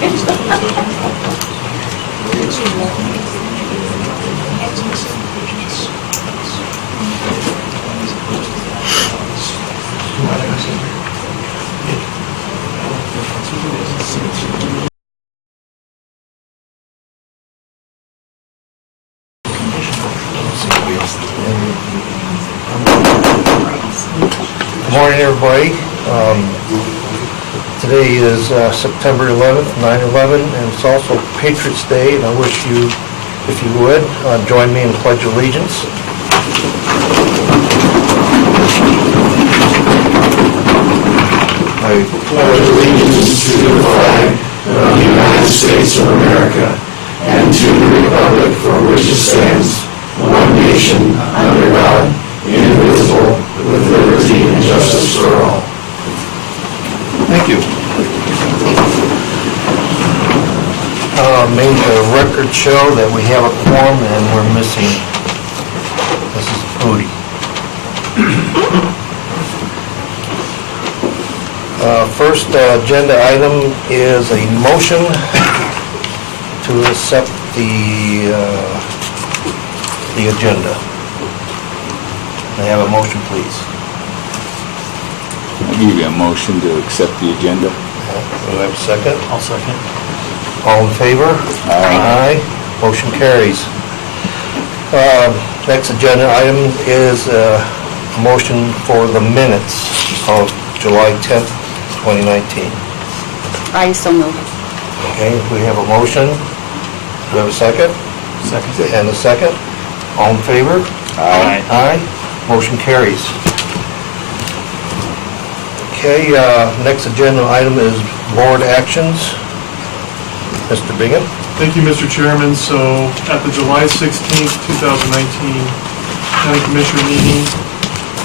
Good morning, everybody. Today is September 11th, 9/11, and it's also Patriots Day, and I wish you, if you would, join me in Pledge of Allegiance. I pledge allegiance to the flag of the United States of America and to the republic for which it stands, one nation, under God, indivisible, with liberty and justice for all. Thank you. May the record show that we have a quorum and we're missing Mrs. Booty. First agenda item is a motion to accept the agenda. May I have a motion, please? I'll give you a motion to accept the agenda. Do I have a second? I'll second. All in favor? Aye. Motion carries. Next agenda item is a motion for the minutes of July 10th, 2019. I so move. Okay, we have a motion. Do we have a second? Second. And a second. All in favor? Aye. Aye. Motion carries. Okay, next agenda item is board actions. Mr. Bingham? Thank you, Mr. Chairman. So at the July 16th, 2019 County Commissioner meeting,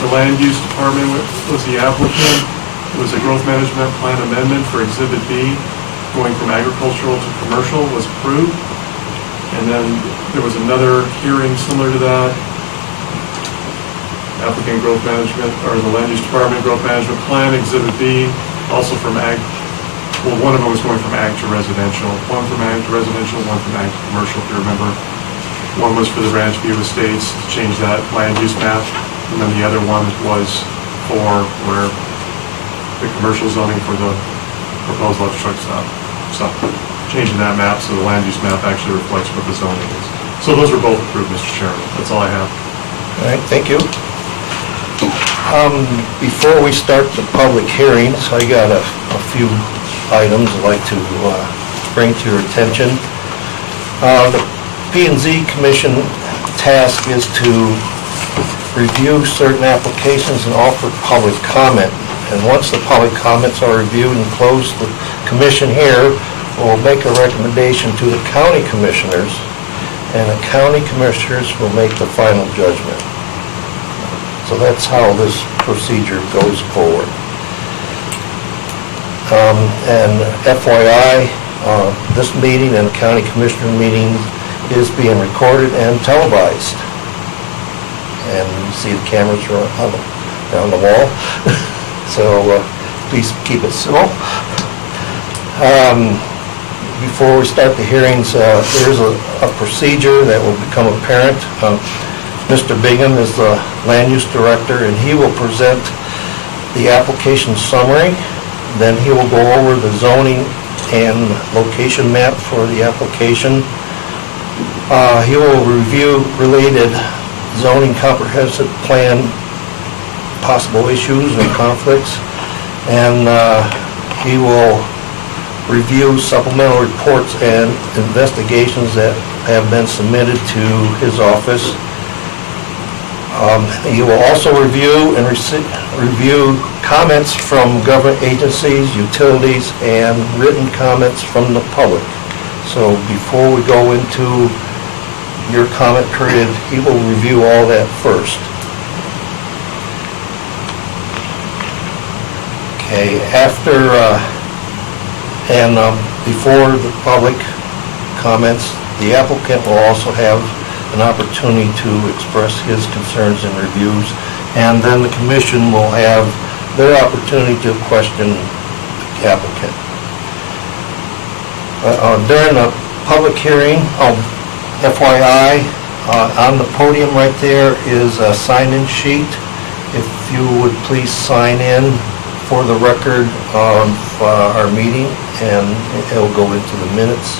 the Land Use Department was the applicant. It was a growth management plan amendment for Exhibit B, going from agricultural to commercial, was approved. And then there was another hearing similar to that. Applicant growth management, or the Land Use Department growth management plan, Exhibit B, also from ag. Well, one of them was going from ag to residential. One from ag to residential, one from ag to commercial, if you remember. One was for the Ranch View Estates, to change that land use map. And then the other one was for where the commercial zoning for the proposed electric truck stop. So changing that map so the land use map actually reflects what the zoning is. So those were both approved, Mr. Chairman. That's all I have. All right, thank you. Before we start the public hearings, I got a few items I'd like to bring to your attention. The P&Z Commission task is to review certain applications and offer public comment. And once the public comments are reviewed and closed, the commission here will make a recommendation to the county commissioners, and the county commissioners will make the final judgment. So that's how this procedure goes forward. And FYI, this meeting and county commissioner meeting is being recorded and televised. And you see the cameras are on the wall. So please keep it civil. Before we start the hearings, there's a procedure that will become apparent. Mr. Bingham is the land use director, and he will present the application summary. Then he will go over the zoning and location map for the application. He will review related zoning comprehensive plan possible issues and conflicts, and he will review supplemental reports and investigations that have been submitted to his office. He will also review and review comments from government agencies, utilities, and written comments from the public. So before we go into your comment period, he will review all that first. Okay, after before the public comments, the applicant will also have an opportunity to express his concerns and reviews, and then the commission will have their opportunity to question the applicant. During the public hearing, FYI, on the podium right there is a sign-in sheet. If you would please sign in for the record of our meeting, and it'll go into the minutes.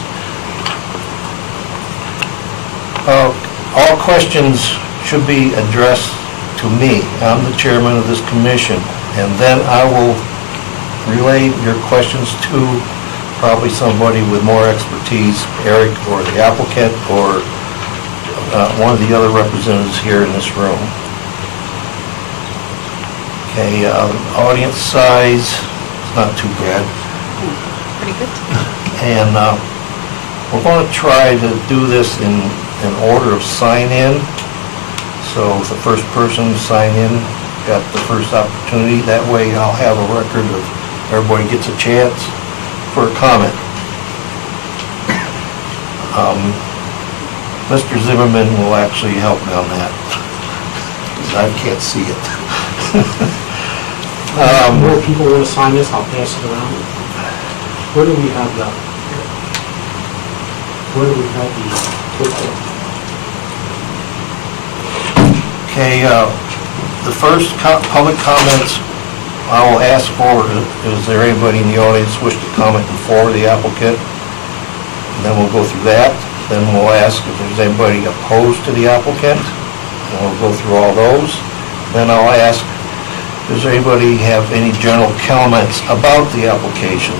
All questions should be addressed to me. I'm the chairman of this commission, and then I will relay your questions to probably somebody with more expertise, Eric or the applicant, or one of the other representatives here in this room. Okay, audience size, not too bad. Pretty good. And we're going to try to do this in order of sign-in. So if the first person to sign in got the first opportunity, that way I'll have a record of everybody gets a chance for a comment. Mr. Zimmerman will actually help me on that, because I can't see it. More people want to sign this, I'll pass it around. Where do we have that? Where do we have the... Okay, the first public comments I will ask for, is there anybody in the audience wish to comment before the applicant? And then we'll go through that. Then we'll ask if there's anybody opposed to the applicant, and we'll go through all those. Then I'll ask, does anybody have any general comments about the application?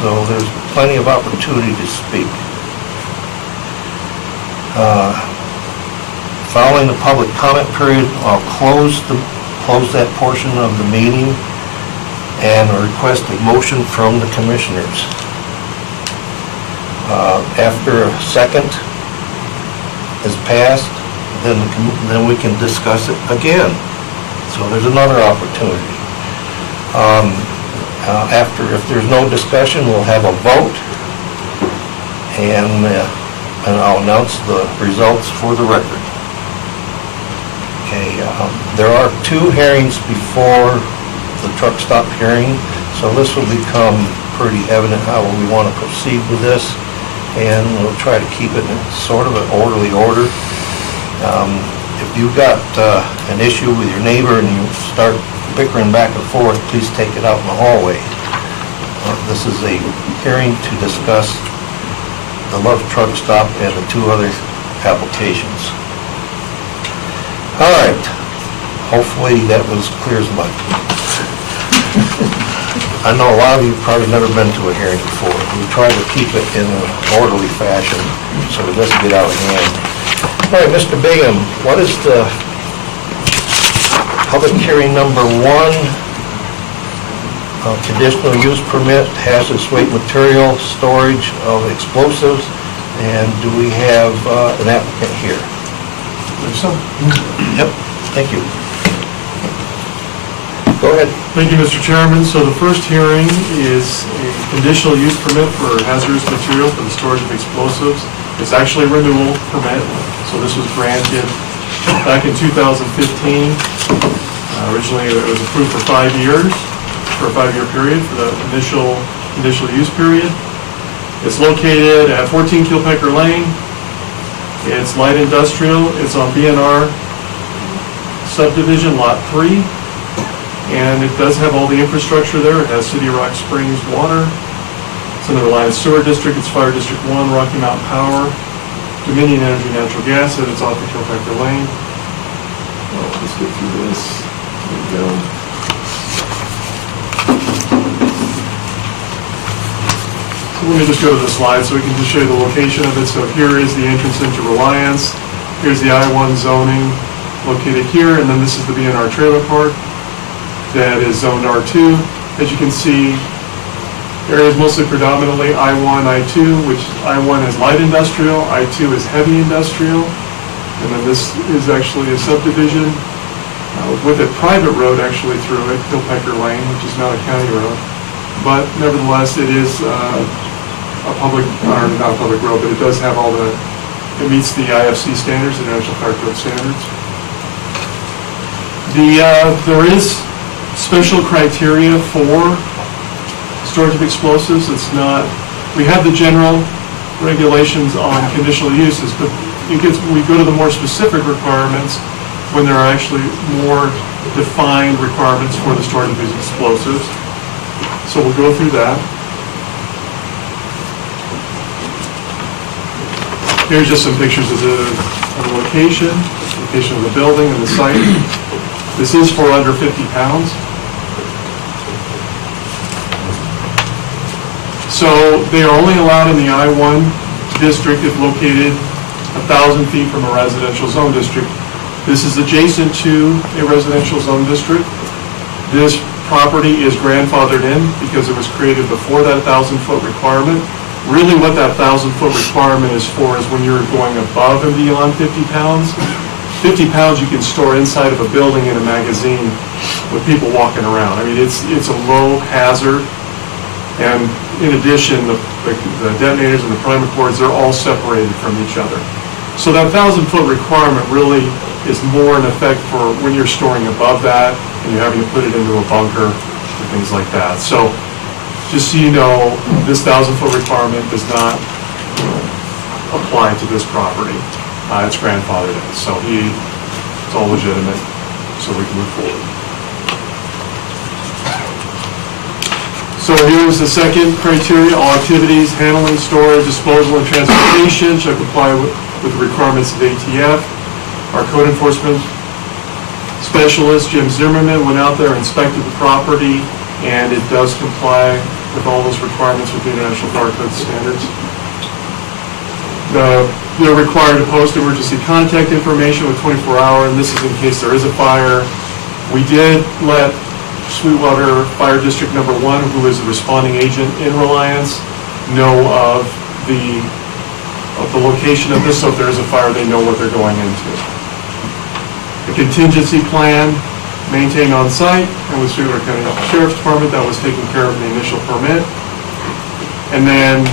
So there's plenty of opportunity to speak. Following the public comment period, I'll close that portion of the meeting and request a motion from the commissioners. After a second is passed, then we can discuss it again. So there's another opportunity. If there's no discussion, we'll have a vote, and I'll announce the results for the record. Okay, there are two hearings before the truck stop hearing, so this will become pretty evident how we want to proceed with this, and we'll try to keep it in sort of an orderly order. If you've got an issue with your neighbor and you start bickering back and forth, please take it out in the hallway. This is a hearing to discuss the Love Truck Stop and the two other applications. All right, hopefully that was clear as mud. I know a lot of you probably never been to a hearing before. We try to keep it in an orderly fashion so it doesn't get out of hand. All right, Mr. Bingham, what is the public hearing number 1, conditional use permit, hazardous waste material, storage of explosives, and do we have an applicant here? Yep, thank you. Go ahead. Thank you, Mr. Chairman. So the first hearing is a conditional use permit for hazardous material for the storage of explosives. It's actually a renewal permit, so this was granted back in 2015. Originally, it was approved for 5 years, for a 5-year period for the initial conditional use period. It's located at 14 Kilpecker Lane. It's light industrial. It's on BNR subdivision, Lot 3. And it does have all the infrastructure there. It has City of Rock Springs water. It's in the Reliance Sewer District. It's Fire District 1, Rocky Mountain Power, Dominion Energy Natural Gas, and it's off of Kilpecker Lane. Well, let's get through this. There we go. Let me just go to the slide so we can just show you the location of it. So here is the entrance into Reliance. Here's the I-1 zoning located here, and then this is the BNR trailer park that is zoned R2. As you can see, area is mostly predominantly I-1, I-2, which I-1 is light industrial, I-2 is heavy industrial, and then this is actually a subdivision with a private road actually through it, Kilpecker Lane, which is not a county road. But nevertheless, it is a public, or not a public road, but it does have all the, it meets the IFC standards, the National Fire Code standards. There is special criteria for storage of explosives. It's not we have the general regulations on conditional uses, but we go to the more specific requirements when there are actually more defined requirements for the storage of these explosives. So we'll go through that. Here's just some pictures of the location of the building and the site. This is for under 50 pounds. So they are only allowed in the I-1 district if located 1,000 feet from a residential zone district. This is adjacent to a residential zone district. This property is grandfathered in because it was created before that 1,000-foot requirement. Really what that 1,000-foot requirement is for is when you're going above and beyond 50 pounds. 50 pounds you can store inside of a building in a magazine with people walking around. I mean, it's a low hazard. And in addition, the detonators and the primer cords, they're all separated from each other. So that 1,000-foot requirement really is more in effect for when you're storing above that and you're having to put it into a bunker and things like that. So just so you know, this 1,000-foot requirement does not apply to this property. It's grandfathered in, so it's all legitimate, so we can move forward. So here's the second criteria: all activities, handling, storage, disposal, and transportation shall comply with the requirements of ATF. Our code enforcement specialist, Jim Zimmerman, went out there and inspected the property, and it does comply with all those requirements with the International Fire Code standards. They're required to post emergency contact information with 24-hour, and this is in case there is a fire. We did let Sweetwater Fire District Number 1, who is the responding agent in Reliance, know of the location of this, so if there is a fire, they know what they're going into. The contingency plan maintained on site, and with Sweetwater County Sheriff's Department, that was taken care of in the initial permit. And then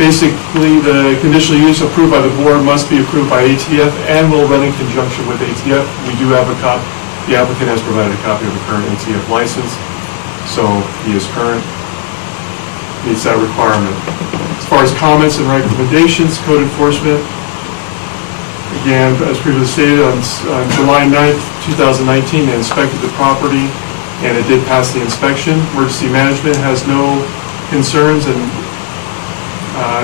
basically the conditional use approved by the board must be approved by ATF and will run in conjunction with ATF. We do have a copy. The applicant has provided a copy of the current ATF license, so he is current, meets that requirement. As far as comments and recommendations, code enforcement, again, as previously stated, on July 9th, 2019, they inspected the property, and it did pass the inspection. Emergency management has no concerns and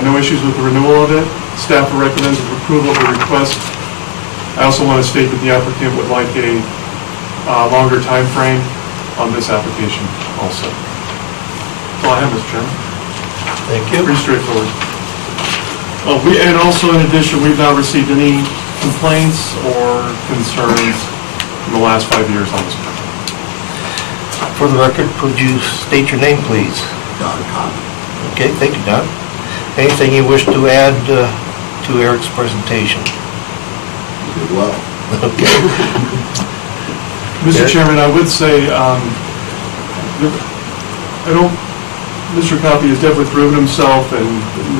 no issues with the renewal of it. Staff recommends approval of the request. I also want to state that the applicant would like a longer time frame on this application also. That's all I have, Mr. Chairman. Thank you. Pretty straightforward. And also, in addition, we've not received any complaints or concerns in the last 5 years on this project. For the record, could you state your name, please? Don Conley. Okay, thank you, Don. Anything you wish to add to Eric's presentation? You did well. Okay. Mr. Chairman, I would say, Mr. Coffey has definitely proven himself and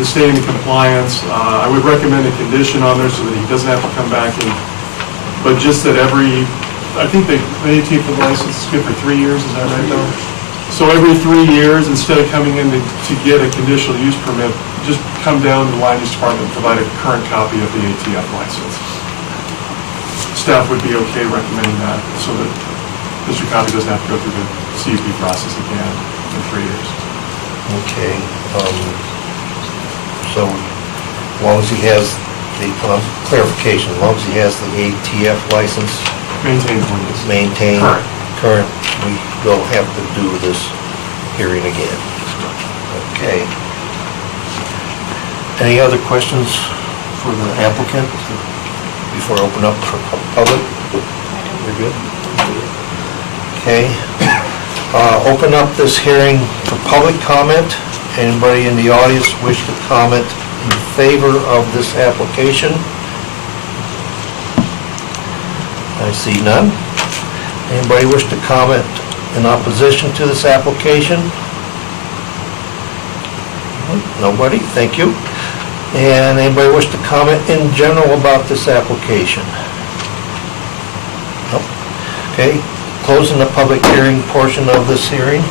the staying in compliance. I would recommend a condition on there so that he doesn't have to come back but just that I think the ATF license is good for 3 years, is that right, though? So every 3 years, instead of coming in to get a conditional use permit, just come down to the land use department and provide a current copy of the ATF license. Staff would be okay recommending that so that Mr. Coffey doesn't have to go through the CUP process again in 3 years. Okay. So, as long as he has the clarification, as long as he has the ATF license Maintained, please. maintained, Current. we don't have to do this hearing again. Okay. Any other questions for the applicant before I open up for public? We're good? Okay. Open up this hearing for public comment. Anybody in the audience wish to comment in favor of this application? I see none. Anybody wish to comment in opposition to this application? Nobody, thank you. And anybody wish to comment in general about this application? Nope. Okay, closing the public hearing portion of this hearing.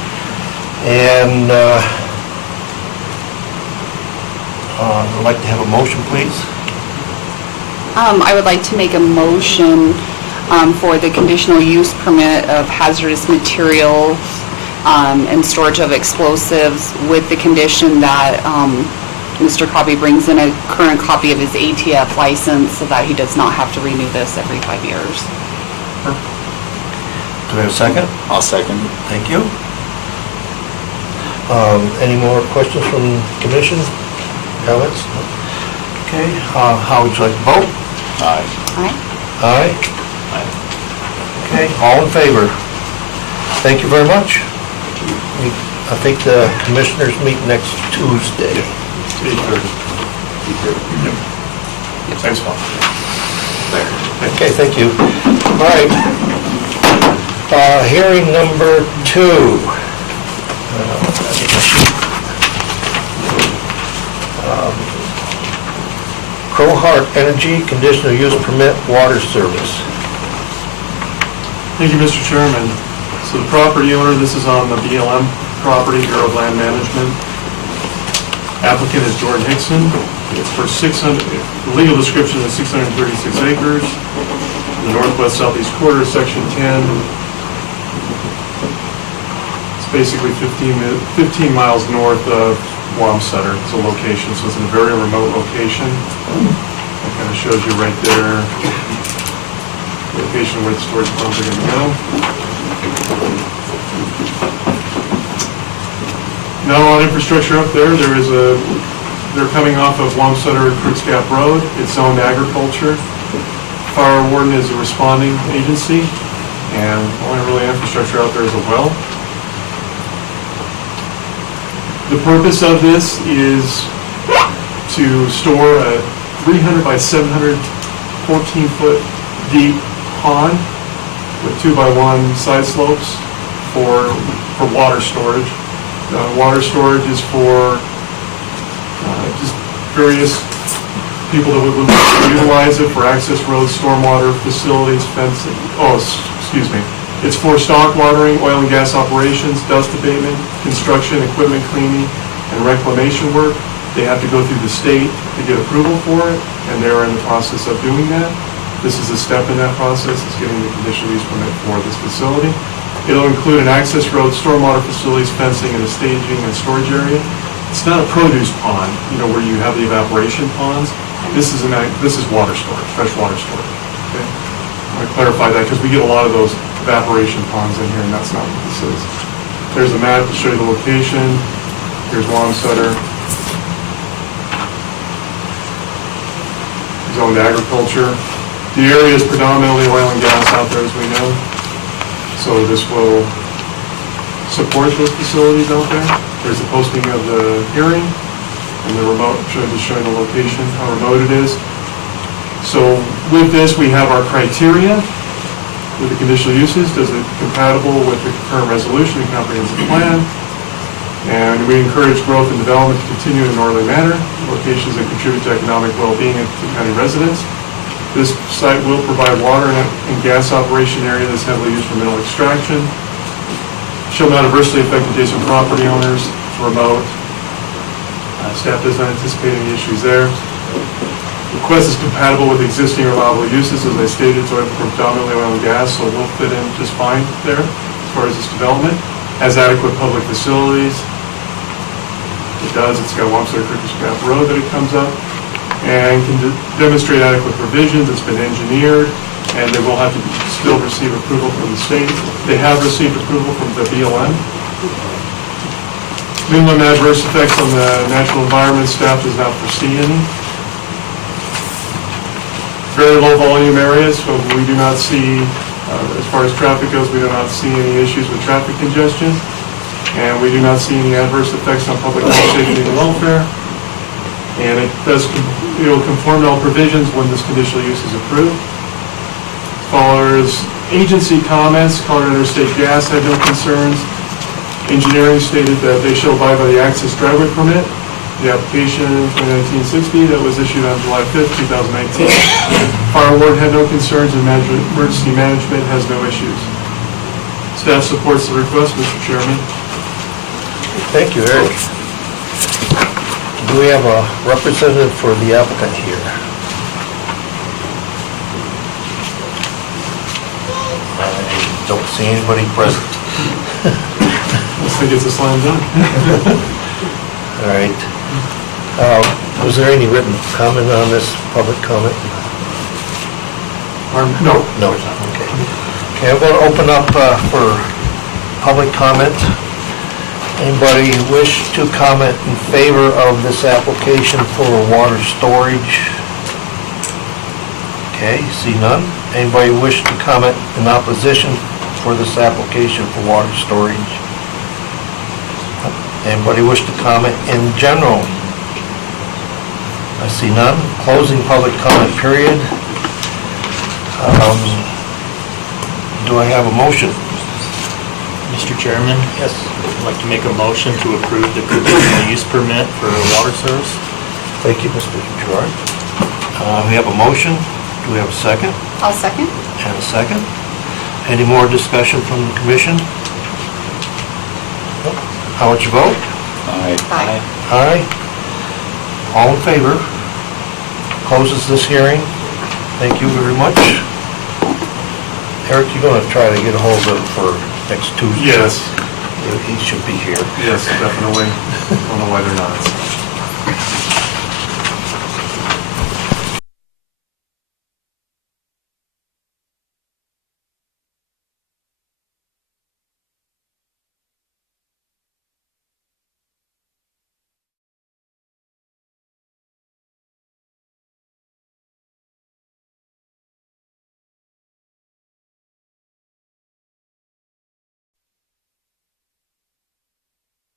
And I'd like to have a motion, please. I would like to make a motion for the conditional use permit of hazardous materials and storage of explosives with the condition that Mr. Cobby brings in a current copy of his ATF license so that he does not have to renew this every 5 years. Do we have a second? I'll second it. Thank you. Any more questions from the commission? Comments? Okay, how would you like to vote? Aye. Aye. Aye? Okay, all in favor? Thank you very much. I think the commissioners meet next Tuesday. 8:30. Thanks, Bob. Okay, thank you. All right. Hearing number 2. Crowheart Energy Conditional Use Permit Water Service. Thank you, Mr. Chairman. So the property owner, this is on the BLM property, Bureau of Land Management. Applicant is Jordan Hickson. It's for 600, the legal description is 636 acres, the northwest southeast quarter, section 10. It's basically 15 miles north of Wamsutter. It's a location, so it's in a very remote location. It kind of shows you right there, location where the storage ponds are going to go. Not a lot of infrastructure up there. They're coming off of Wamsutter Crooks Gap Road. It's zoned agriculture. Fire warden is a responding agency, and only really infrastructure out there is a well. The purpose of this is to store a 300 by 700, 14-foot deep pond with 2x1 side slopes for water storage. Water storage is for just various people that would utilize it for access roads, stormwater facilities, fencing. Excuse me. It's for stock watering, oil and gas operations, dust abatement, construction, equipment cleaning, and reclamation work. They have to go through the state to get approval for it, and they're in the process of doing that. This is a step in that process, is getting the conditional use permit for this facility. It'll include an access road, stormwater facilities, fencing, and a staging and storage area. It's not a produce pond, where you have the evaporation ponds. This is water storage, fresh water storage. Okay? I want to clarify that because we get a lot of those evaporation ponds in here, and that's not what this is. There's a map to show you the location. Here's Wamsutter. Zoned agriculture. The area is predominantly oil and gas out there, as we know. So this will support those facilities out there. There's the posting of the hearing and the remote, just showing the location, how remote it is. So with this, we have our criteria with the conditional uses. Does it compatible with the current resolution and comprehensive plan? And we encourage growth and development to continue in an orderly manner. Locations that contribute to economic well-being of the county residents. This site will provide water and gas operation area that's heavily used for mineral extraction. Shall not adversely affect adjacent property owners. It's remote. Staff does not anticipate any issues there. Request is compatible with existing or allowable uses. As I stated, it's predominantly oil and gas, so we'll fit in just fine there as far as this development. Has adequate public facilities. It does. It's got Wamsutter Crooks Gap Road that it comes up. And can demonstrate adequate provisions. It's been engineered, and they will have to still receive approval from the state. They have received approval from the BLM. Minimum adverse effects on the natural environment, staff does not foresee any. Very low volume areas, so we do not see, as far as traffic goes, we do not see any issues with traffic congestion. And we do not see any adverse effects on public health, safety, and welfare. And it will conform to all provisions when this conditional use is approved. As far as agency comments, Colorado Interstate Gas had no concerns. Engineering stated that they shall abide by the access driveway permit. The application 2019-60 that was issued on July 5th, 2019. Fire ward had no concerns, and emergency management has no issues. Staff supports the request, Mr. Chairman. Thank you, Eric. Do we have a representative for the applicant here? I don't see anybody present. Looks like it's a slam dunk. All right. Was there any written comment on this, public comment? No. No. Okay. Okay, I'm going to open up for public comment. Anybody wish to comment in favor of this application for water storage? Okay, see none. Anybody wish to comment in opposition for this application for water storage? Anybody wish to comment in general? I see none. Closing public comment period. Do I have a motion? Mr. Chairman, Yes. I'd like to make a motion to approve the conditional use permit for water service. Thank you, Mr. Gerard. We have a motion. Do we have a second? I'll second. And a second. Any more discussion from the commission? How would you vote? Aye. Aye. Aye. All in favor? Closes this hearing. Thank you very much. Eric, you're going to try to get a hold of him for next Tuesday? Yes, He should be here. yes, definitely. Don't know why they're not.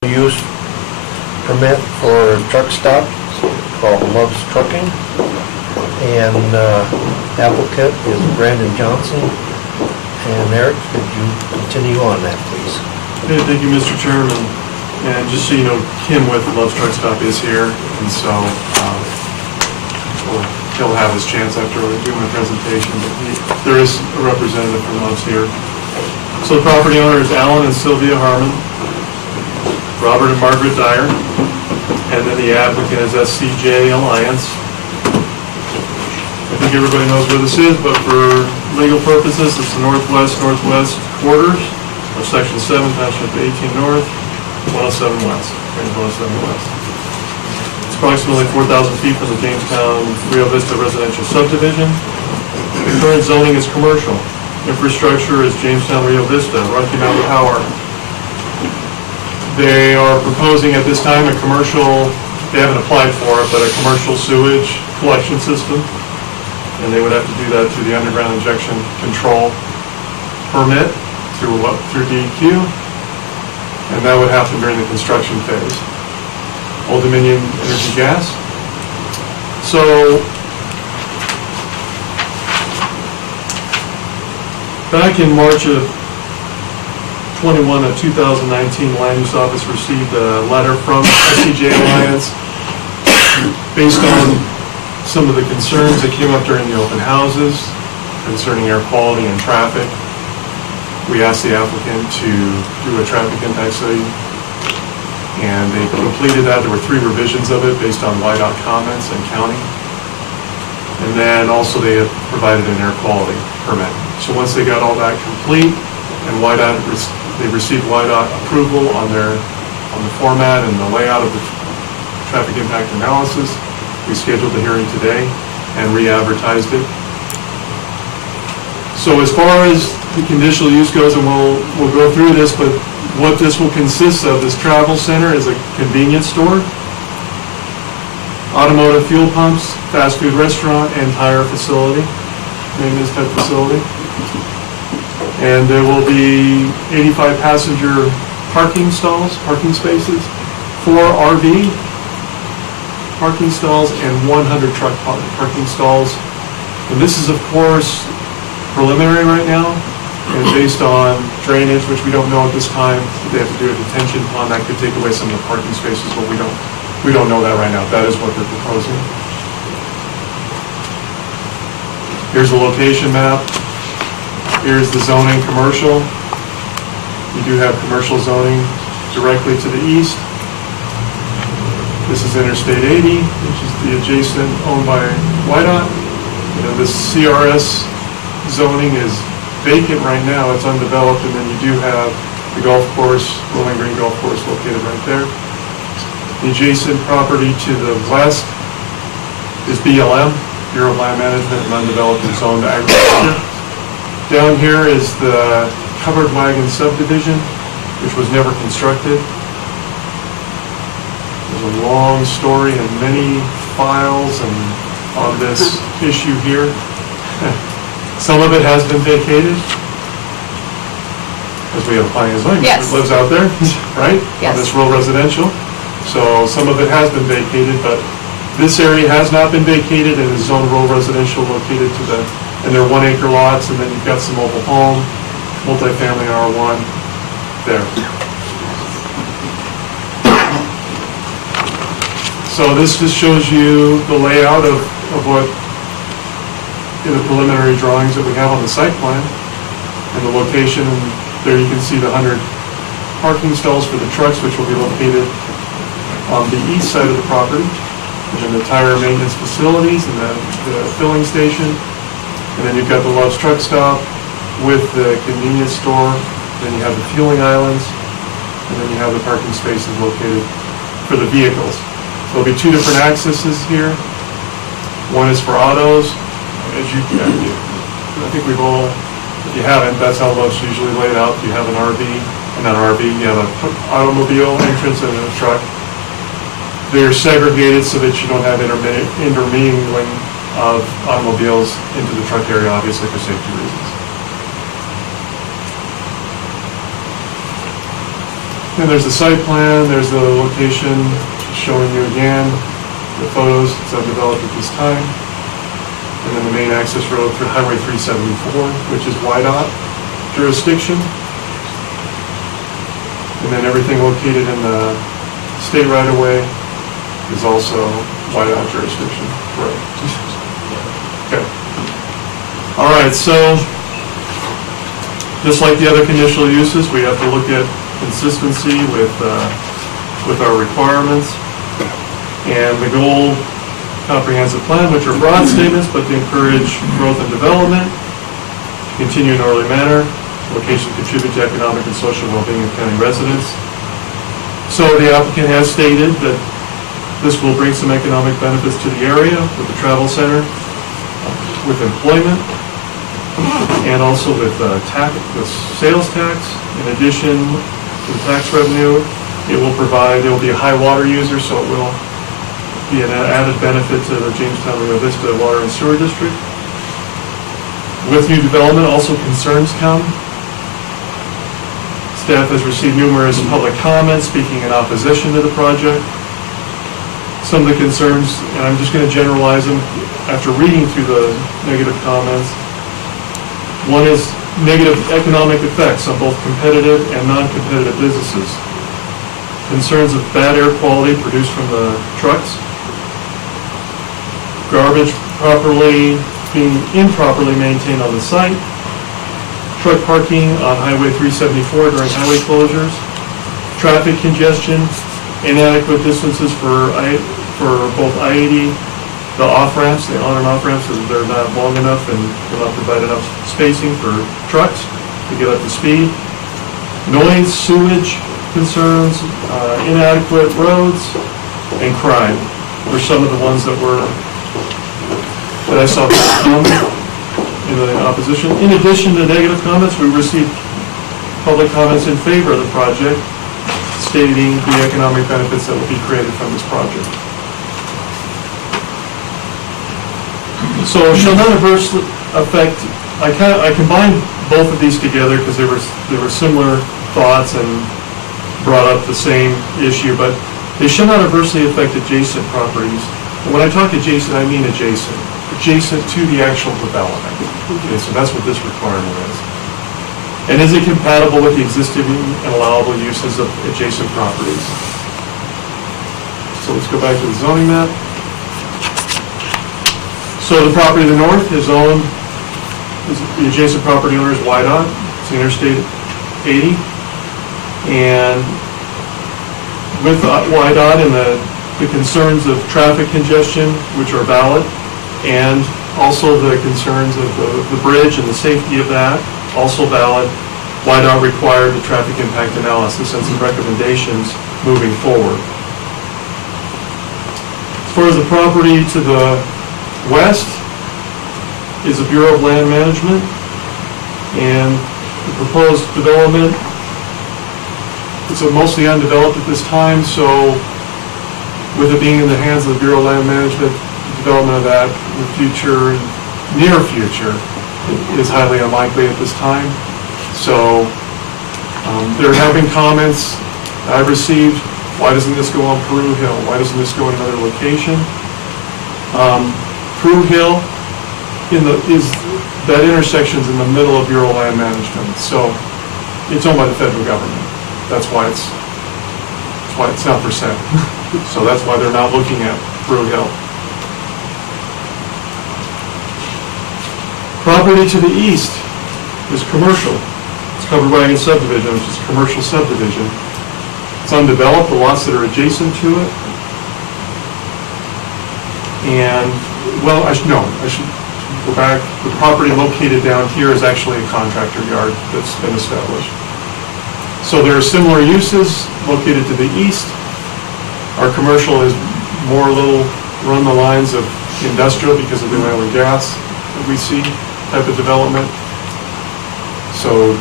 Use permit for a truck stop called Love's Trucking. And applicant is Brandon Johnson. And Eric, could you continue on that, please? Okay, thank you, Mr. Chairman. And just so you know, Kim with Love's Truck Stop is here, and so he'll have his chance after I do my presentation. But there is a representative from Love's here. So the property owner is Alan and Sylvia Harmon, Robert and Margaret Dyer, and then the applicant is SCJ Alliance. I think everybody knows where this is, but for legal purposes, it's the northwest quarters of Section 7, Township 18 North, 107 West, Range 107 West. It's approximately 4,000 feet from the Jamestown Rio Vista residential subdivision. The current zoning is commercial. Infrastructure is Jamestown Rio Vista, Rocky Mountain Power. They are proposing at this time a commercial, they haven't applied for it, but a commercial sewage collection system. And they would have to do that through the underground injection control permit through DEQ. And that would happen during the construction phase. Old Dominion Energy Gas. So, back in March of 2019, Land Use Office received a letter from SCJ Alliance based on some of the concerns that came up during the open houses concerning air quality and traffic. We asked the applicant to do a traffic impact study, and they completed that. There were 3 revisions of it based on YDOT comments and county. And then also they had provided an air quality permit. So once they got all that complete, and they received YDOT approval on the format and the layout of the traffic impact analysis, we scheduled the hearing today and re-advertised it. So as far as the conditional use goes, and we'll go through this, but what this will consist of, this travel center is a convenience store, automotive fuel pumps, fast food restaurant, and tire facility, maintenance type facility. And there will be 85 passenger parking spaces, 4 RV parking stalls, and 100 truck parking stalls. And this is, of course, preliminary right now, and based on drainage, which we don't know at this time. They have to do a detention pond that could take away some of the parking spaces, but we don't know that right now. That is what they're proposing. Here's the location map. Here's the zoning commercial. You do have commercial zoning directly to the east. This is Interstate 80, which is the adjacent owned by YDOT. You know, this CRS zoning is vacant right now, it's undeveloped, and then you do have the golf course, Rolling Green Golf Course located right there. The adjacent property to the west is BLM, Bureau of Land Management and Undeveloped and Zoned Agriculture. Down here is the Covered Wagon subdivision, which was never constructed. There's a long story and many files on this issue here. Some of it has been vacated, because we have a planning and zoning Yes. that lives out there, right? Yes. On this rural residential. So some of it has been vacated, but this area has not been vacated and is zoned rural residential located to the, and they're 1 acre lots, and then you've got some mobile home, multifamily R1 there. So this just shows you the layout of what, in the preliminary drawings that we have on the site plan, and the location. There you can see the 100 parking stalls for the trucks, which will be located on the east side of the property, and then the tire maintenance facilities and the filling station. And then you've got the Love's Truck Stop with the convenience store. Then you have the fueling islands, and then you have the parking spaces located for the vehicles. There'll be 2 different accesses here. One is for autos. As you, I think we've all, if you haven't, that's how Love's usually laid out. You have an RV, and not RV, you have an automobile entrance and a truck. They're segregated so that you don't have intermingling of automobiles into the truck area, obviously for safety reasons. And there's the site plan, there's the location, showing you again the photos that's undeveloped at this time. And then the main access road through Highway 374, which is YDOT jurisdiction. And then everything located in the state right-of-way is also YDOT jurisdiction. Right. Okay. All right, so just like the other conditional uses, we have to look at consistency with our requirements. And the goal comprehensive plan, which are broad statements, but to encourage growth and development, continue in an orderly manner, location contribute to economic and social well-being of county residents. So the applicant has stated that this will bring some economic benefits to the area with the travel center, with employment, and also with sales tax. In addition to the tax revenue, it will be a high water user, so it will be an added benefit to the Jamestown Rio Vista Water and Sewer District. With new development, also concerns come. Staff has received numerous public comments speaking in opposition to the project. Some of the concerns, and I'm just going to generalize them after reading through the negative comments. One is negative economic effects on both competitive and non-competitive businesses. Concerns of bad air quality produced from the trucks. Garbage being improperly maintained on the site. Truck parking on Highway 374 during highway closures. Traffic congestion. Inadequate distances for both I-80, the off-ramps, the on and off-ramps, so they're not long enough and will not provide enough spacing for trucks to get up to speed. Noise, sewage concerns, inadequate roads, and crime were some of the ones that I saw in the opposition. In addition to negative comments, we received public comments in favor of the project, stating the economic benefits that will be created from this project. So shall not adversely affect, I combined both of these together because there were similar thoughts and brought up the same issue, but they shall not adversely affect adjacent properties. And when I talk adjacent, I mean adjacent to the actual development. Okay, so that's what this requirement is. And is it compatible with the existing and allowable uses of adjacent properties? So let's go back to the zoning map. So the property to the north is owned, the adjacent property owner is YDOT, it's Interstate 80. And with YDOT and the the concerns of traffic congestion, which are valid, and also the concerns of the bridge and the safety of that, also valid. Why not require the traffic impact analysis and some recommendations moving forward? As far as the property to the west is the Bureau of Land Management, and the proposed development, it's mostly undeveloped at this time, so with it being in the hands of the Bureau of Land Management, the development of that in the future, near future, is highly unlikely at this time. So they're having comments I've received. Why doesn't this go on Peru Hill? Why doesn't this go in another location? Peru Hill that intersection's in the middle of Bureau of Land Management, so it's owned by the federal government. That's why it's not for sale. So that's why they're not looking at Peru Hill. Property to the east is commercial. It's covered wagon subdivision, which is a commercial subdivision. It's undeveloped, the lots that are adjacent to it. And, well, I should go back. The property located down here is actually a contractor yard that's been established. So there are similar uses located to the east. Our commercial is more a little run the lines of industrial because of the oil and gas that we see type of development. So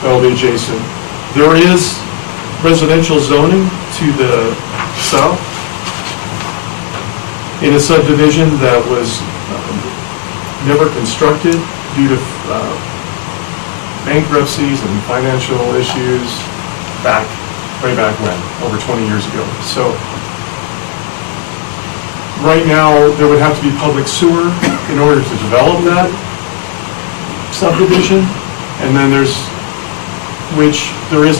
that'll be adjacent. There is residential zoning to the south in a subdivision that was never constructed due to bankruptcies and financial issues way back when, over 20 years ago. So right now, there would have to be public sewer in order to develop that subdivision, and then there is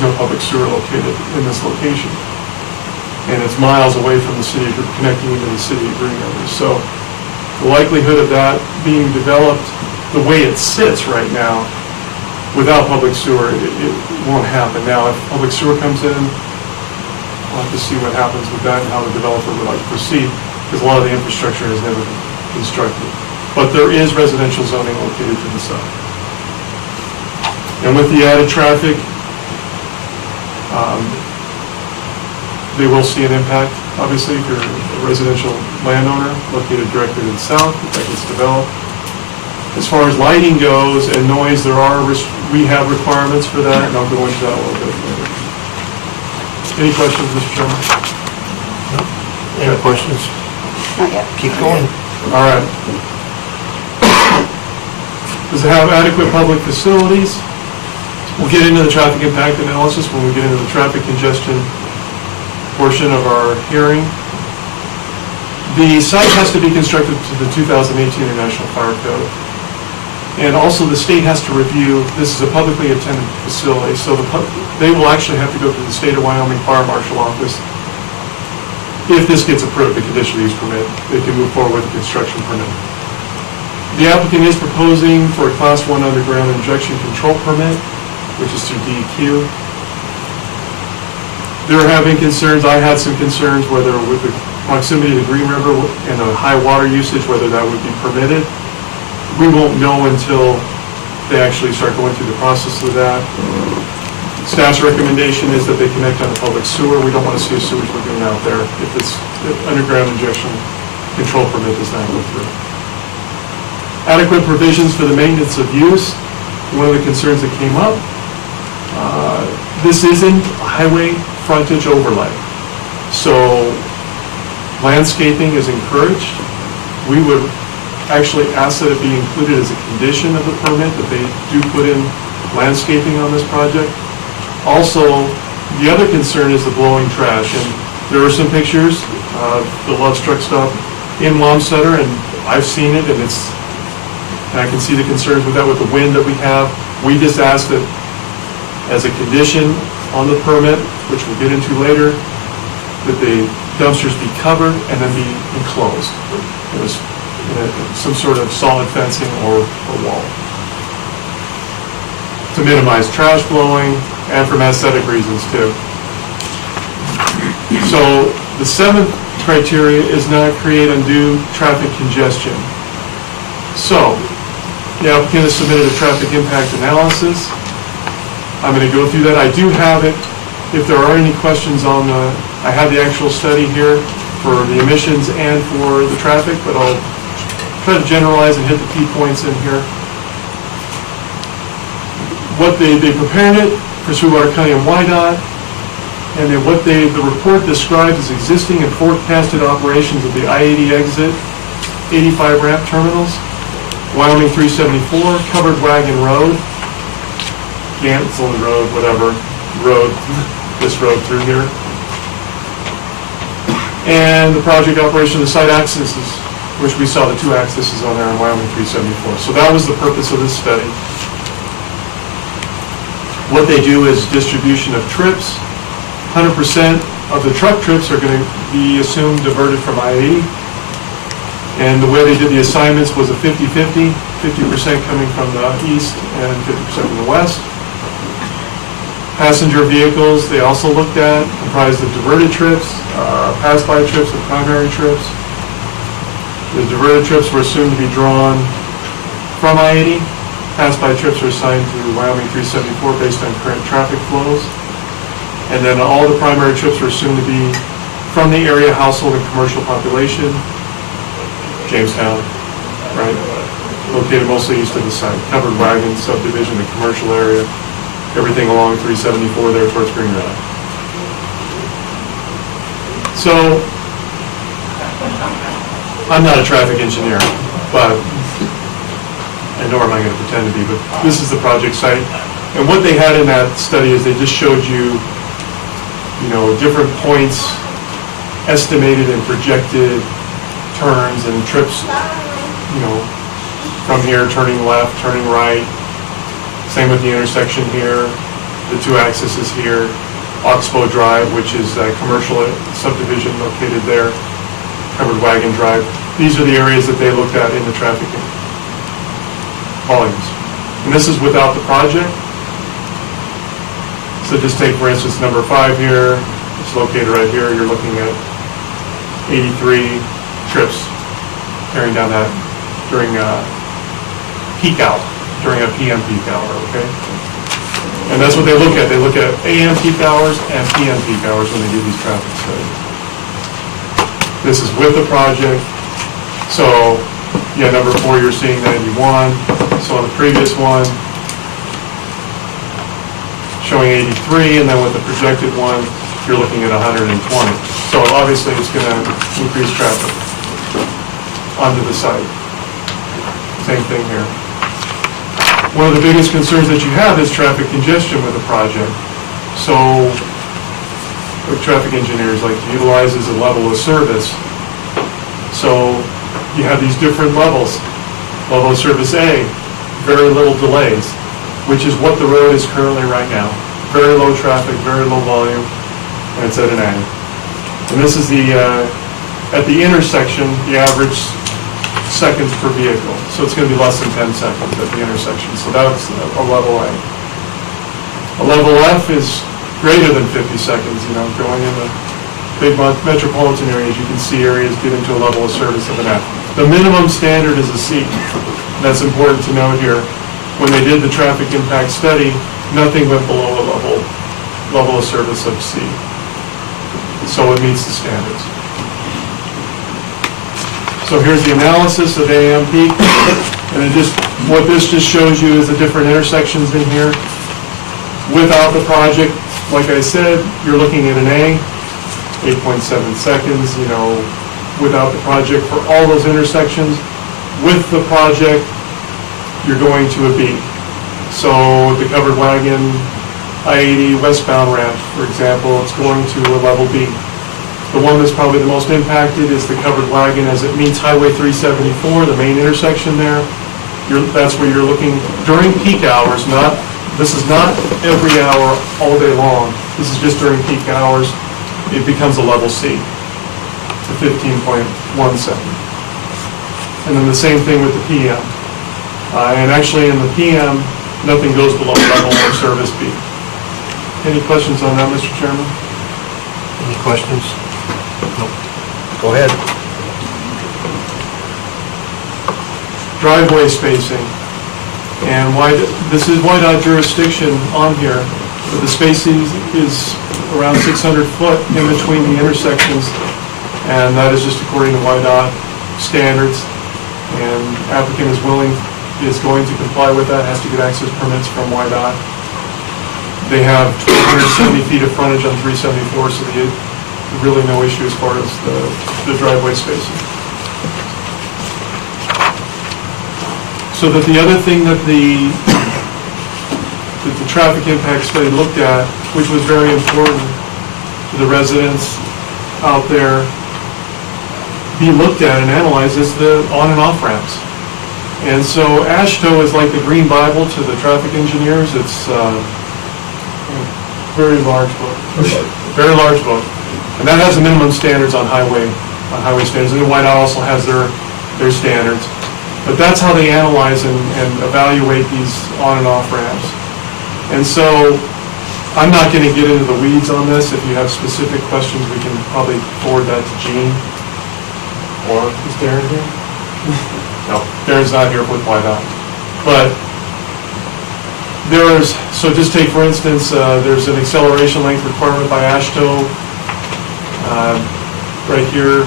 no public sewer located in this location. And it's miles away from the city, connecting into the city of Green River. So the likelihood of that being developed the way it sits right now, without public sewer, it won't happen. Now, if public sewer comes in, we'll have to see what happens with that and how the developer would like to proceed, because a lot of the infrastructure has never been constructed. But there is residential zoning located to the south. And with the added traffic, they will see an impact, obviously, if you're a residential landowner located directly to the south, if that gets developed. As far as lighting goes and noise, we have requirements for that, and I'll go into that a little bit later. Any questions, Mr. Chairman? No? Any questions? Not yet. Keep going. All right. Does it have adequate public facilities? We'll get into the traffic impact analysis when we get into the traffic congestion portion of our hearing. The site has to be constructed to the 2018 International Fire Code. And also the state has to review, this is a publicly attended facility, so they will actually have to go to the State of Wyoming Fire Marshal Office. If this gets approved, the conditional use permit, they can move forward with the construction permit. The applicant is proposing for a Class 1 underground injection control permit, which is through DEQ. They're having concerns, I had some concerns whether with the proximity to the Green River and the high water usage, whether that would be permitted. We won't know until they actually start going through the process of that. Staff's recommendation is that they connect on the public sewer. We don't want to see a sewage lagoon out there if this underground injection control permit does not go through. Adequate provisions for the maintenance of use. One of the concerns that came up, this isn't highway frontage overlay. So landscaping is encouraged. We would actually ask that it be included as a condition of the permit, that they do put in landscaping on this project. Also, the other concern is the blowing trash, and there are some pictures of the Love's Truck Stop in Wamsutter, and I've seen it, and I can see the concerns with that, with the wind that we have. We just ask that as a condition on the permit, which we'll get into later, that the dumpsters be covered and then be enclosed. It was some sort of solid fencing or wall to minimize trash blowing and from aesthetic reasons too. So the seventh criteria is not create undue traffic congestion. So, the applicant has submitted a traffic impact analysis. I'm going to go through that. I do have it. If there are any questions on I have the actual study here for the emissions and for the traffic, but I'll try to generalize and hit the key points in here. What they prepared it for Sweetwater County and WYDOT, and then what the report described as existing and forecasted operations of the I-80 exit, 85 ramp terminals, Wyoming 374, covered wagon road, Gansel Road, whatever, road, this road through here, and the project operation of the site accesses, which we saw the 2 accesses on there on Wyoming 374. So that was the purpose of this study. What they do is distribution of trips. 100% of the truck trips are going to be assumed diverted from I-80. And the way they did the assignments was a 50-50, 50% coming from the east and 50% from the west. Passenger vehicles, they also looked at, comprised of diverted trips, pass-by trips, and primary trips. The diverted trips were assumed to be drawn from I-80. Pass-by trips are assigned to Wyoming 374 based on current traffic flows. And then all the primary trips were assumed to be from the area household and commercial population, Jamestown, right? Located mostly east of the site. Covered wagon, subdivision, and commercial area. Everything along 374 there towards Green Valley. So, I'm not a traffic engineer, but, and nor am I going to pretend to be, but this is the project site. And what they had in that study is they just showed you, different points, estimated and projected turns and trips, from here, turning left, turning right. Same with the intersection here, the 2 accesses here, Oxbow Drive, which is a commercial subdivision located there, Covered Wagon Drive. These are the areas that they looked at in the traffic volumes. And this is without the project. So just take, for instance, number 5 here. It's located right here. You're looking at 83 trips carrying down that during peak hour, during a PM peak hour, okay? And that's what they look at. They look at AM peak hours and PM peak hours when they do these traffic studies. This is with the project. So, yeah, number 4, you're seeing 91. So on the previous one, showing 83, and then with the projected one, you're looking at 120. So obviously it's going to increase traffic onto the site. Same thing here. One of the biggest concerns that you have is traffic congestion with the project. So what traffic engineers like to utilize is a level of service. So you have these different levels. Level of service A, very little delays, which is what the road is currently right now. Very low traffic, very low volume, and it's at an A. And this is the, at the intersection, the average seconds per vehicle. So it's going to be less than 10 seconds at the intersection. So that's a level A. A level F is greater than 50 seconds, going in the big metropolitan areas, you can see areas get into a level of service of an F. The minimum standard is a C. That's important to note here. When they did the traffic impact study, nothing went below a level of service of C. So it meets the standards. So here's the analysis of AM peak. And what this just shows you is the different intersections in here. Without the project, like I said, you're looking at an A, 8.7 seconds, without the project for all those intersections. With the project, you're going to a B. So the covered wagon, I-80 westbound ramp, for example, it's going to a level B. The one that's probably the most impacted is the covered wagon as it meets Highway 374, the main intersection there. That's where you're looking during peak hours, this is not every hour all day long. This is just during peak hours. It becomes a level C, to 15.1 seconds. And then the same thing with the PM. And actually in the PM, nothing goes below level of service B. Any questions on that, Mr. Chairman? Any questions? Nope. Go ahead. Driveway spacing. And this is WIDOT jurisdiction on here, but the spacing is around 600 foot in between the intersections, and that is just according to WIDOT standards. And applicant is going to comply with that, has to get access permits from WIDOT. They have 1,270 feet of frontage on 374, so they really no issue as far as the driveway spacing. So that the other thing that the traffic impact study looked at, which was very important to the residents out there, be looked at and analyzed, is the on and off ramps. And so AASHTO is like the green Bible to the traffic engineers. It's a very large book, very large book. And that has the minimum standards on highway standards. And WIDOT also has their standards. But that's how they analyze and evaluate these on and off ramps. And so I'm not going to get into the weeds on this. If you have specific questions, we can probably forward that to Gene. Or is Darren here? No, Darren's not here with WIDOT. But so just take for instance, there's an acceleration length requirement by AASHTO. Right here,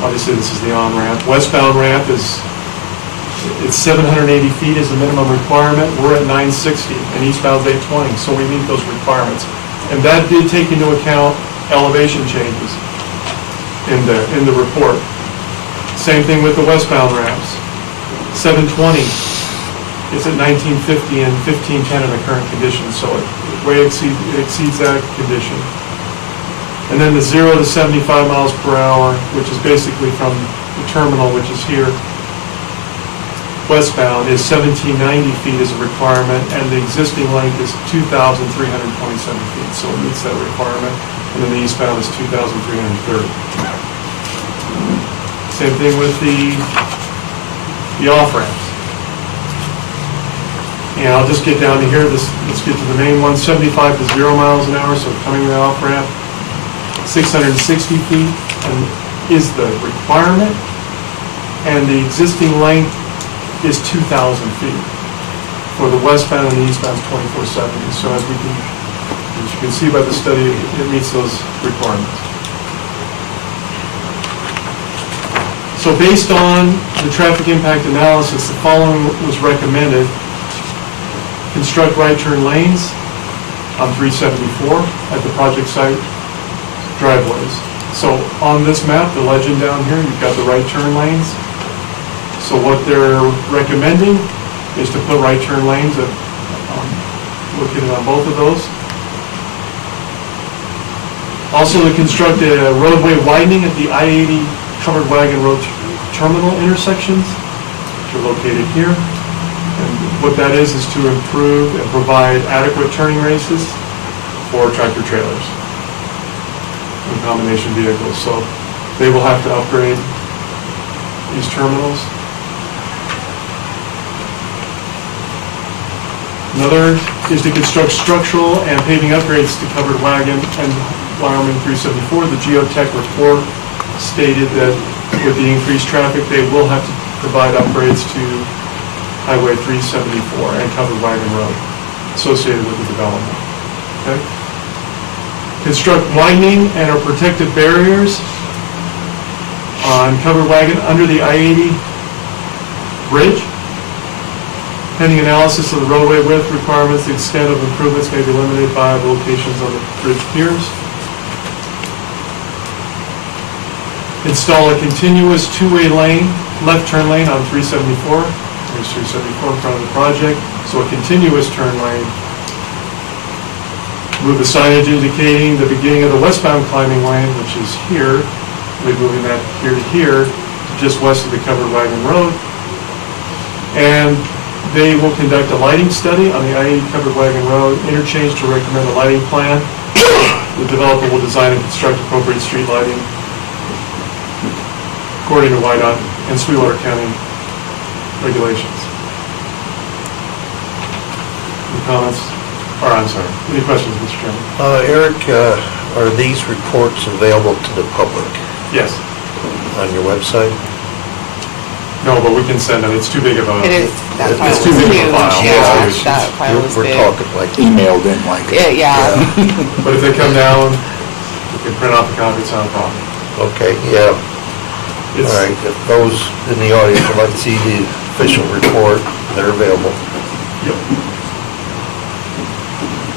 obviously this is the on-ramp. Westbound ramp it's 780 feet is the minimum requirement. We're at 960 and eastbound's 820, so we meet those requirements. And that did take into account elevation changes in the report. Same thing with the westbound ramps. 720 is at 1950 and 1510 in the current conditions, so it way exceeds that condition. And then the 0 to 75 miles per hour, which is basically from the terminal, which is here, westbound, is 1790 feet as a requirement, and the existing length is 2,327 feet, so it meets that requirement. And then the eastbound is 2,330. Same thing with the off-ramps. And I'll just get down to here. Let's get to the main one. 75 to 0 miles an hour, so coming to the off-ramp, 660 feet is the requirement, and the existing length is 2,000 feet. For the westbound and the eastbound is 2470. So as you can see by the study, it meets those requirements. So based on the traffic impact analysis, the following was recommended. Construct right turn lanes on 374 at the project site driveways. So on this map, the legend down here, you've got the right turn lanes. So what they're recommending is to put right turn lanes located on both of those. Also to construct a roadway widening at the I-80 covered wagon road terminal intersections, which are located here. And what that is to improve and provide adequate turning radiuses for tractor trailers and combination vehicles. So they will have to upgrade these terminals. Another is to construct structural and paving upgrades to covered wagon and Wyoming 374. The geotech report stated that with the increased traffic, they will have to provide upgrades to Highway 374 and covered wagon road associated with the development. Okay? Construct widening and or protective barriers on covered wagon under the I-80 bridge. Pending analysis of the roadway width requirements, the extent of improvements may be limited by the locations on the bridge piers. Install a continuous two-way lane, left turn lane on 374. There's 374 in front of the project. So a continuous turn lane. Move the signage indicating the beginning of the westbound climbing lane, which is here. We're moving that here to here, just west of the covered wagon road. And they will conduct a lighting study on the I-80 covered wagon road interchange to recommend a lighting plan. The developer will design and construct appropriate street lighting according to WIDOT and Sweetwater County regulations. Any comments? Or I'm sorry, any questions, Mr. Chairman? Eric, are these reports available to the public? Yes. on your website? No, but we can send them, it's too big of a... It is, that It's file was too big of a huge, file. yeah, It's- that file was We're big. talking like, Emailed in like. Yeah, But if they come down, we can print off a copy, it's not a problem. okay, yeah. It's- All right, if those in the audience would like to see the official report, they're available. Yep.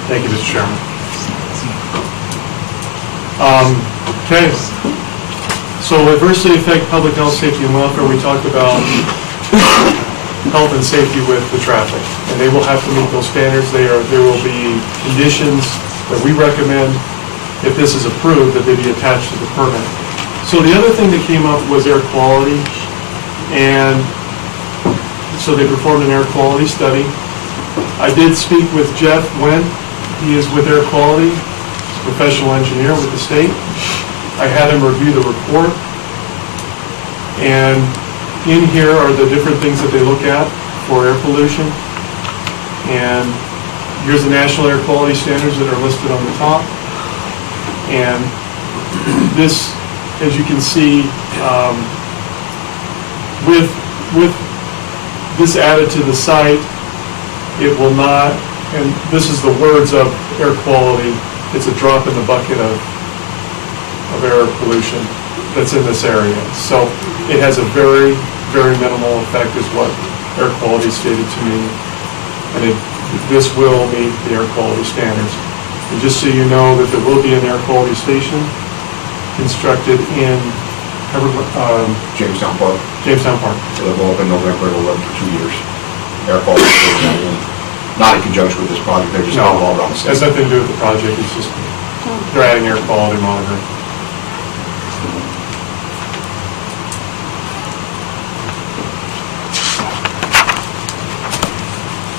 Thank you, Mr. Chairman. Okay. So adversely affect public health, safety, and welfare, we talked about health and safety with the traffic, and they will have to meet those standards. There will be conditions that we recommend, if this is approved, that they be attached to the permit. So the other thing that came up was air quality, and so they performed an air quality study. I did speak with Jeff Wendt. He is with air quality, he's a professional engineer with the state. I had him review the report, and in here are the different things that they look at for air pollution. And here's the national air quality standards that are listed on the top. And this, as you can see, with this added to the site, it will not, and this is the words of air quality, it's a drop in the bucket of air pollution that's in this area. So it has a very, very minimal effect is what air quality stated to me. And this will meet the air quality standards. And just so you know that there will be an air quality station constructed in Jamestown Park. Jamestown Park. It'll go up in November, it'll run for 2 years. Air quality station, not in conjunction with this project, they're just all around the state. Has nothing to do with the project, it's just, they're adding air quality monitoring.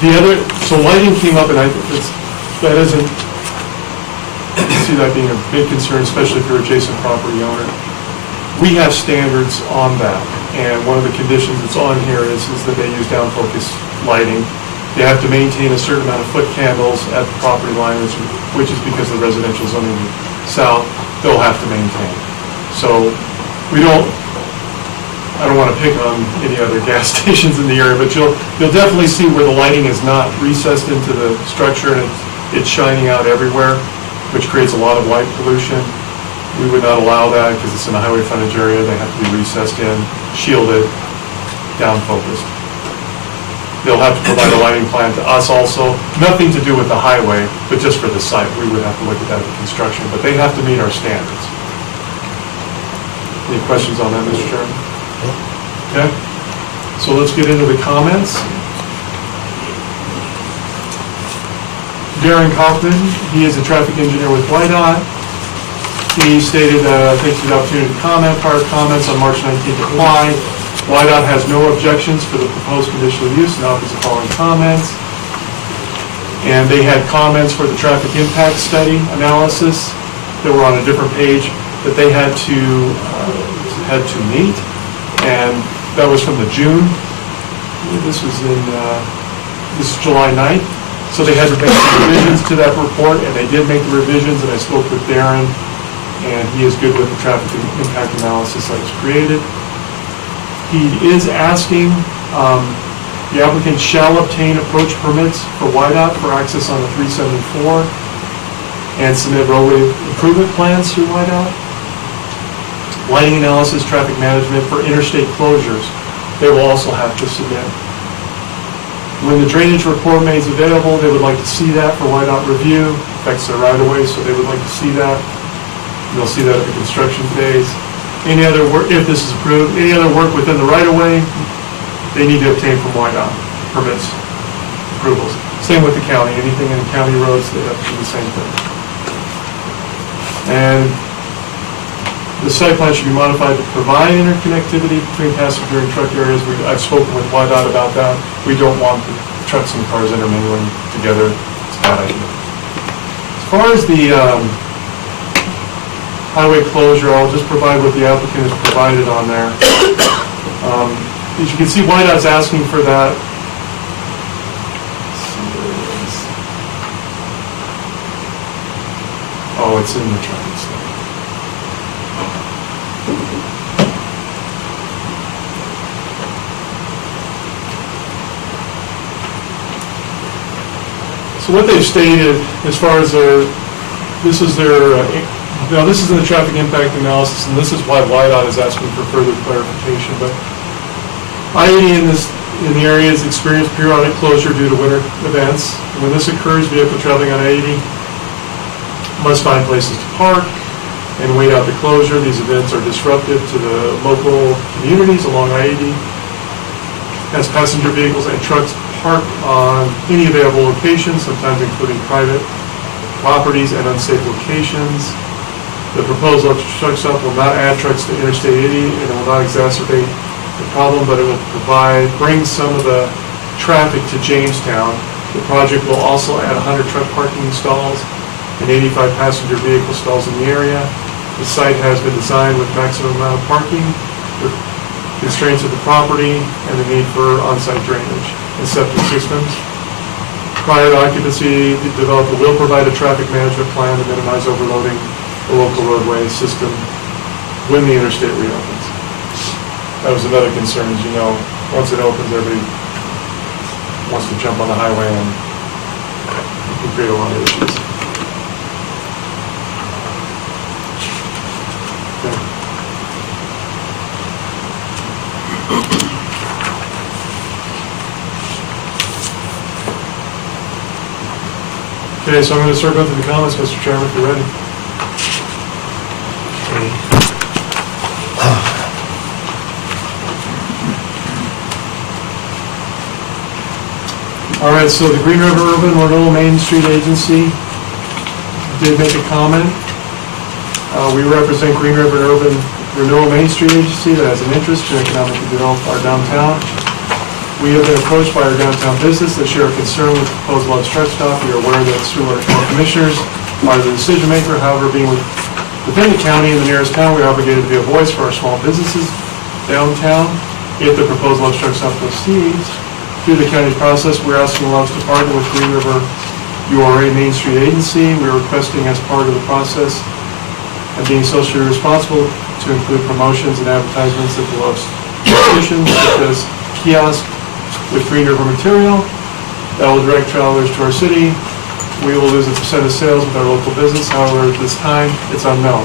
The other, so lighting came up, and that isn't, I see that being a big concern, especially if you're adjacent property owner. We have standards on that, and one of the conditions that's on here is that they use down focus lighting. They have to maintain a certain amount of foot candles at the property line, which is because the residential zoning south, they'll have to maintain. So we don't, I don't want to pick on any other gas stations in the area, but you'll definitely see where the lighting is not recessed into the structure and it's shining out everywhere, which creates a lot of light pollution. We would not allow that because it's in a highway frontage area. They have to be recessed in, shielded, down focused. They'll have to provide a lighting plan to us also, nothing to do with the highway, but just for the site. We would have to look at that at construction, but they have to meet our standards. Any questions on that, Mr. Chairman? Okay, so let's get into the comments. Darren Kaufman, he is a traffic engineer with YDOT. He stated, thanks for the opportunity to comment. Prior comments on March 19th apply. YDOT has no objections for the proposed conditional use and offers the following comments. And they had comments for the traffic impact study analysis that were on a different page that they had to meet. And that was from the June. This was this is July 9th. So they had to make some revisions to that report, and they did make the revisions, and I spoke with Darren, and he is good with the traffic impact analysis that was created. He is asking, the applicant shall obtain approach permits for YDOT for access on the 374 and submit roadway improvement plans through YDOT. Lighting analysis, traffic management for interstate closures, they will also have to submit. When the drainage report made available, they would like to see that for YDOT review, affects their right-of-way, so they would like to see that. You'll see that at the construction phase. Any other work, if this is approved, any other work within the right-of-way, they need to obtain from YDOT permits, approvals. Same with the county, anything in county roads, they have to do the same thing. And the site plan should be modified to provide interconnectivity between passenger and truck areas. I've spoken with YDOT about that. We don't want the trucks and cars intermingling together. It's a bad idea. As far as the highway closure, I'll just provide what the applicant has provided on there. As you can see, YDOT's asking for that. Oh, it's in the traffic study. So what they've stated, as far as this is now this is in the traffic impact analysis, and this is why WIDOT is asking for further clarification, but I-80 in the area has experienced periodic closure due to winter events. When this occurs, vehicle traveling on I-80 must find places to park and wait out the closure. These events are disruptive to the local communities along I-80 as passenger vehicles and trucks park on any available locations, sometimes including private properties and unsafe locations. The proposed electric truck stop will not add trucks to Interstate 80 and it will not exacerbate the problem, but it will bring some of the traffic to Jamestown. The project will also add 100 truck parking stalls and 85 passenger vehicle stalls in the area. The site has been designed with maximum amount of parking, with constraints of the property, and the need for on-site drainage and septic systems. Prior to occupancy, the developer will provide a traffic management plan to minimize overloading the local roadway system when the interstate reopens. That was another concern, as you know, once it opens, everybody wants to jump on the highway and it can create a lot of issues. Okay, so I'm going to circle to the comments, Mr. Chairman, if you're ready. All right, so the Green River Urban Renewal Main Street Agency did make a comment. We represent Green River Urban Renewal Main Street Agency that has an interest in economically develop our downtown. We have been approached by our downtown business that share a concern with the proposed large truck stop. We are aware that Sweetwater County Commissioners are the decision maker. However, being within the county and the nearest town, we are obligated to be a voice for our small businesses downtown. If the proposed large truck stop proceeds through the county's process, we're asking Loves to partner with Green River URA Main Street Agency. We're requesting as part of the process and being socially responsible to include promotions and advertisements at the Loves stations, such as kiosk with Green River material that will direct travelers to our city. We will lose a percent of sales with our local business. However, at this time, it's unknown.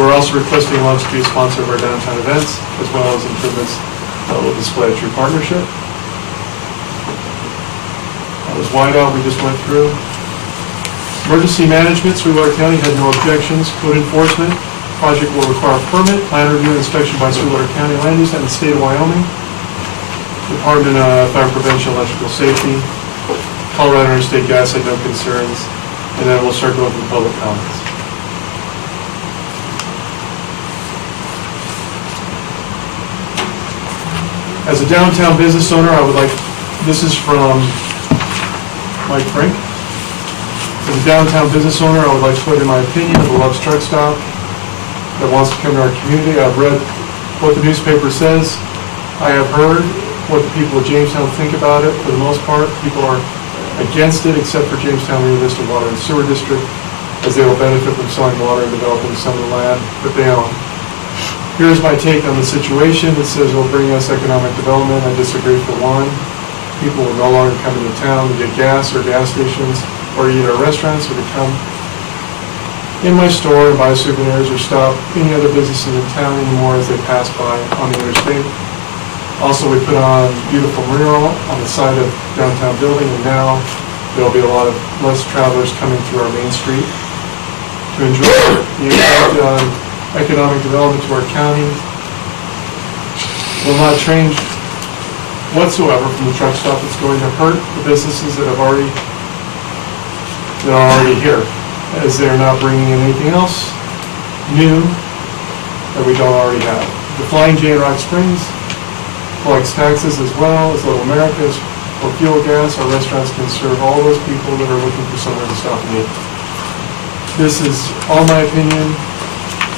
We're also requesting Loves to be a sponsor of our downtown events, as well as improvements that will display a true partnership. That was WIDOT we just went through. Emergency management, Sweetwater County had no objections. Code enforcement, project will require a permit, plan review, and inspection by Sweetwater County Land Use and the state of Wyoming. Department of Fire Prevention, Electrical Safety, Colorado Interstate Gas had no concerns, and then we'll start going through public comments. As a downtown business owner, I would like, this is from Mike Frank. As a downtown business owner, I would like to put in my opinion of the Love's Truck Stop that wants to come to our community. I've read what the newspaper says. I have heard what the people of Jamestown think about it. For the most part, people are against it, except for Jamestown Rio Vista Water and Sewer District, as they will benefit from selling water and developing some of the land that they own. Here's my take on the situation. It says it will bring us economic development. I disagree for one. People will no longer come into town to get gas or gas stations or eat at our restaurants, or to come in my store and buy souvenirs or stop any other business in the town anymore as they pass by on the interstate. Also, we put on beautiful mural on the side of downtown building, and now there'll be a lot of less travelers coming through our main street to enjoy the impact on economic development to our county. Will not change whatsoever from the truck stop. It's going to hurt the businesses that are already here, as they're not bringing in anything else new that we don't already have. The Flying J in Rock Springs collects taxes as well as Little America's for fuel gas. Our restaurants can serve all those people that are looking for somewhere to stop and eat. This is all my opinion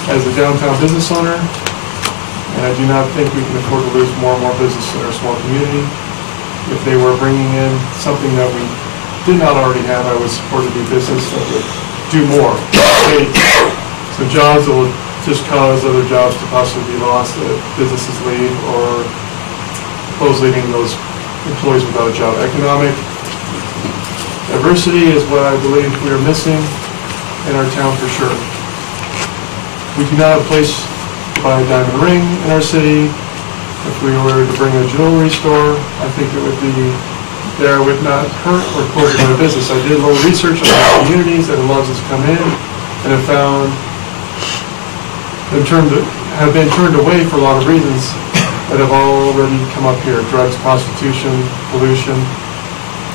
as a downtown business owner, and I do not think we can afford to lose more and more business in our small community. If they were bringing in something that we did not already have, I would support a new business that would do more. So jobs that will just cause other jobs to possibly be lost, that businesses leave, or close, leaving those employees without a job. Economic Diversity is what I believe we are missing in our town for sure. We do not have a place to buy a diamond ring in our city. If we were to bring a jewelry store, I think it would be, there would not hurt or close my business. I did a little research on the communities that allows us to come in and have found have been turned away for a lot of reasons that have already come up here: drugs, prostitution, pollution,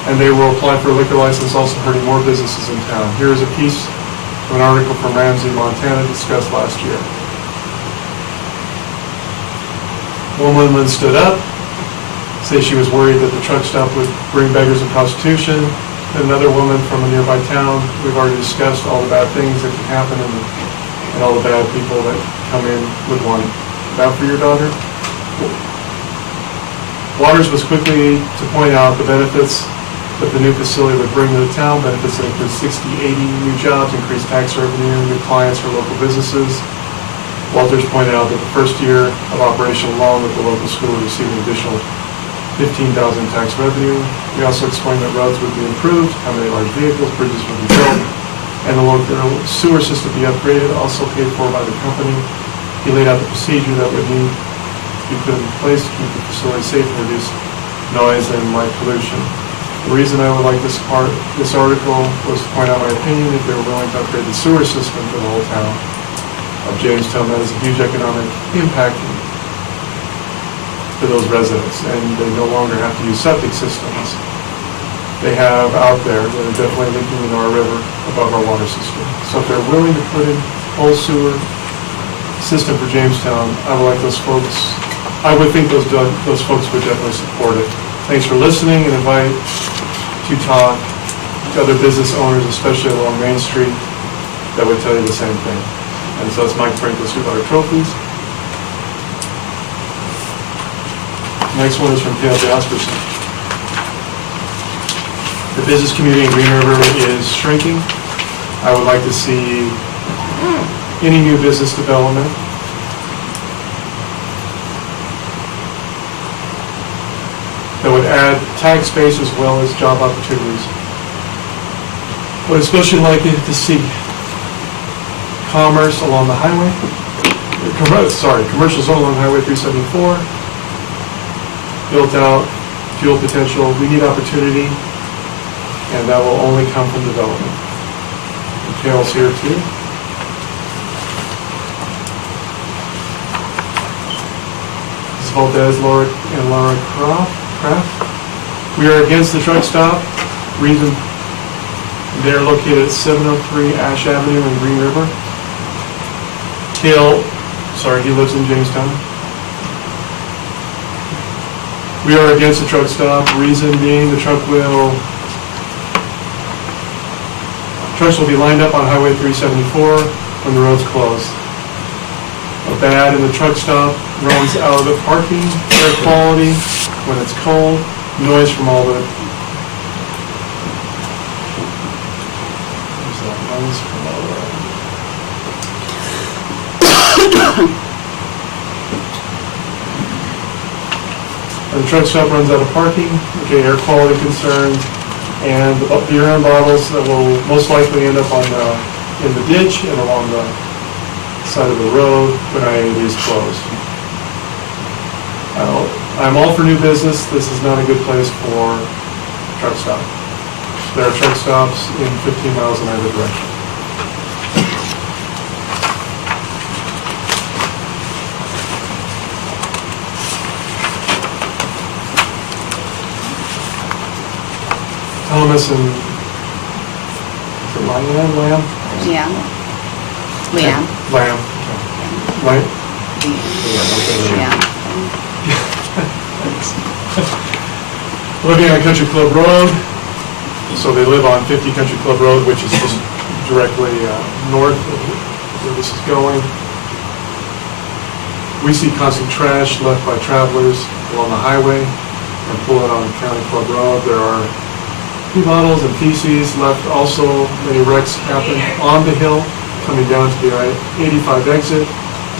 and they will apply for a liquor license, also hurting more businesses in town. Here is a piece of an article from Ramsey, Montana, discussed last year. One woman stood up, say she was worried that the truck stop would bring beggars and prostitution. Another woman from a nearby town, we've already discussed all the bad things that can happen and all the bad people that come in would want that for your daughter. Waters was quickly to point out the benefits that the new facility would bring to the town, benefits that include 60, 80 new jobs, increased tax revenue, new clients for local businesses. Walters pointed out that the first year of operation alone that the local school would receive an additional $15,000 tax revenue. We also explained that roads would be improved, how many large vehicles, bridges would be built, and the local sewer system be upgraded, also paid for by the company. He laid out the procedure that would need to be put in place to keep the facility safe and reduce noise and light pollution. The reason I would like this article was to point out my opinion if they were willing to upgrade the sewer system for the whole town of Jamestown. That is a huge economic impact for those residents, and they no longer have to use septic systems they have out there that are definitely leaking into our river above our water system. So if they're willing to put in whole sewer system for Jamestown, I would like those folks, I would think those folks would definitely support it. Thanks for listening, and invite to talk to other business owners, especially along Main Street, that would tell you the same thing. And so that's Mike Frankel, Sweetwater Trophies. Next one is from Dale Jasperson. The business community in Green River is shrinking. I would like to see any new business development that would add tax base as well as job opportunities. I would especially like to see commerce along the highway, commercial zone along Highway 374, built out, fuel potential. We need opportunity, and that will only come from development. Details here too. This is Valdez, Laura, and Laura Kraft. We are against the truck stop. Reason, they're located at 703 Ash Avenue in Green River. He lives in Jamestown. We are against the truck stop. Reason being, the trucks will be lined up on Highway 374 when the road's closed. A bad in the truck stop runs out of the parking, air quality when it's cold, noise from all the the truck stop runs out of parking, air quality concerns, and the urine bottles that will most likely end up in the ditch and along the side of the road when I-80 is closed. I'm all for new business. This is not a good place for truck stop. There are truck stops in 15 miles in either direction. Thomas and Lamb? Yeah. Leanne. Lamb. Right? Yeah. Living on Country Club Road. So they live on 50 Country Club Road, which is just directly north of where this is going. We see constant trash left by travelers along the highway and pulling on County Club Road. There are pee bottles and feces left. Also, many wrecks happen on the hill coming down to the I-85 exit.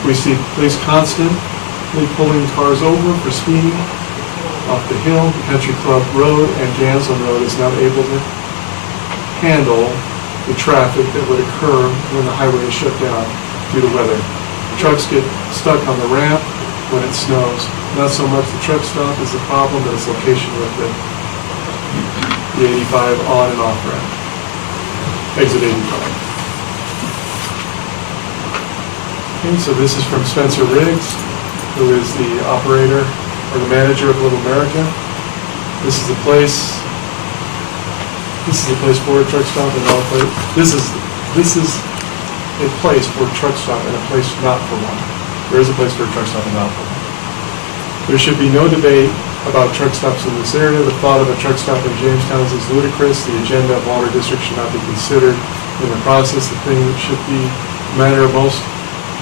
We see police constantly pulling cars over for speeding off the hill. The Country Club Road and Jansen Road is not able to handle the traffic that would occur when the highway is shut down due to weather. Trucks get stuck on the ramp when it snows. Not so much the truck stop is the problem, but its location with the 85 on and off ramp. Exit 85. Okay, so this is from Spencer Riggs, who is the operator or the manager of Little America. This is the place. This is a place for a truck stop and not a place. This is a place for a truck stop and a place not for one. There is a place for a truck stop and not for one. There should be no debate about truck stops in this area. The thought of a truck stop in Jamestown is ludicrous. The agenda of Water District should not be considered in the process. The thing that should be matter most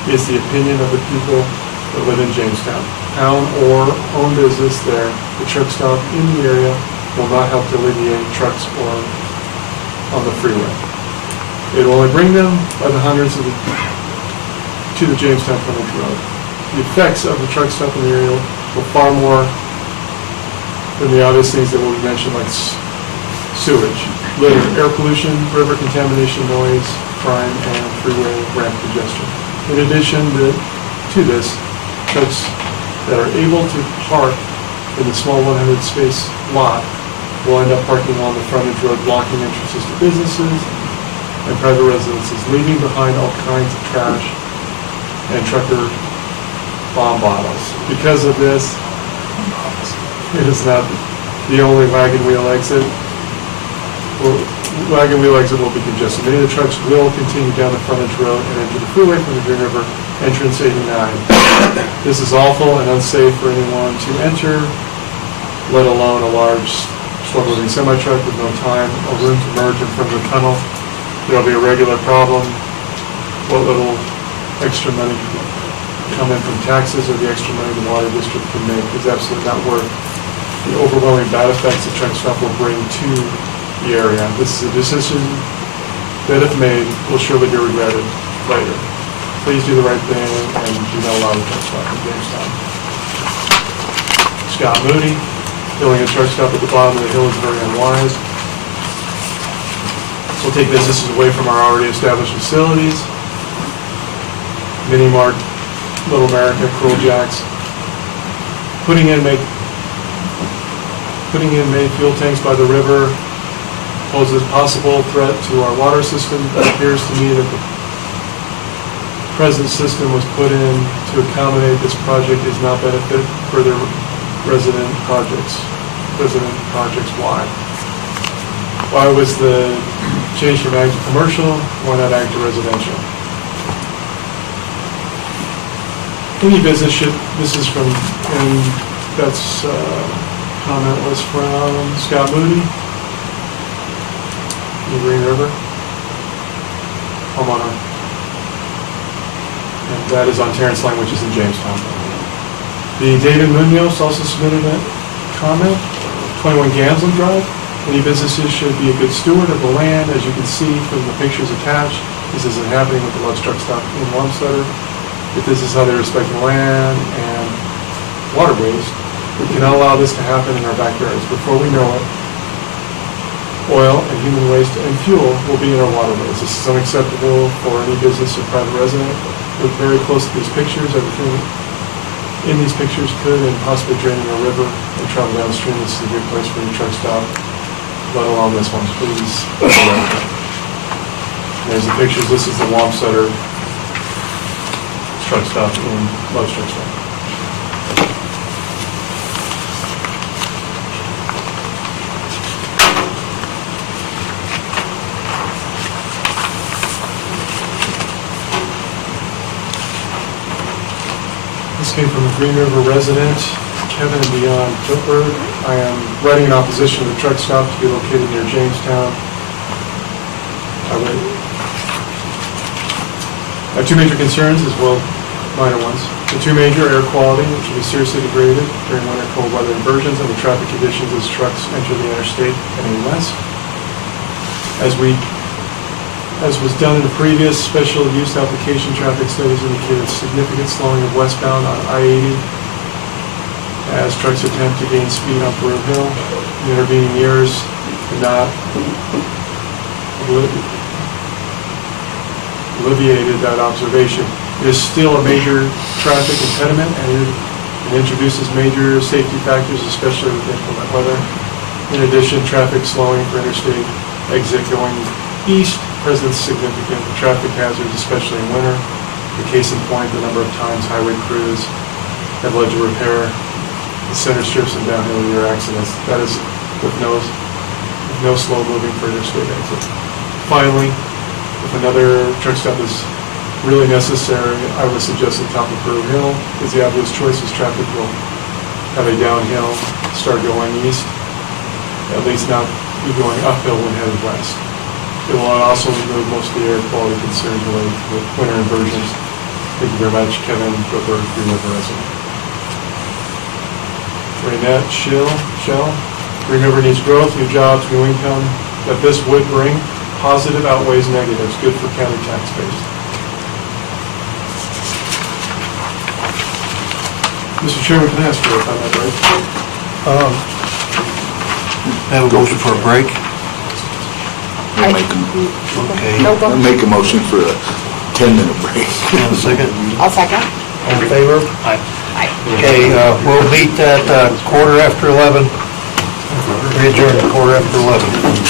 is the opinion of the people that live in Jamestown. Town or own business there, the truck stop in the area will not help to alleviate trucks or on the freeway. It will only bring them by the hundreds to the Jamestown frontage road. The effects of the truck stop in the area will far more than the obvious things that will be mentioned, like sewage, litter, air pollution, river contamination, noise, crime, and freeway ramp congestion. In addition to this, trucks that are able to park in the small 100 space lot will end up parking on the frontage road, blocking entrances to businesses and private residences, leaving behind all kinds of trash and trucker bomb bottles. Because of this, it is not the only wagon wheel exit. Wagon wheel exit will be congested. Many of the trucks will continue down the frontage road and enter the freeway from the Green River entrance 89. This is awful and unsafe for anyone to enter, let alone a large slow-moving semi-truck with no time or room to merge in front of the tunnel. There'll be a regular problem. What little extra money come in from taxes or the extra money the Water District can make is absolutely not worth the overwhelming bad effects the truck stop will bring to the area. This is a decision that, if made, will surely be regretted later. Please do the right thing and do not allow the truck stop in Jamestown. Scott Moody. Building a truck stop at the bottom of the hill is very unwise. We'll take businesses away from our already established facilities. Mini Mart, Little America, Cruel Jacks. Putting in made fuel tanks by the river poses a possible threat to our water system. It appears to me that the present system was put in to accommodate this project is not benefit further resident projects. Why? Why was the change from ag to commercial? Why not ag to residential? Any business should, this is from, and that's comment was from Scott Moody, in Green River, homeowner. And that is on Terrence Lane, which is in Jamestown. The David Munoz also submitted a comment. 21 Gamslin Drive. Any businesses should be a good steward of the land. As you can see from the pictures attached, this isn't happening with the large truck stop in Wamsutter. If this is how they respect the land and waterways, we cannot allow this to happen in our backyards. Before we know it, oil and human waste and fuel will be in our waterways. This is unacceptable for any business or private resident. Look very close at these pictures. Everything in these pictures could and possibly draining a river and travel downstream. This is a good place for your truck stop, let alone this one. Please. There's the pictures. This is the Wamsutter truck stop in Love's Truck Stop. This came from a Green River resident, Kevin and Beyond Tilburg. I am writing in opposition to the truck stop to be located near Jamestown. I have two major concerns as well, minor ones. The two major, air quality, which will be seriously degraded during winter cold weather inversions, and the traffic conditions as trucks enter the interstate heading west. As was done in the previous special use application, traffic studies indicated significant slowing of westbound on I-80 as trucks attempt to gain speed on Broom Hill. In intervening years, alleviated that observation. It is still a major traffic impediment, and it introduces major safety factors, especially with inclement weather. In addition, traffic slowing for interstate exit going east presents significant traffic hazards, especially in winter. The case in point, the number of times highway crews have led to repair the center strips and downhill rear accidents. That is with no slow moving for interstate exit. Finally, if another truck stop is really necessary, I would suggest the top of Brew Hill is the obvious choice, as traffic will have a downhill, start going east, at least not be going uphill when headed west. It will also remove most of the air quality concerns related with winter inversions. Thank you very much, Kevin Cooper, Green River resident. Raynette Shell, Green River needs growth, new jobs, new income, that this would bring positive outweighs negatives, good for county taxpayers. Mr. Chairman, can I ask for a comment, right? Have a motion for a break? I'll make a- Okay. No, go I'll ahead. make a motion for a 10-minute break. And a second? I'll second. All in favor? Aye. Aye. Okay, we'll meet at 11:15. We adjourn at 11:15.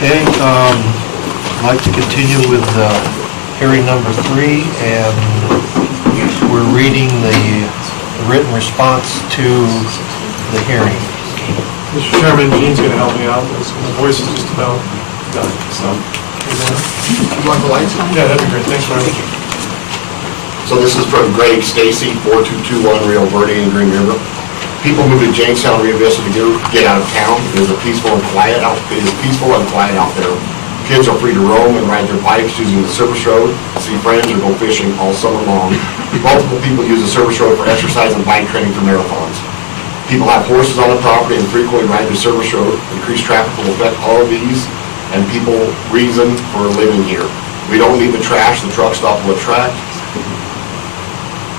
Okay, I'd like to continue with hearing number 3, and we're reading the written response to the hearing. Mr. Chairman, Gene's going to help me out. My voice is just about done, so. You want the lights? Yeah, that'd be great. Thanks very much. So this is from Greg Stacy, 4221 Rio Verde in Green River. People move to Jamestown, Rio Vista to get out of town. It is peaceful and quiet out there. Kids are free to roam and ride their bikes using the service road, see friends, or go fishing all summer long. Multiple people use the service road for exercise and bike training for marathons. People have horses on the property and frequently ride the service road. Increased traffic will affect all of these and people reason for living here. We don't need the trash the truck stop will attract.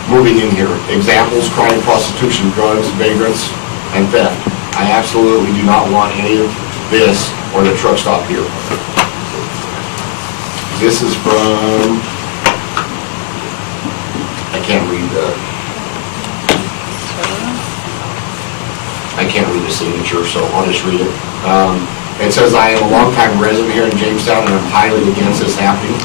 Moving in here. Examples: crime, prostitution, drugs, vagrants, and theft. I absolutely do not want any of this or the truck stop here. This is from, I can't read the signature, so I'll just read it. It says, I am a longtime resident here in Jamestown and I'm highly against this happening.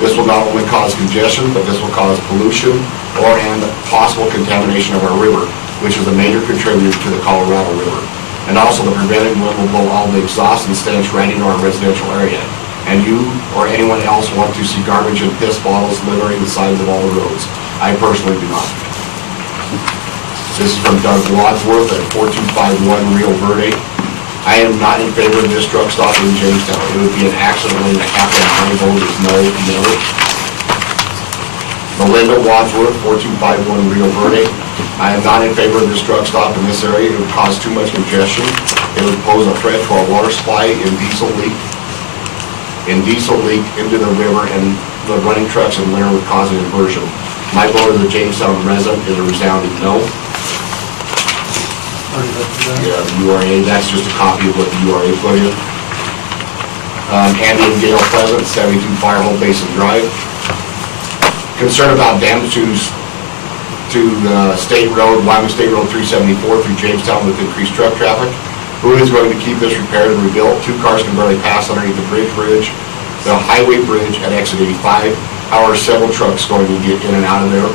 This will not only cause congestion, but this will cause pollution and possible contamination of our river, which is a major contributor to the Colorado River. And also the prevailing wind will blow all the exhaust and stench right into our residential area. And you or anyone else want to see garbage and piss bottles littering the sides of all the roads. I personally do not. This is from Doug Wadsworth at 4251 Rio Verde. I am not in favor of this truck stop in Jamestown. It would be an accident waiting to happen. My vote is no, never. Melinda Wadsworth, 4251 Rio Verde. I am not in favor of this truck stop in this area. It would cause too much congestion. It would pose a threat to our water supply in diesel leak into the river, and the running trucks in winter would cause an inversion. My vote as a Jamestown resident is a resounding no. Yeah, the URA, that's just a copy of what the URA put in. Andy and Gail Pleasant, 72 Firehole Basin Drive. Concern about damage to State Road, Wyoming State Road 374 through Jamestown with increased truck traffic. Who is going to keep this repaired and rebuilt? 2 cars can barely pass underneath the bridge, the highway bridge at exit 85. How are several trucks going to get in and out of there?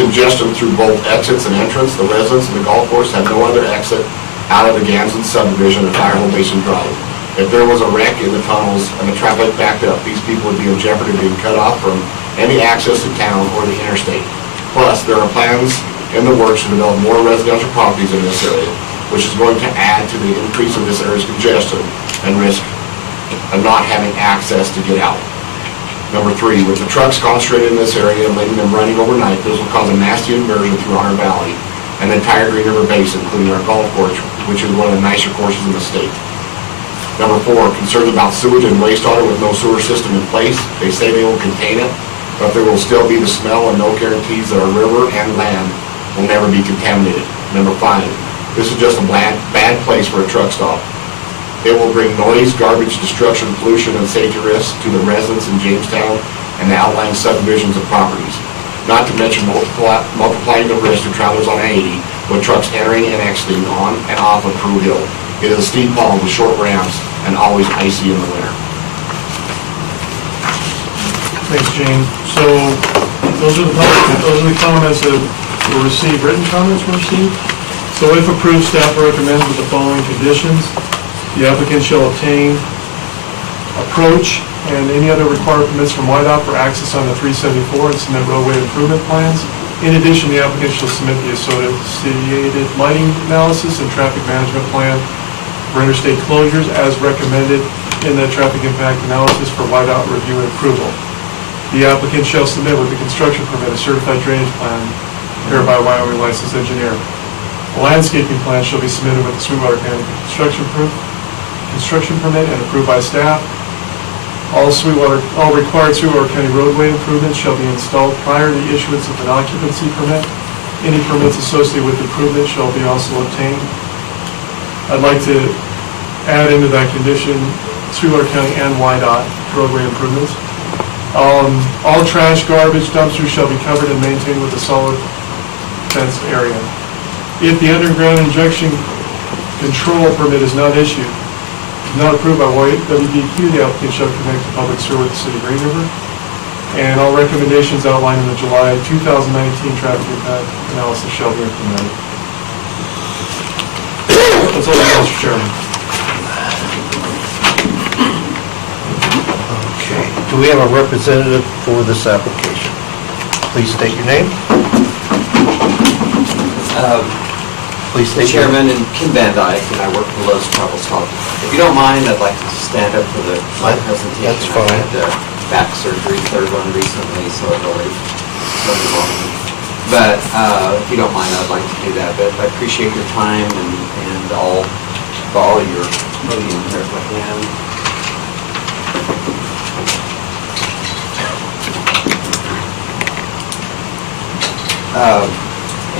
Congestion through both exits and entrance. The residents of the golf course have no other exit out of the Ganson subdivision and Firehole Basin Drive. If there was a wreck in the tunnels and the traffic backed up, these people would be in jeopardy of being cut off from any access to town or the interstate. Plus, there are plans in the works to develop more residential properties in this area, which is going to add to the increase of this area's congestion and risk of not having access to get out. Number 3, with the trucks concentrated in this area and letting them running overnight, this will cause a nasty inversion through Honor Valley and the entire Green River Basin, including our golf course, which is one of the nicer courses in the state. Number 4, concerns about sewage and wastewater with no sewer system in place. They say they will contain it, but there will still be the smell and no guarantees that our river and land will never be contaminated. Number 5, this is just a bad place for a truck stop. It will bring noise, garbage, destruction, pollution, and safety risks to the residents in Jamestown and the outlying subdivisions of properties. Not to mention multiplying the risk to travelers on I-80 with trucks entering and exiting on and off of Prue Hill. It is a steep fall with short ramps and always icy in the winter. Thanks, Gene. So those are the comments that were received, written comments were received. So if approved, staff recommends with the following conditions. The applicant shall obtain approach and any other required permits from WIDOT for access on the 374 and submit roadway improvement plans. In addition, the applicant shall submit the associated lighting analysis and traffic management plan for interstate closures as recommended in the traffic impact analysis for WIDOT review and approval. The applicant shall submit with the construction permit a certified drainage plan prepared by a Wyoming licensed engineer. A landscaping plan shall be submitted with the Sweetwater County construction permit and approved by staff. All required Sweetwater County roadway improvements shall be installed prior to the issuance of an occupancy permit. Any permits associated with the improvement shall be also obtained. I'd like to add into that condition Sweetwater County and WIDOT roadway improvements. All trash, garbage, dumpsters shall be covered and maintained with a solid fenced area. If the underground injection control permit is not issued, Not approved by WDQ, the applicant shall connect to public sewer with the city of Green River. And all recommendations outlined in the July 2019 traffic impact analysis shall be implemented. That's all I have, Mr. Chairman. Okay, do we have a representative for this application? Please state your name. Please state your Chairman and Kim Van Dyke, and I work for Lowe's Travel Stop. If you don't mind, I'd like to stand up for my presentation. That's fine. I had back surgery, third one recently, so it really doesn't bother me. But if you don't mind, I'd like to do that. But I appreciate your time and all your podium here if I can.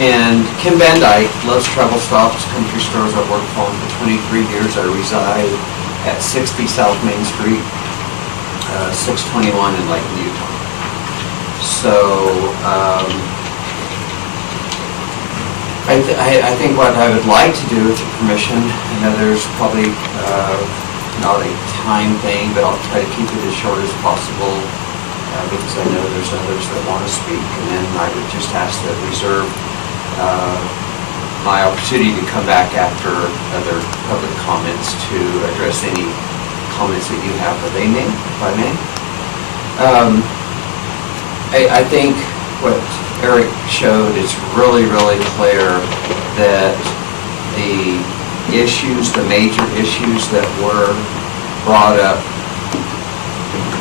And Kim Van Dyke, Love's Travel Stops, Country Stores. I've worked for them for 23 years. I reside at 60 South Main Street, 621 in Lakeland, Utah. So I think what I would like to do with your permission, I know there's probably not a time thing, but I'll try to keep it as short as possible. Because I know there's others that want to speak, and then I would just ask that reserve my opportunity to come back after other public comments to address any comments that you have, if I may. I think what Eric showed is really, really clear that the issues, the major issues that were brought up,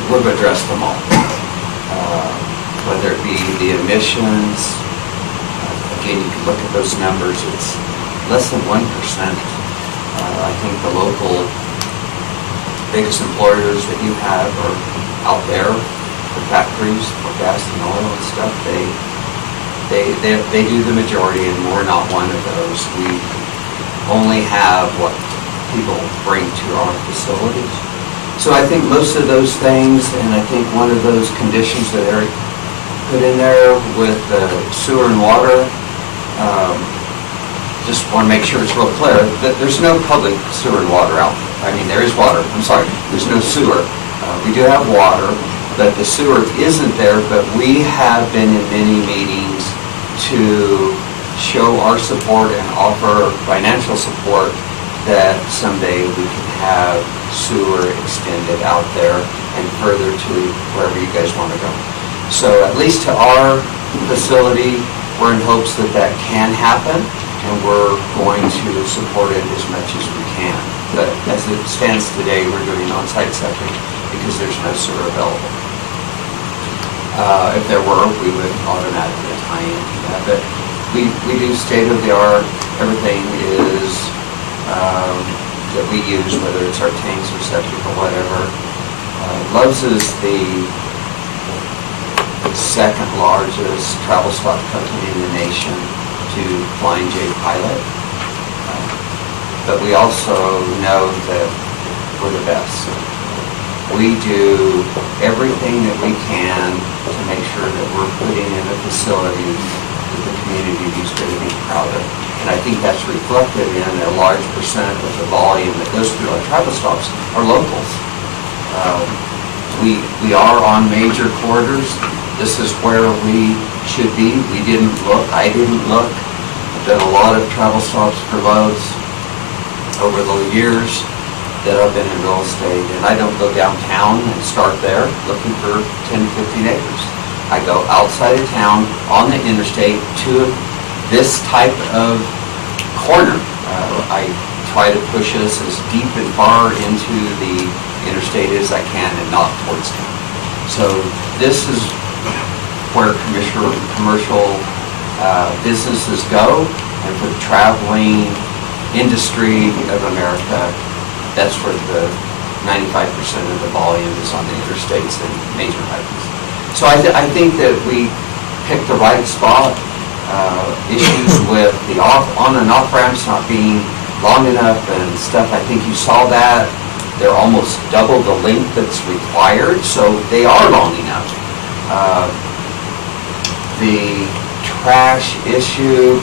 we've addressed them all. Whether it be the emissions, again, you can look at those numbers, it's less than 1%. I think the local biggest employers that you have are out there, the factories for gas and oil and stuff, they do the majority, and we're not one of those. We only have what people bring to our facilities. So I think most of those things, and I think one of those conditions that Eric put in there with sewer and water, just want to make sure it's real clear that there's no public sewer and water out there. I mean, there is water, I'm sorry, there's no sewer. We do have water, but the sewer isn't there, but we have been in many meetings to show our support and offer financial support that someday we can have sewer extended out there and further to wherever you guys want to go. So at least to our facility, we're in hopes that that can happen, and we're going to support it as much as we can. But as it stands today, we're doing on-site septic because there's no sewer available. If there were, we would automatically tie into that. But we do state-of-the-art. Everything is that we use, whether it's our tanks or septic or whatever. Love's is the second largest travel stock company in the nation to Flying J pilot. But we also know that we're the best. We do everything that we can to make sure that we're putting in a facility that the community is going to be proud of. And I think that's reflected in a large percent of the volume that goes through our travel stops are locals. We are on major corridors. This is where we should be. We didn't look, I didn't look. I've done a lot of travel stops for Lowe's over the years that I've been in real estate, and I don't go downtown and start there looking for 10 to 15 acres. I go outside of town on the interstate to this type of corner. I try to push us as deep and far into the interstate as I can and not towards town. So this is where commercial businesses go, and for the traveling industry of America, that's where the 95% of the volume is on the interstates and major highways. So I think that we picked the right spot. Issues with the on and off ramps not being long enough and stuff, I think you saw that. They're almost double the length that's required, so they are long enough. The trash issue,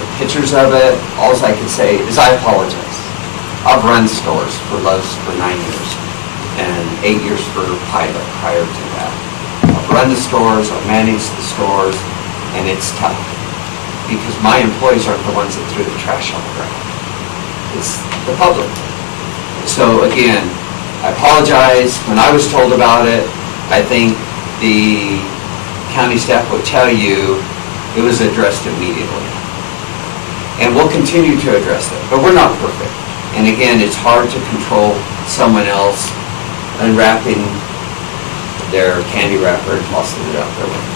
the pictures of it, all I can say is I apologize. I've run stores for Lowe's for 9 years and 8 years for Pilot prior to that. I've run the stores, I've managed the stores, and it's tough because my employees aren't the ones that threw the trash on the ground. It's the public. So again, I apologize. When I was told about it, I think the county staff would tell you it was addressed immediately. And we'll continue to address it, but we're not perfect. And again, it's hard to control someone else unwrapping their candy wrapper and tossing it out their window.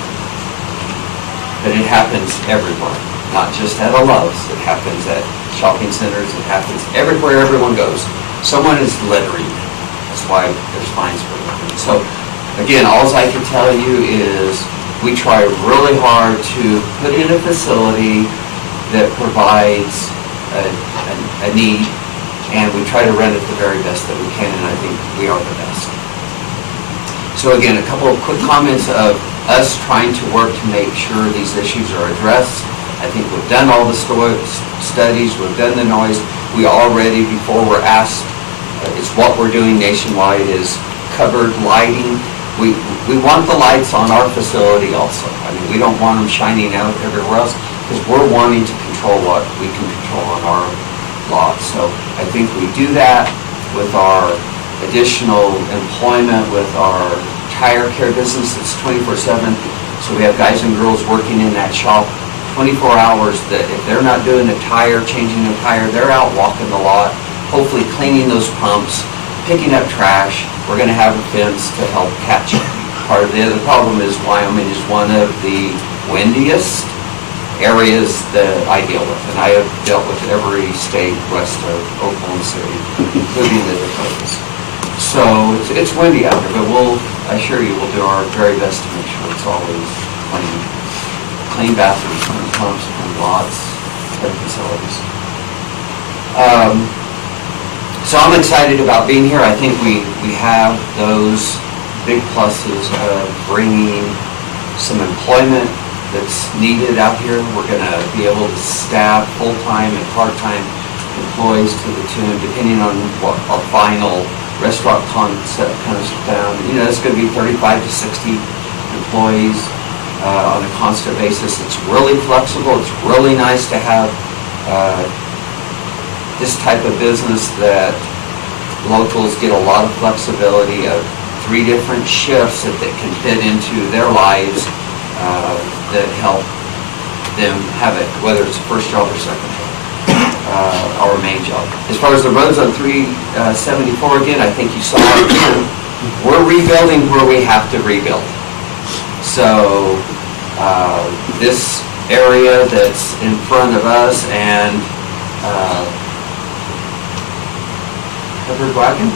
But it happens everywhere, not just at a Love's. It happens at shopping centers. It happens everywhere everyone goes. Someone is littering. That's why there's fines for littering. So again, all I can tell you is we try really hard to put in a facility that provides a need, and we try to run it the very best that we can, and I think we are the best. So again, a couple of quick comments of us trying to work to make sure these issues are addressed. I think we've done all the studies, we've done the noise. We already, before we're asked, it's what we're doing nationwide is covered lighting. We want the lights on our facility also. I mean, we don't want them shining out everywhere else because we're wanting to control what we can control on our lot. So I think we do that with our additional employment, with our tire care business. It's 24/7. So we have guys and girls working in that shop 24 hours that if they're not doing the tire, changing the tire, they're out walking the lot, hopefully cleaning those pumps, picking up trash. We're going to have a fence to help catch it. Part of the other problem is Wyoming is one of the windiest areas that I deal with, and I have dealt with every state west of Oklahoma City, including the Dakotas. So it's windy out there, but I assure you, we'll do our very best to make sure it's always clean. Clean bathrooms, clean pumps, clean lots, clean facilities. So I'm excited about being here. I think we have those big pluses of bringing some employment that's needed out here. We're going to be able to staff full-time and part-time employees to the tune, depending on what our final restaurant concept comes down. You know, it's going to be 35 to 60 employees on a constant basis. It's really flexible. It's really nice to have this type of business that locals get a lot of flexibility of 3 different shifts that they can fit into their lives that help them have it, whether it's a first job or second job, our main job. As far as the roads on 374, again, I think you saw it. We're rebuilding where we have to rebuild. So this area that's in front of us and covered wagon,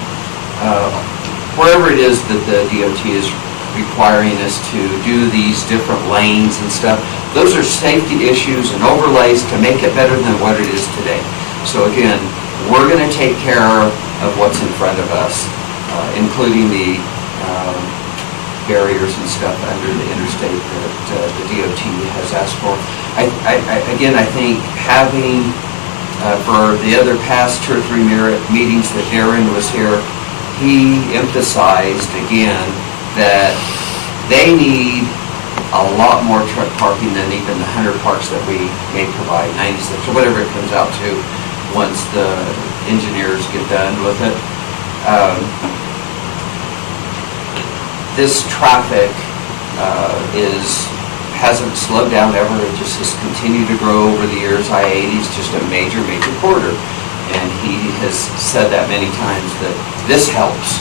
wherever it is that the DOT is requiring us to do these different lanes and stuff, those are safety issues and overlays to make it better than what it is today. So again, we're going to take care of what's in front of us, including the barriers and stuff under the interstate that the DOT has asked for. Again, I think having, for the other past 2 or 3 meetings that Darren was here, he emphasized again that they need a lot more truck parking than even the 100 parks that we may provide, 96 or whatever it comes out to once the engineers get done with it. This traffic hasn't slowed down ever. It just has continued to grow over the years. I-80 is just a major corridor. And he has said that many times that this helps.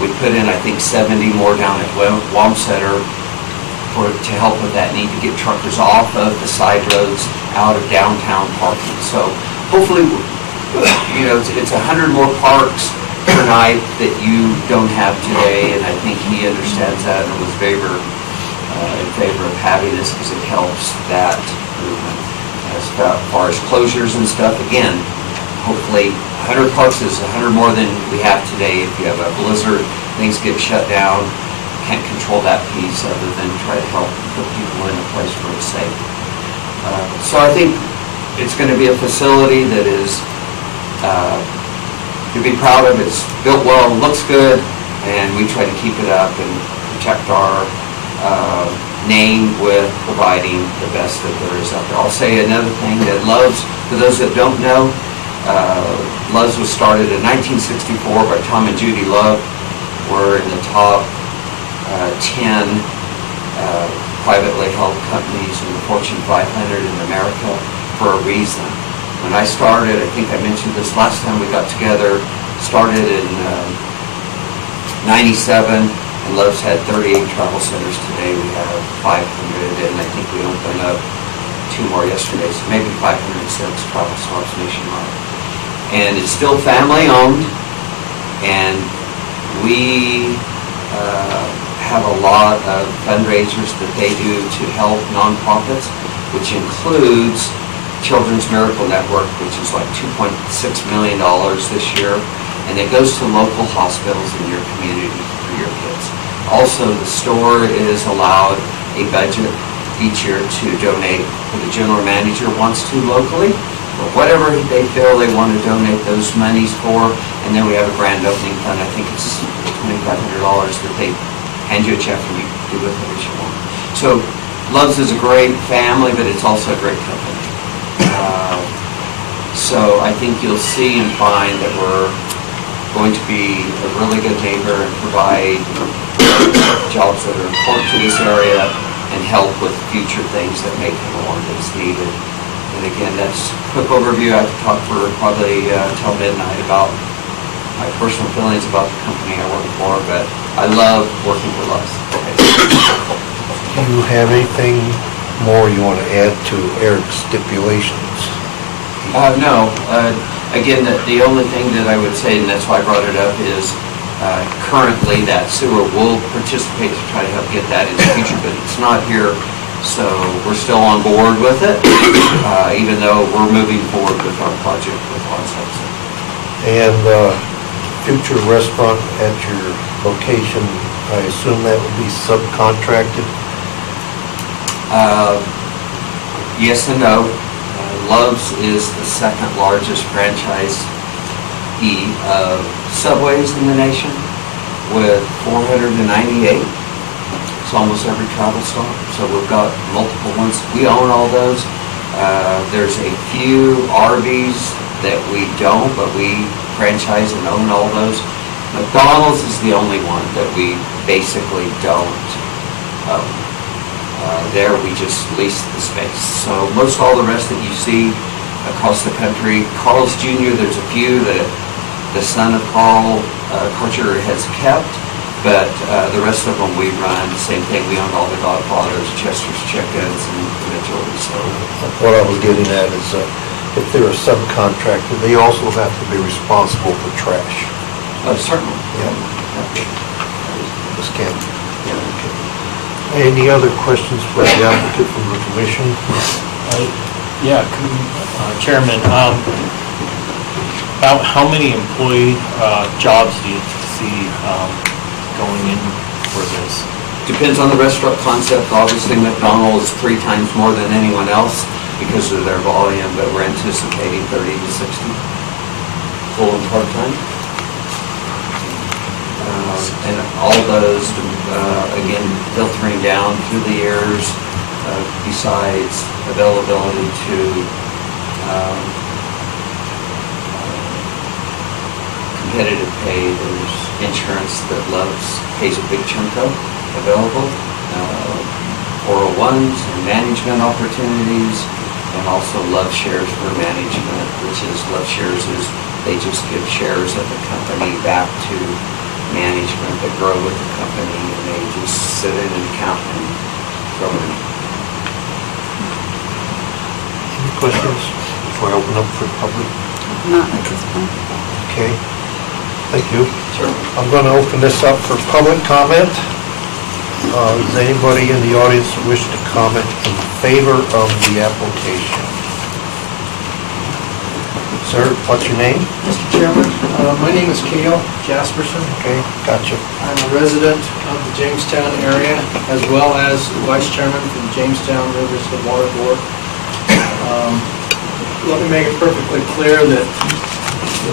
We put in, I think, 70 more down at Wamsetter to help with that need to get truckers off of the side roads out of downtown parking. So hopefully, you know, it's 100 more parks per night that you don't have today, and I think he understands that and was in favor of having this because it helps that movement. As far as closures and stuff, again, hopefully 100 parks is 100 more than we have today. If you have a blizzard, things get shut down, can't control that piece other than try to help put people in a place where it's safe. So I think it's going to be a facility that is to be proud of. It's built well, looks good, and we try to keep it up and protect our name with providing the best that there is out there. I'll say another thing, that Love's, for those that don't know, Love's was started in 1964 by Tom and Judy Love. We're in the top 10 privately held companies in the Fortune 500 in America for a reason. When I started, I think I mentioned this last time we got together, started in 97, and Love's had 38 travel centers. Today we have 500, and I think we opened up 2 more yesterday, so maybe 506 travel stops nationwide. And it's still family owned, and we have a lot of fundraisers that they do to help nonprofits, which includes Children's Miracle Network, which is like $2.6 million this year, and it goes to local hospitals in your community for your kids. Also, the store is allowed a budget each year to donate what the general manager wants to locally, or whatever they feel they want to donate those monies for, and then we have a grand opening fund. I think it's $2,500 that they hand you a check and you do with it as you want. So Love's is a great family, but it's also a great company. So I think you'll see and find that we're going to be a really good neighbor and provide jobs that are important to this area and help with future things that may come along that's needed. And again, that's a quick overview. I could talk for probably till midnight about my personal feelings about the company I work for, but I love working for Love's. Do you have anything more you want to add to Eric's stipulations? No. Again, the only thing that I would say, and that's why I brought it up, is currently that sewer will participate to try to help get that in the future, but it's not here, so we're still on board with it, even though we're moving forward with our project with on-site. And future restaurant at your location, I assume that would be subcontracted? Yes and no. Love's is the second largest franchisee of Subways in the nation with 498. It's almost every travel stop. So we've got multiple ones. We own all those. There's a few RVs that we don't, but we franchise and own all those. McDonald's is the only one that we basically don't own. There we just lease the space. So most all the rest that you see across the country, Carl's Jr., there's a few that the son of Carl Karcher has kept, but the rest of them we run. Same thing, we own all the Godfathers, Chester's Chickens, and the majority. So What I was getting at is if they're a subcontractor, they also have to be responsible for trash. certainly. Yeah. This can't. Any other questions for the applicant from the commission? Yeah, Chairman, how many employee jobs do you see going in for this? Depends on the restaurant concept. Obviously, McDonald's 3 times more than anyone else because of their volume, but we're anticipating 30 to 60 full and part-time. And all those, again, filtering down through the years, besides availability to competitive pay, there's insurance that Love's pays a big chunk of available, 401s and management opportunities, and also Love Shares for management, which is Love Shares is they just give shares of the company back to management that grow with the company, and they just sit in an account and throw it in. Any questions before I open up for public? Not at this point. Okay, thank you. Sure. I'm going to open this up for public comment. Does anybody in the audience wish to comment in favor of the application? Sir, what's your name? Mr. Chairman, my name is Cale Jasperson. Okay, gotcha. I'm a resident of the Jamestown area, as well as Vice Chairman for the Jamestown Rivers of Water Board. Let me make it perfectly clear that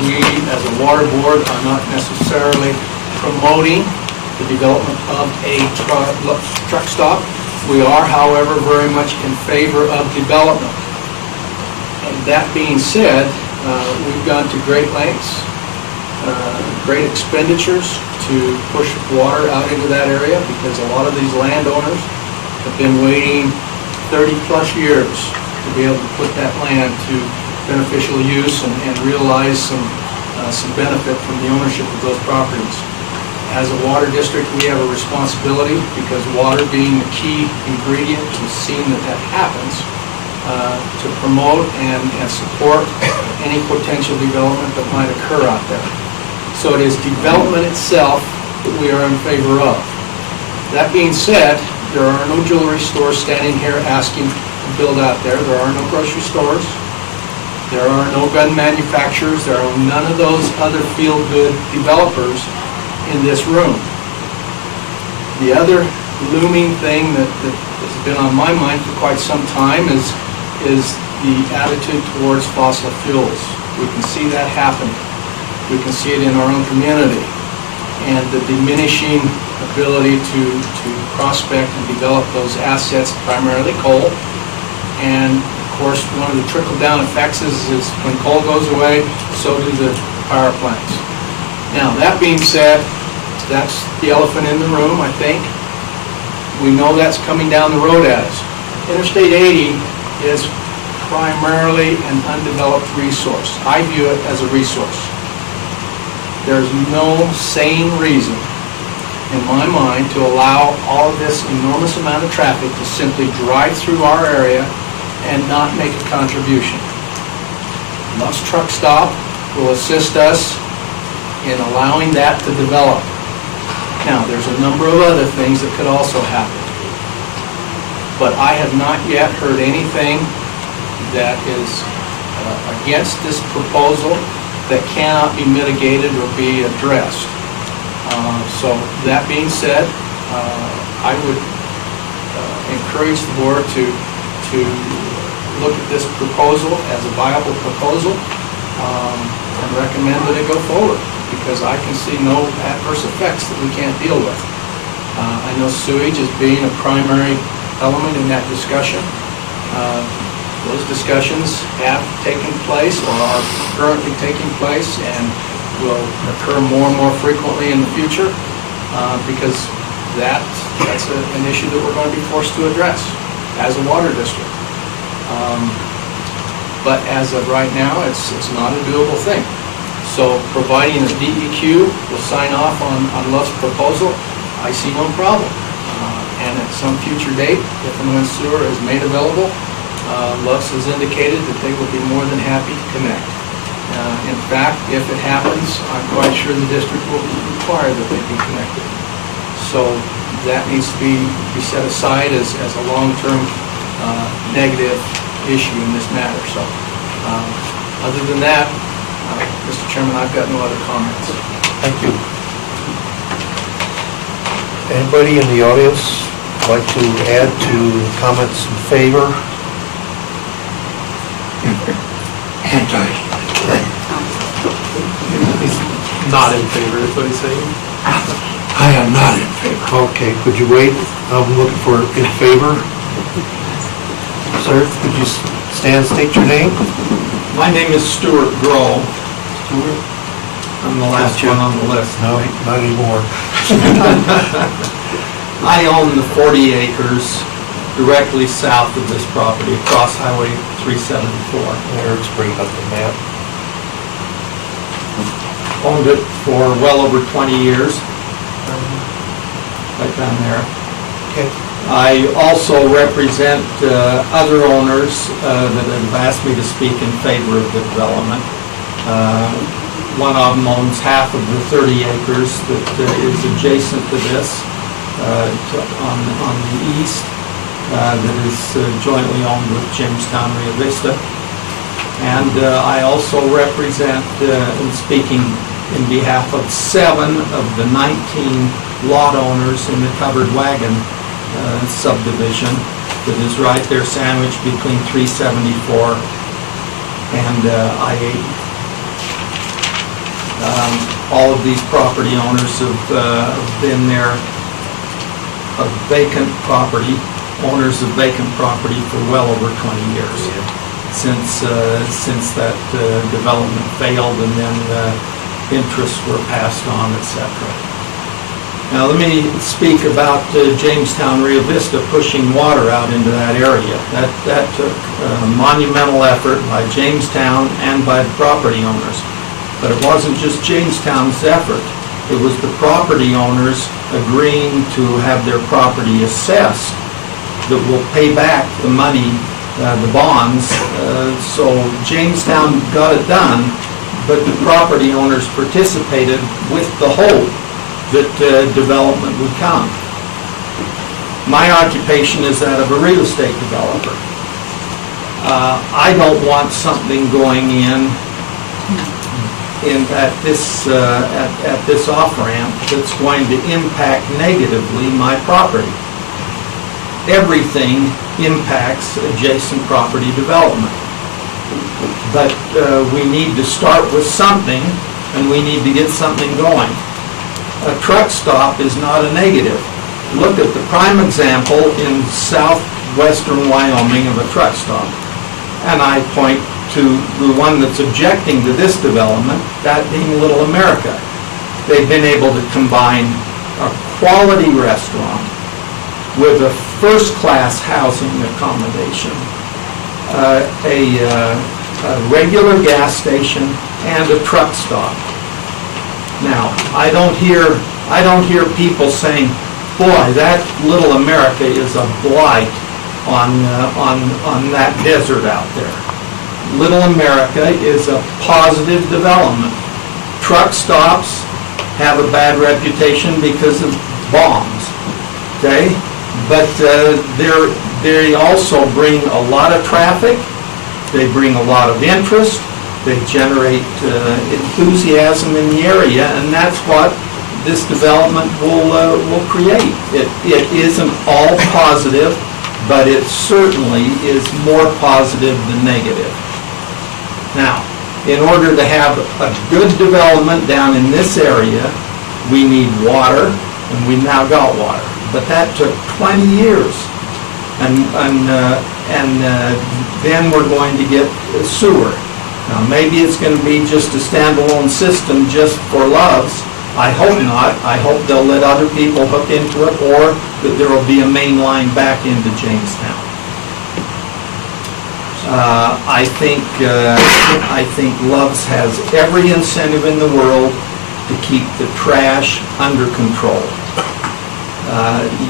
we, as a water board, are not necessarily promoting the development of a truck stop. We are, however, very much in favor of development. And that being said, we've gone to great lengths, great expenditures to push water out into that area because a lot of these landowners have been waiting 30-plus years to be able to put that land to beneficial use and realize some benefit from the ownership of those properties. As a water district, we have a responsibility, because water being the key ingredient to seeing that happens, to promote and support any potential development that might occur out there. So it is development itself that we are in favor of. That being said, there are no jewelry stores standing here asking to build out there. There are no grocery stores. There are no gun manufacturers. There are none of those other feel-good developers in this room. The other looming thing that has been on my mind for quite some time is the attitude towards fossil fuels. We can see that happening. We can see it in our own community. And the diminishing ability to prospect and develop those assets, primarily coal. And of course, one of the trickle-down effects is when coal goes away, so do the power plants. Now, that being said, that's the elephant in the room, I think. We know that's coming down the road at us. Interstate 80 is primarily an undeveloped resource. I view it as a resource. There's no sane reason, in my mind, to allow all of this enormous amount of traffic to simply drive through our area and not make a contribution. Love's Truck Stop will assist us in allowing that to develop. Now, there's a number of other things that could also happen. But I have not yet heard anything that is against this proposal that cannot be mitigated or be addressed. So that being said, I would encourage the board to look at this proposal as a viable proposal and recommend that it go forward, because I can see no adverse effects that we can't deal with. I know sewage as being a primary element in that discussion. Those discussions have taken place or are currently taking place and will occur more and more frequently in the future because that's an issue that we're going to be forced to address as a water district. But as of right now, it's not a doable thing. So providing the DEQ will sign off on Love's proposal, I see no problem. And at some future date, if and when sewer is made available, Love's has indicated that they will be more than happy to connect. In fact, if it happens, I'm quite sure the district will require that they be connected. So that needs to be set aside as a long-term negative issue in this matter. So other than that, Mr. Chairman, I've got no other comments. Thank you. Anybody in the audience like to add to comments in favor? Anti. Not in favor, is what he's saying. I am not in favor. Okay, could you wait? I'm looking for in favor. Sir, could you stand, state your name? My name is Stuart Grohl. I'm the last one on the list. No, not anymore. I own the 40 acres directly south of this property, across Highway 374. Eric's bringing up the map. Owned it for well over 20 years, right down there. Okay. I also represent other owners that have asked me to speak in favor of the development. One of them owns half of the 30 acres that is adjacent to this on the east, that is jointly owned with Jamestown Rio Vista. And I also represent, in speaking in behalf of 7 of the 19 lot owners in the Covered Wagon subdivision that is right there sandwiched between 374 and I-80. All of these property owners have been there, owners of vacant property for well over 20 years, since that development failed and then interests were passed on, etc. Now, let me speak about Jamestown Rio Vista pushing water out into that area. That took a monumental effort by Jamestown and by the property owners. But it wasn't just Jamestown's effort. It was the property owners agreeing to have their property assessed that will pay back the money, the bonds. So Jamestown got it done, but the property owners participated with the hope that development would come. My occupation is that of a real estate developer. I don't want something going at this off-ramp that's going to impact negatively my property. Everything impacts adjacent property development. But we need to start with something, and we need to get something going. A truck stop is not a negative. Look at the prime example in southwestern Wyoming of a truck stop. And I point to the one that's objecting to this development, that being Little America. They've been able to combine a quality restaurant with a first-class housing accommodation, a regular gas station, and a truck stop. Now, I don't hear people saying, boy, that Little America is a blight on that desert out there. Little America is a positive development. Truck stops have a bad reputation because of bombs, okay? But they also bring a lot of traffic, they bring a lot of interest, they generate enthusiasm in the area, and that's what this development will create. It isn't all positive, but it certainly is more positive than negative. Now, in order to have a good development down in this area, we need water, and we've now got water. But that took 20 years. And then we're going to get sewer. Now, maybe it's going to be just a standalone system just for Loves. I hope not. I hope they'll let other people hook into it, or that there will be a main line back into Jamestown. I think Loves has every incentive in the world to keep the trash under control.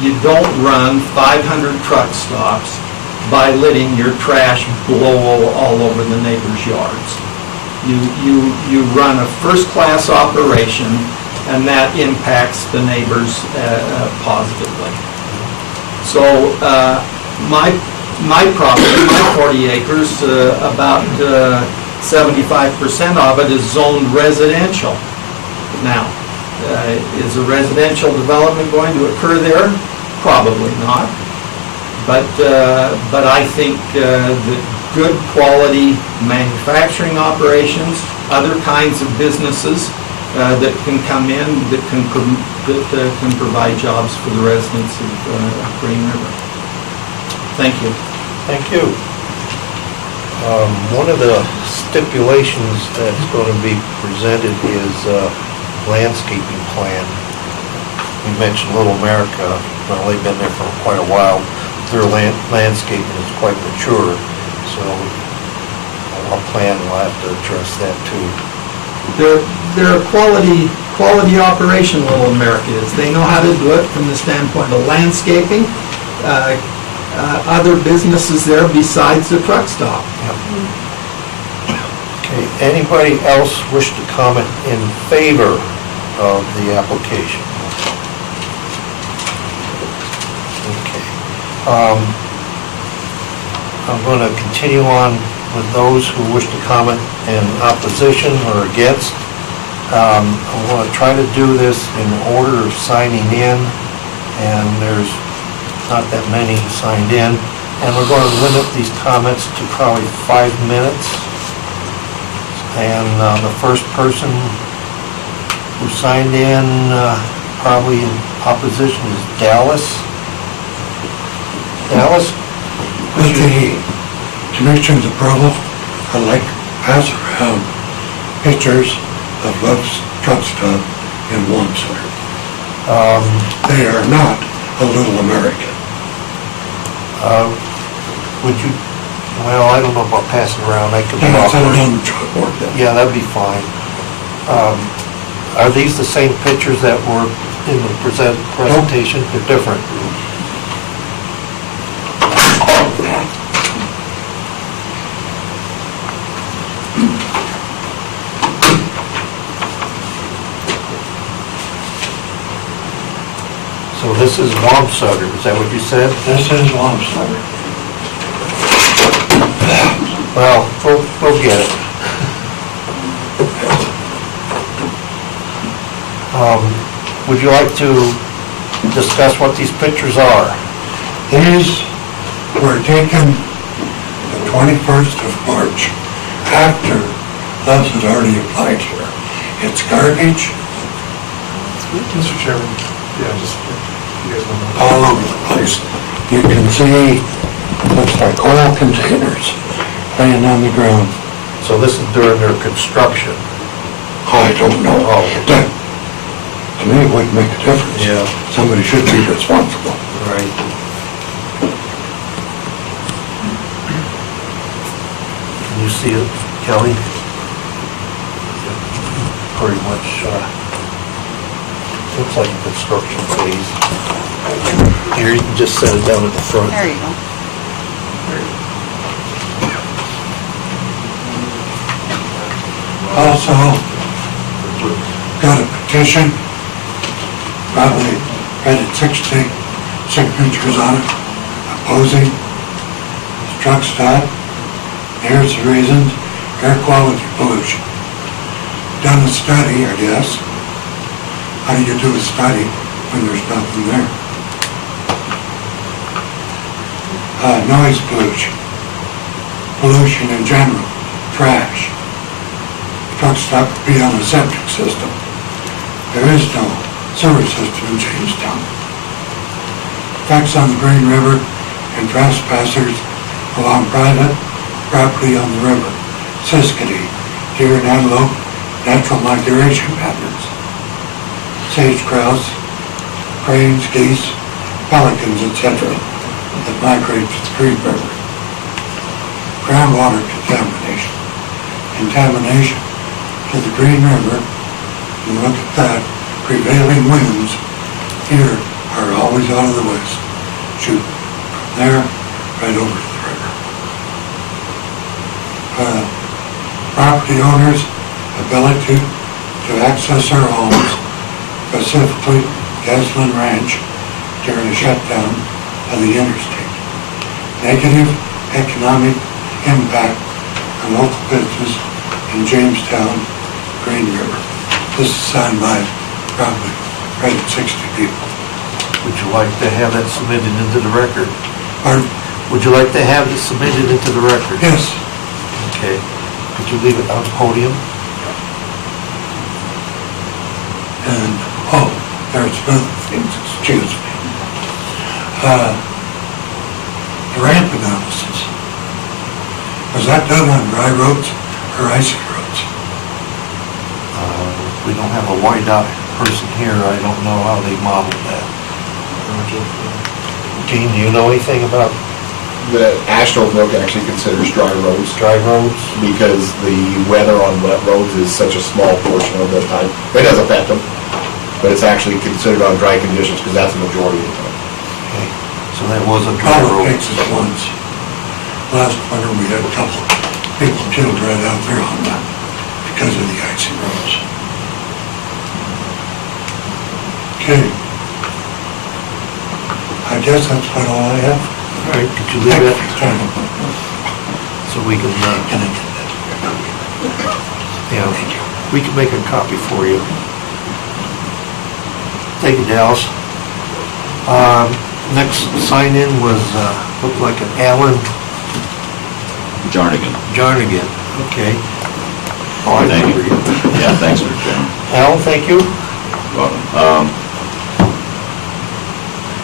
You don't run 500 truck stops by letting your trash blow all over the neighbors' yards. You run a first-class operation, and that impacts the neighbors positively. So my property, my 40 acres, about 75% of it is zoned residential. Now, is a residential development going to occur there? Probably not. But I think that good quality manufacturing operations, other kinds of businesses that can come in, that can provide jobs for the residents of Green River. Thank you. Thank you. One of the stipulations that's going to be presented is landscaping plan. We mentioned Little America. Well, they've been there for quite a while. Their landscaping is quite mature, so our plan will have to address that too. They're a quality operation, Little America is. They know how to do it from the standpoint of landscaping. Other businesses there besides the truck stop. Okay, anybody else wish to comment in favor of the application? Okay. I'm going to continue on with those who wish to comment in opposition or against. I want to try to do this in order of signing in, and there's not that many signed in, and we're going to limit these comments to probably 5 minutes. And the first person Who signed in, probably in opposition is Dallas. Dallas? With the commission's approval, I'd like to pass around pictures of Love's Truck Stop in Wamsutter. They are not a little American. Would you, well, I don't know about passing around, I could And walk. it's on the chalkboard then. Yeah, that'd be fine. Are these the same pictures that were in the presentation? They're different. So this is Wamsutter, is that what you said? This is Wamsutter. Well, we'll get it. Would you like to discuss what these pictures are? These were taken the 21st of March, after Love's had already applied here. It's garbage Mr. Chairman, yeah, just, you guys want to... all over the place. You can see, looks like oil containers laying on the ground. So this is during their construction. I don't know. Oh. That, to me, it wouldn't make a difference. Yeah. Somebody should be responsible. Right. Can you see it, Kelly? Pretty much, looks like a construction phase. Here, you can just set it down at the front. There you go. Also, got a petition, probably right at 60 signatures on it, opposing the truck stop. Here's the reasons: air quality pollution. Done a study, I guess. How do you do a study when there's nothing there? Noise pollution. Pollution in general. Trash. Truck stop would be on a septic system. There is no sewer system in Jamestown. Effects on the Green River and trespassers along private property on the river. Siskiyou, deer and antelope, natural migration patterns. Sage grouse, cranes, geese, pelicans, etc. that migrate to the Green River. Groundwater contamination. Contamination to the Green River, and look at that, prevailing winds here are always out of the west. Shoot from there right over to the river. Property owners' ability to access their homes, specifically Gaslin Ranch, during a shutdown of the interstate. Negative economic impact on local business in Jamestown, Green River. This is signed by probably right at 60 people. Would you like to have that submitted into the record? Pardon? Would you like to have this submitted into the record? Yes. Okay. Could you leave it on the podium? And, oh, there's other things, excuse me. The ramp analysis. Was that done on dry roads or icy roads? We don't have a YDOT person here, I don't know how they modeled that. Gene, do you know anything about The Asheville Milk actually considers dry roads dry roads? because the weather on wet roads is such a small portion of the time. It does affect them, but it's actually considered on dry conditions because that's the majority of the time. Okay, so that was a dry road. Politics at once. Last winter, we had a couple people killed right out there on that because of the icy roads. Okay. I guess that's about all I have. All right, could you leave it so we can, Can I get that? yeah, we can make a copy for you. Thank you, Dallas. Next sign-in was, looked like an Alan Jarnigan. Jarnigan, okay. Thank you. Yeah, thanks, Mr. Chairman. Alan, thank you. Welcome.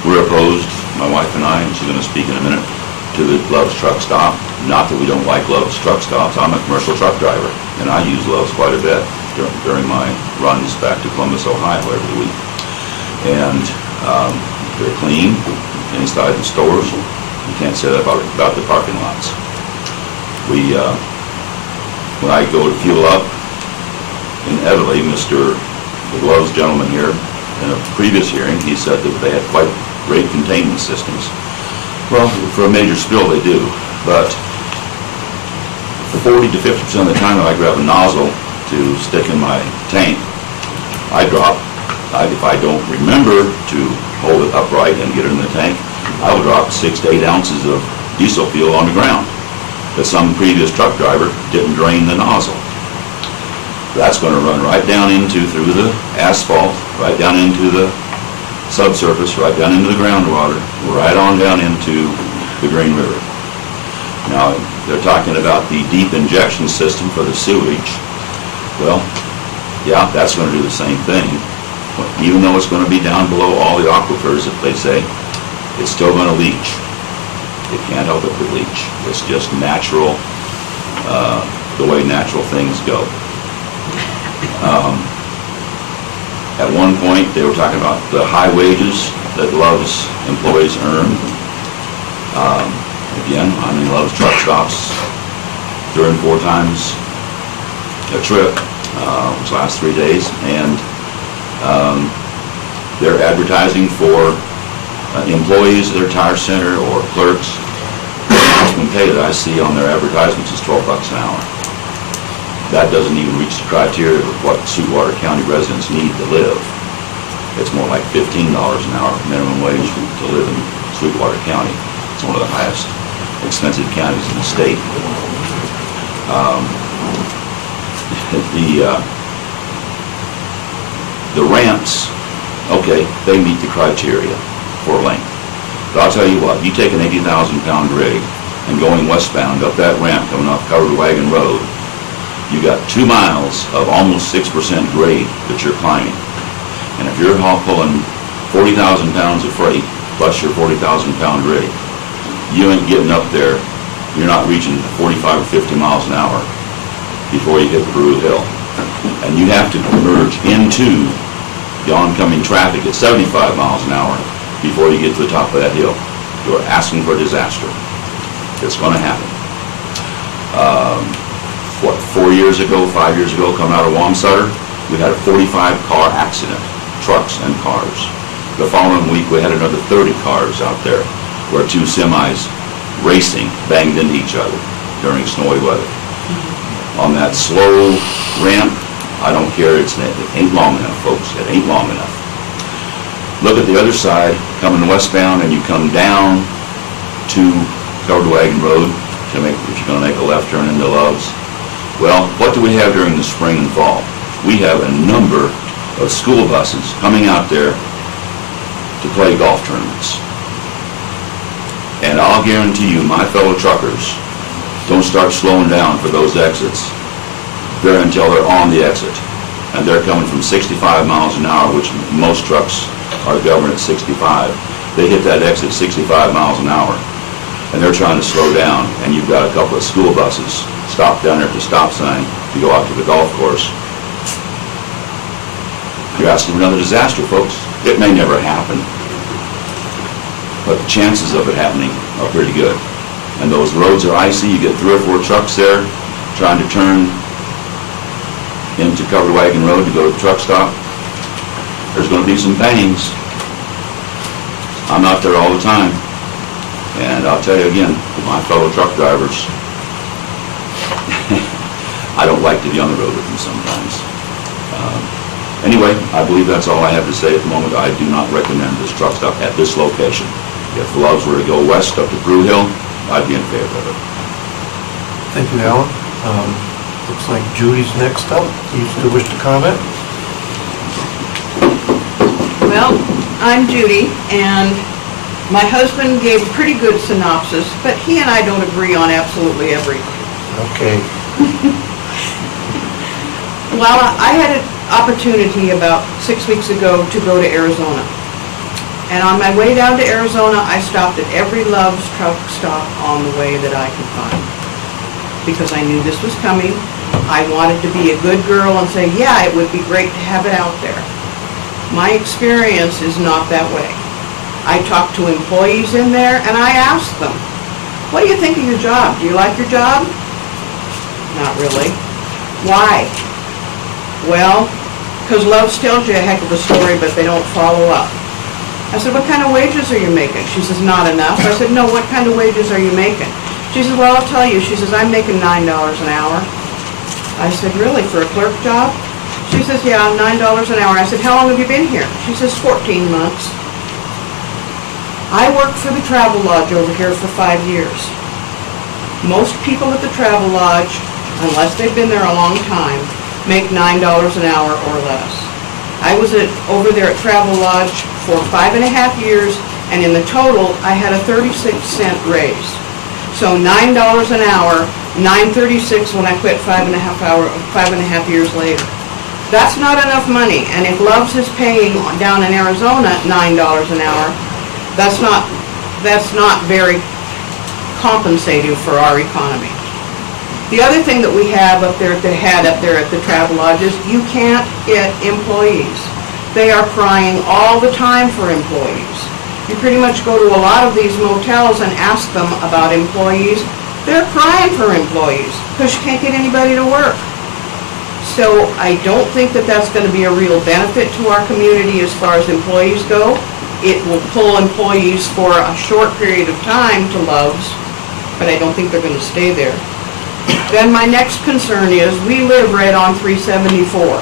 We're opposed, my wife and I, and she's going to speak in a minute, to the Love's Truck Stop. Not that we don't like Love's Truck Stops. I'm a commercial truck driver, and I use Love's quite a bit during my runs back to Columbus, Ohio every week. And they're clean inside the stores. You can't say that about the parking lots. When I go to fuel up, inevitably, the Love's gentleman here, in a previous hearing, he said that they had quite great containment systems. Well, for a major spill, they do, but 40 to 50% of the time that I grab a nozzle to stick in my tank, if I don't remember to hold it upright and get it in the tank, I will drop 6 to 8 ounces of diesel fuel on the ground that some previous truck driver didn't drain the nozzle. That's going to run right down through the asphalt, right down into the subsurface, right down into the groundwater, right on down into the Green River. Now, they're talking about the deep injection system for the sewage. Well, yeah, that's going to do the same thing. Even though it's going to be down below all the aquifers, if they say, it's still going to leach. It can't help it but leach. It's just natural, the way natural things go. At one point, they were talking about the high wages that Love's employees earn. Again, I'm in Love's truck stops 3 and 4 times a trip, which lasts 3 days, and they're advertising for employees at their tire center or clerks. The maximum pay that I see on their advertisements is $12 an hour. That doesn't even reach the criteria of what Sweetwater County residents need to live. It's more like $15 an hour minimum wage to live in Sweetwater County. It's one of the highest expensive counties in the state. The ramps, okay, they meet the criteria for length. But I'll tell you what, you take an 80,000-pound rig and going westbound up that ramp coming off Covered Wagon Road, you got 2 miles of almost 6% grade that you're climbing. And if you're pulling 40,000 pounds of freight plus your 40,000-pound rig, you ain't getting up there. You're not reaching 45 or 50 miles an hour before you hit Peru Hill. And you have to merge into the oncoming traffic at 75 miles an hour before you get to the top of that hill. You're asking for a disaster. It's going to happen. 4 years ago, 5 years ago, coming out of Wamsutter, we had a 45-car accident, trucks and cars. The following week, we had another 30 cars out there where 2 semis racing banged into each other during snowy weather. On that slow ramp, I don't care, it ain't long enough, folks. It ain't long enough. Look at the other side, coming westbound, and you come down to Covered Wagon Road if you're going to make a left turn into Love's. Well, what do we have during the spring and fall? We have a number of school buses coming out there to play golf tournaments. And I'll guarantee you, my fellow truckers don't start slowing down for those exits there until they're on the exit. And they're coming from 65 miles an hour, which most trucks are governed at 65. They hit that exit 65 miles an hour, and they're trying to slow down, and you've got a couple of school buses stopped down there at the stop sign to go out to the golf course. You're asking for another disaster, folks. It may never happen, but the chances of it happening are pretty good. And those roads are icy. You get 3 or 4 trucks there trying to turn into Covered Wagon Road to go to the truck stop. There's going to be some bangs. I'm out there all the time. And I'll tell you again, my fellow truck drivers, I don't like to be on the road with them sometimes. Anyway, I believe that's all I have to say at the moment. I do not recommend this truck stop at this location. If Love's were to go west up to Brew Hill, I'd be in favor of it. Thank you, Alan. Looks like Judy's next up. You still wish to comment? Well, I'm Judy, and my husband gave a pretty good synopsis, but he and I don't agree on absolutely everything. Okay. Well, I had an opportunity about 6 weeks ago to go to Arizona. And on my way down to Arizona, I stopped at every Love's truck stop on the way that I could find. Because I knew this was coming. I wanted to be a good girl and say, yeah, it would be great to have it out there. My experience is not that way. I talked to employees in there and I asked them, what do you think of your job? Do you like your job? Not really. Why? Well, because Love's tells you a heck of a story, but they don't follow up. I said, what kind of wages are you making? She says, not enough. I said, no, what kind of wages are you making? She says, well, I'll tell you. She says, I'm making $9 an hour. I said, really, for a clerk job? She says, yeah, $9 an hour. I said, how long have you been here? She says, 14 months. I worked for the Travel Lodge over here for 5 years. Most people at the Travel Lodge, unless they've been there a long time, make $9 an hour or less. I was over there at Travel Lodge for 5.5 years, and in the total, I had a 36-cent raise. So $9 an hour, $9.36 when I quit 5.5 years later. That's not enough money, and if Love's is paying down in Arizona $9 an hour, that's not very compensating for our economy. The other thing that we have up there, that had up there at the Travel Lodge is you can't get employees. They are crying all the time for employees. You pretty much go to a lot of these motels and ask them about employees. They're crying for employees because you can't get anybody to work. So I don't think that that's going to be a real benefit to our community as far as employees go. It will pull employees for a short period of time to Love's, but I don't think they're going to stay there. Then my next concern is, we live right on 374.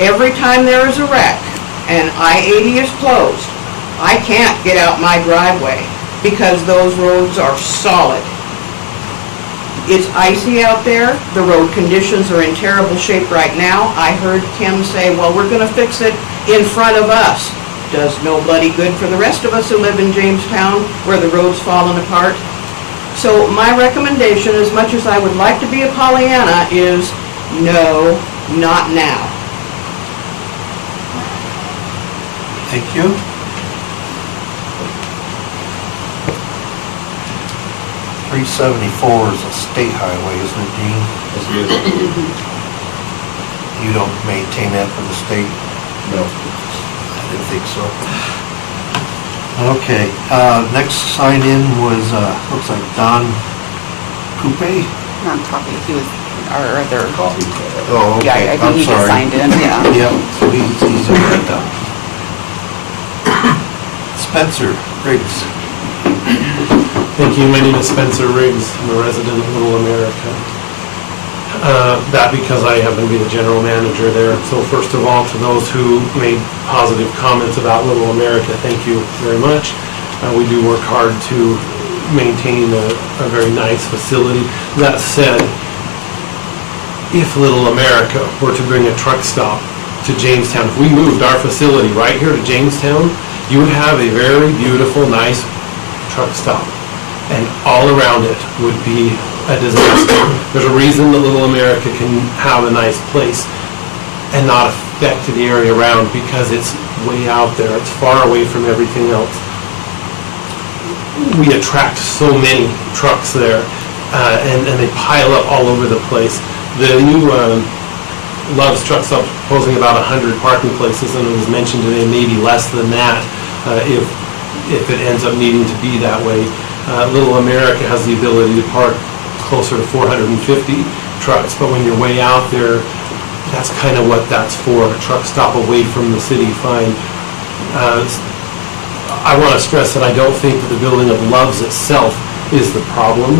Every time there is a wreck and I-80 is closed, I can't get out my driveway because those roads are solid. It's icy out there. The road conditions are in terrible shape right now. I heard Kim say, well, we're going to fix it in front of us. Does no bloody good for the rest of us who live in Jamestown where the road's falling apart. So my recommendation, as much as I would like to be a Pollyanna, is no, not now. Thank you. .374 is a state highway, isn't it, Dean? Yes, it is. You don't maintain that for the state? No. I didn't think so. Okay, next sign-in was, looks like Don Coupe? Not copy, he was our other. Oh, Yeah, okay, I I'm think he just sorry. signed in, yeah. Yep, he's over at Spencer Riggs. Thank you. My name is Spencer Riggs. I'm a resident of Little America. That because I happen to be the general manager there. So first of all, to those who made positive comments about Little America, thank you very much. We do work hard to maintain a very nice facility. That said, if Little America were to bring a truck stop to Jamestown, if we moved our facility right here to Jamestown, you would have a very beautiful, nice truck stop. And all around it would be a disaster. There's a reason that Little America can have a nice place and not affect the area around, because it's way out there. It's far away from everything else. We attract so many trucks there, and they pile up all over the place. The new Love's truck stop is proposing about 100 parking places, and it was mentioned today maybe less than that if it ends up needing to be that way. Little America has the ability to park closer to 450 trucks, but when you're way out there, that's kind of what that's for, a truck stop away from the city, fine. I want to stress that I don't think that the building of Love's itself is the problem.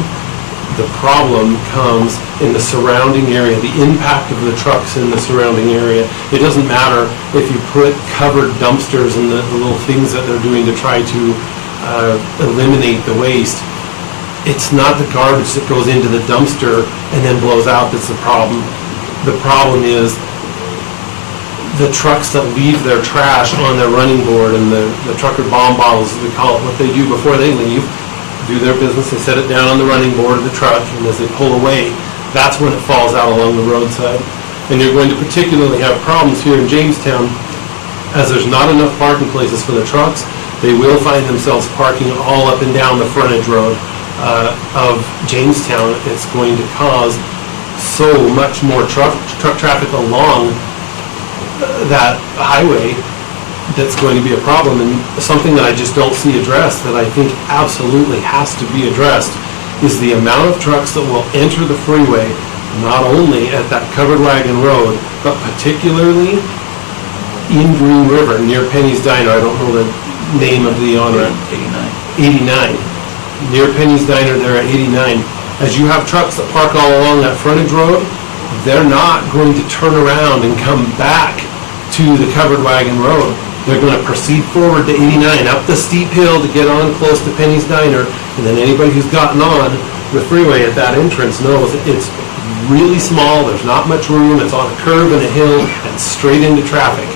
The problem comes in the surrounding area, the impact of the trucks in the surrounding area. It doesn't matter if you put covered dumpsters and the little things that they're doing to try to eliminate the waste. It's not the garbage that goes into the dumpster and then blows out that's the problem. The problem is the trucks that leave their trash on their running board, and the trucker bomb bottles, as we call it, what they do before they leave, do their business, they set it down on the running board of the truck, and as they pull away, that's when it falls out along the roadside. And you're going to particularly have problems here in Jamestown, as there's not enough parking places for the trucks. They will find themselves parking all up and down the frontage road of Jamestown. It's going to cause so much more truck traffic along that highway that's going to be a problem, and something that I just don't see addressed that I think absolutely has to be addressed is the amount of trucks that will enter the freeway, not only at that covered wagon road, but particularly in Green River near Penny's Diner. I don't know the name of the owner. 89. Near Penny's Diner there at 89. As you have trucks that park all along that frontage road, they're not going to turn around and come back to the covered wagon road. They're going to proceed forward to 89, up the steep hill to get on close to Penny's Diner, and then anybody who's gotten on the freeway at that entrance knows it's really small, there's not much room, it's on a curve and a hill, and straight into traffic.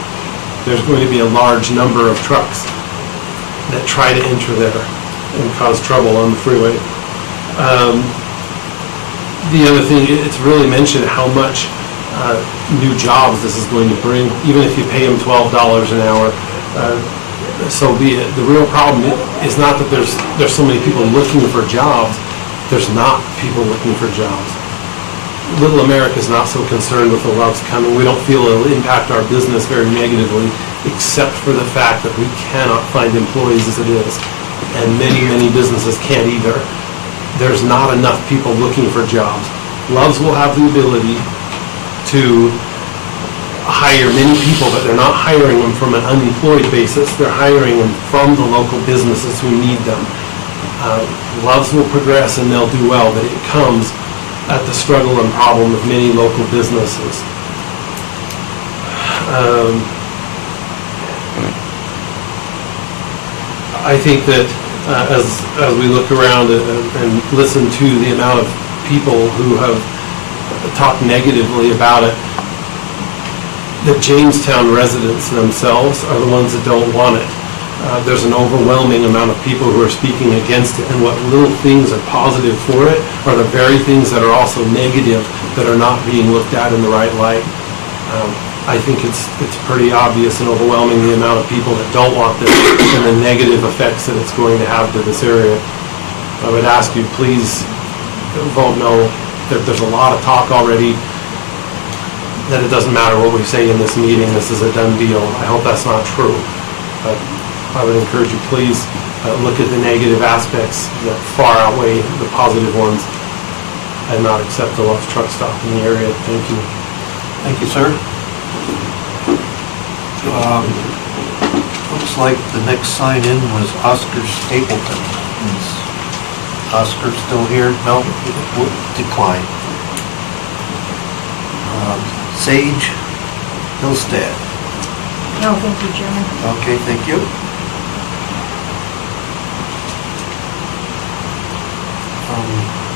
There's going to be a large number of trucks that try to enter there and cause trouble on the freeway. The other thing, it's really mentioned how much new jobs this is going to bring, even if you pay them $12 an hour, so be it. The real problem is not that there's so many people looking for jobs. There's not people looking for jobs. Little America's not so concerned with the loves coming. We don't feel it'll impact our business very negatively, except for the fact that we cannot find employees as it is. And many, many businesses can't either. There's not enough people looking for jobs. Loves will have the ability to hire many people, but they're not hiring them from an unemployed basis. They're hiring them from the local businesses who need them. Loves will progress and they'll do well, but it comes at the struggle and problem of many local businesses. I think that as we look around and listen to the amount of people who have talked negatively about it, the Jamestown residents themselves are the ones that don't want it. There's an overwhelming amount of people who are speaking against it, and what little things are positive for it are the very things that are also negative that are not being looked at in the right light. I think it's pretty obvious and overwhelming the amount of people that don't want this and the negative effects that it's going to have to this area. I would ask you, please vote no. There's a lot of talk already that it doesn't matter what we say in this meeting, this is a done deal. I hope that's not true. But I would encourage you, please look at the negative aspects that far outweigh the positive ones and not accept the Love's Truck Stop in the area. Thank you. Thank you, sir. Looks like the next sign-in was Oscar Stapleton. Is Oscar still here? No, decline. Sage Hillstead. No, thank you, Chairman. Okay, thank you.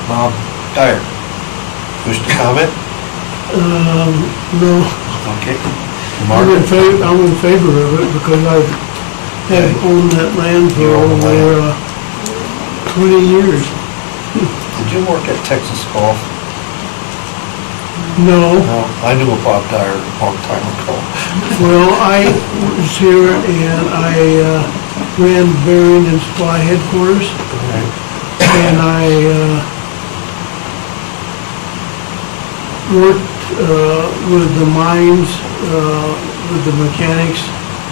Bob Dyer, wish to comment? No. Okay. I'm Margaret? in favor of it because I've have owned that land for You own the over 20 years. Did you work at Texas Golf? No. No, I knew a Bob Dyer a long time ago. Well, I was here and I ran bearing and supply headquarters. And I worked with the mines, with the mechanics,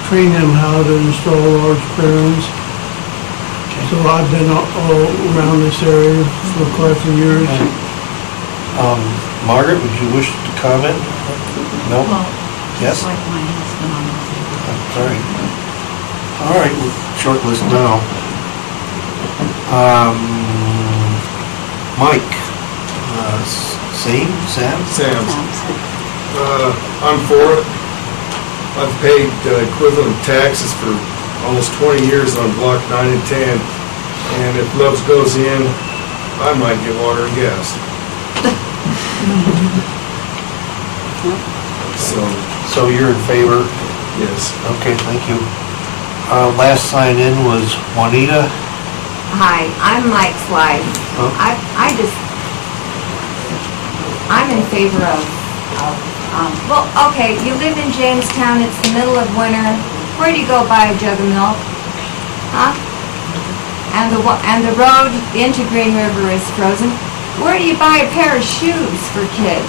trained them how to install large bearings. So I've been all around this area for quite a few years. Margaret, would you wish to comment? No? Well, Yes? just like my husband on the All right. All right, we'll short list now. Mike, Sam? Sam's. I'm for it. I've paid equivalent taxes for almost 20 years on Block 9 and 10, and if Love's goes in, I might get water and gas. So you're in favor? Yes. Okay, thank you. Last sign-in was Juanita. Hi, I'm Mike's wife. Huh? I'm in favor of Well, okay, you live in Jamestown, it's the middle of winter. Where do you go buy a jug of milk? Huh? And the road into Green River is frozen. Where do you buy a pair of shoes for kids?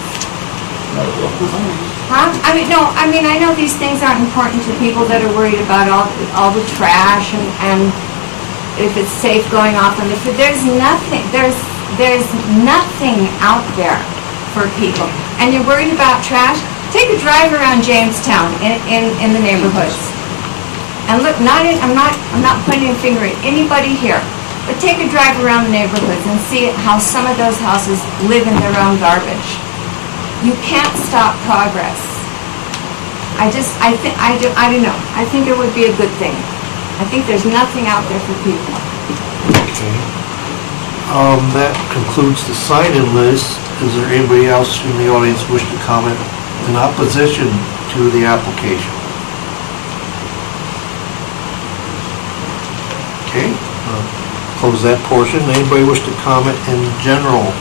Huh? I know these things aren't important to people that are worried about all the trash and if it's safe going off. And if there's nothing out there for people. And you're worried about trash? Take a drive around Jamestown in the neighborhoods. And look, I'm not pointing a finger at anybody here, but take a drive around the neighborhoods and see how some of those houses live in their own garbage. You can't stop progress. I don't know. I think it would be a good thing. I think there's nothing out there for people. Okay. That concludes the sign-in list. Is there anybody else in the audience wish to comment in opposition to the application? Okay, close that portion. Anybody wish to comment in general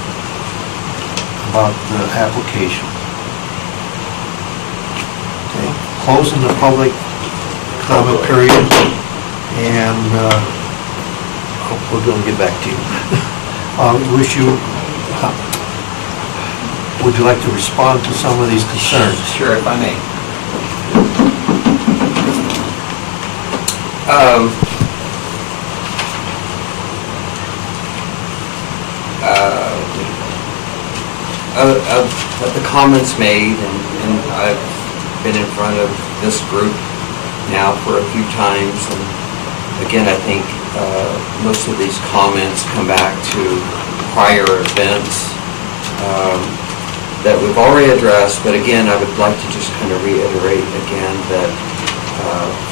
about the application? Okay, closing the public comment period, and we're going to get back to you. Would you like to respond to some of these concerns? Sure, if I may. Of the comments made, and I've been in front of this group now for a few times, and again, I think most of these comments come back to prior events that we've already addressed, but again, I would like to just kind of reiterate again that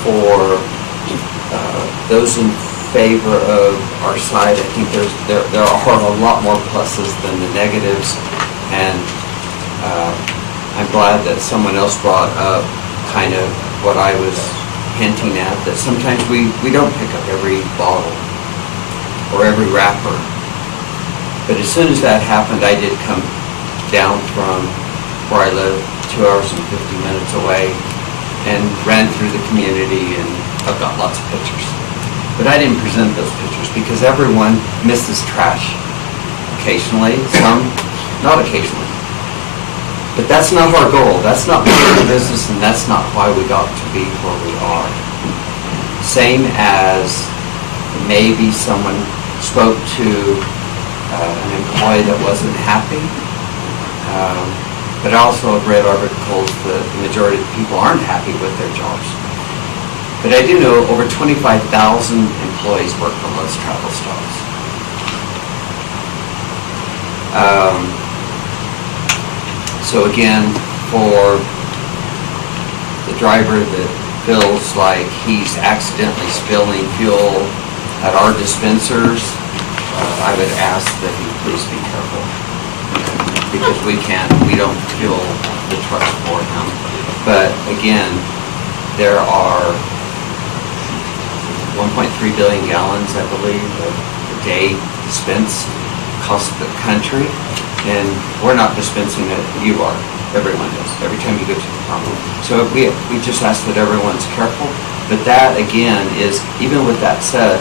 for those in favor of our side, I think there are a lot more pluses than the negatives, and I'm glad that someone else brought up kind of what I was hinting at, that sometimes we don't pick up every bottle or every wrapper. But as soon as that happened, I did come down from where I live, 2 hours and 50 minutes away, and ran through the community, and I've got lots of pictures. But I didn't present those pictures because everyone misses trash. Occasionally, some not occasionally. But that's not our goal. That's not the business, and that's not why we got to be where we are. Same as maybe someone spoke to an employee that wasn't happy. But I also have read articles that the majority of people aren't happy with their jobs. But I do know over 25,000 employees work on those travel stops. So again, for the driver that feels like he's accidentally spilling fuel at our dispensers, I would ask that he please be careful. Because we don't fuel the trucks for him. But again, there are 1.3 billion gallons, I believe, a day dispensed across the country. And we're not dispensing it, you are. Everyone is, every time you go to the pump. So we just ask that everyone's careful. But that, again, is, even with that said,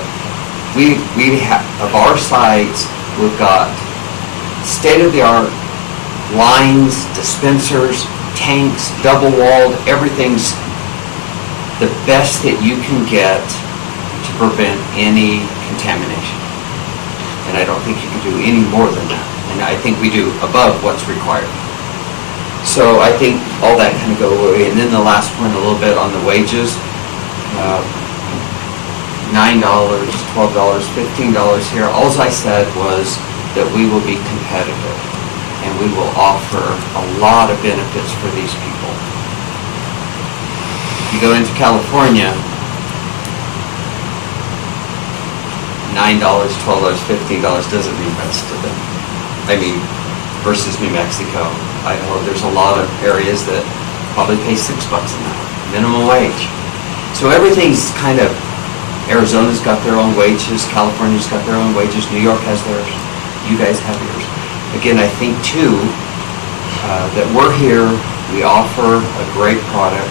we have, of our sites, we've got state-of-the-art lines, dispensers, tanks, double-walled, everything's the best that you can get to prevent any contamination. And I don't think you can do any more than that. And I think we do above what's required. So I think all that kind of go away. And then the last point, a little bit on the wages. $9, $12, $15 here. All I said was that we will be competitive and we will offer a lot of benefits for these people. If you go into California, $9, $12, $15 doesn't mean much to them. I mean, versus New Mexico, Idaho, there's a lot of areas that probably pay $6 an hour, minimum wage. So everything's kind of, Arizona's got their own wages, California's got their own wages, New York has theirs, you guys have yours. Again, I think too, that we're here, we offer a great product.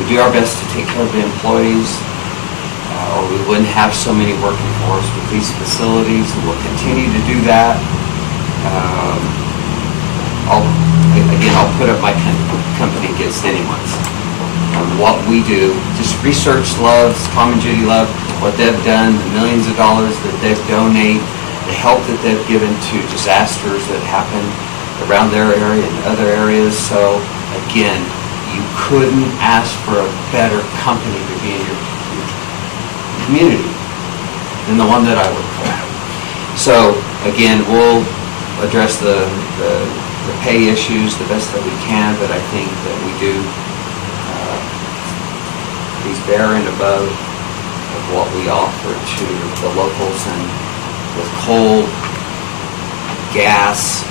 We do our best to take care of the employees, or we wouldn't have so many working for us with these facilities, and we'll continue to do that. I'll put up my company against anyone's. What we do, just research loves, Tom and Judy love what they've done, the millions of dollars that they've donated, the help that they've given to disasters that happen around their area and other areas. So again, you couldn't ask for a better company to be in your community than the one that I work for. So again, we'll address the pay issues the best that we can, but I think that we do these bare and above of what we offer to the locals, and with coal, gas,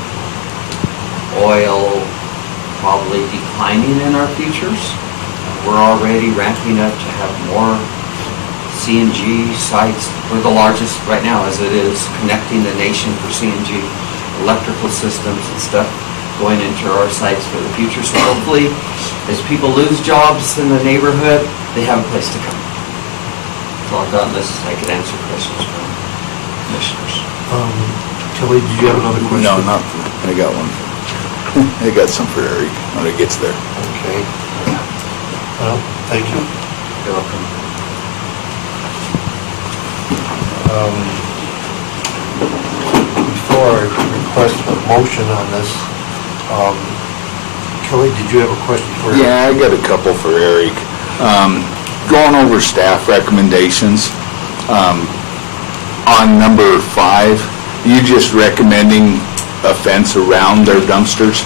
oil probably declining in our futures. We're already ramping up to have more CNG sites. We're the largest right now, as it is, connecting the nation for CNG electrical systems and stuff going into our sites for the future. So hopefully, as people lose jobs in the neighborhood, they have a place to come. So I've gotten this, I could answer questions from commissioners. Kelly, did you have another question? No, not, I got one. I got some for Eric when it gets there. Okay. Well, thank you. You're welcome. Before I request a motion on this, Kelly, did you have a question for Eric? Yeah, I got a couple for Eric. Going over staff recommendations, on number 5, you just recommending a fence around their dumpsters?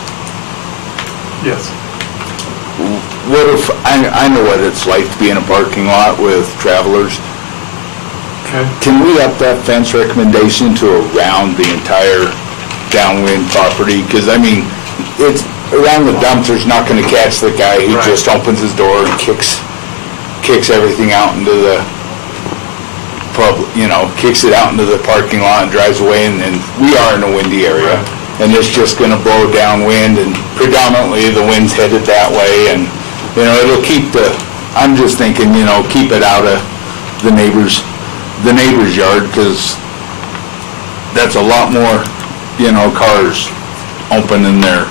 Yes. What if, I know what it's like to be in a parking lot with travelers. Okay. Can we up that fence recommendation to around the entire downwind property? Because, I mean, it's around the dumpster's not going to catch the guy who Right. just opens his door and kicks everything out into the public, kicks it out into the parking lot and drives away. And we are in a windy area. Right. And it's just going to blow downwind, and predominantly the wind's headed that way. And, it'll keep I'm just thinking, keep it out of the neighbor's yard, because that's a lot more, cars opening their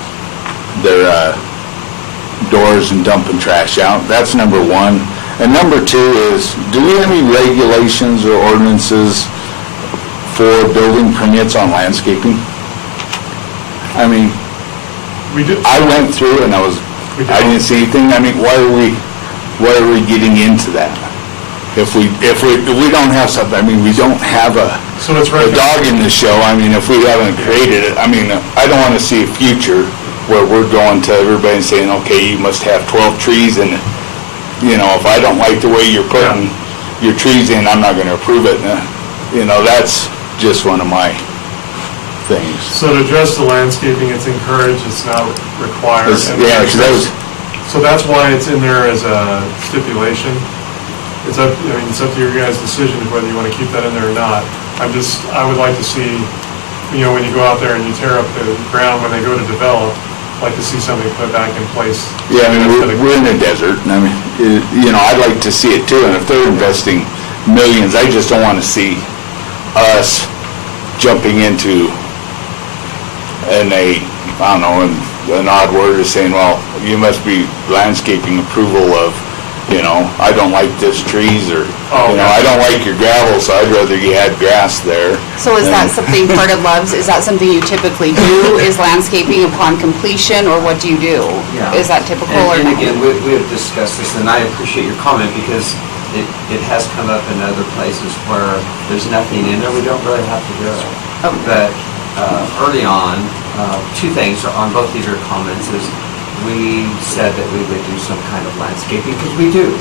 doors and dumping trash out. That's number 1. And number 2 is, do we have any regulations or ordinances for building permits on landscaping? I mean, We do. I went through and I didn't see anything. I mean, why are we getting into that? If we don't have something, I mean, we don't have a So it's dog in the show. I mean, if we haven't created it, I mean, I don't want to see a future where we're going to everybody and saying, okay, you must have 12 trees, and, if I don't like the way you're putting your trees in, I'm not going to approve it. That's just one of my things. So to address the landscaping, it's encouraged, it's not required. So that's why it's in there as a stipulation. It's up to your guys' decision whether you want to keep that in there or not. I would like to see, when you go out there and you tear up the ground when they go to develop, like to see something put back in place. Yeah, I mean, we're in a desert, and I mean, I'd like to see it too, and if they're investing millions, I just don't want to see us jumping into an odd word is saying, well, you must be landscaping approval of, I don't like this trees, or, I don't like your gravel, so I'd rather you had grass there. So is that something part of Loves, is that something you typically do, is landscaping upon completion, or what do you do? Yeah. Is that typical or And not? again, we have discussed this, and I appreciate your comment, because it has come up in other places where there's nothing in there, we don't really have to do it. Okay. But early on, 2 things on both of your comments is, we said that we would do some kind of landscaping, because we do.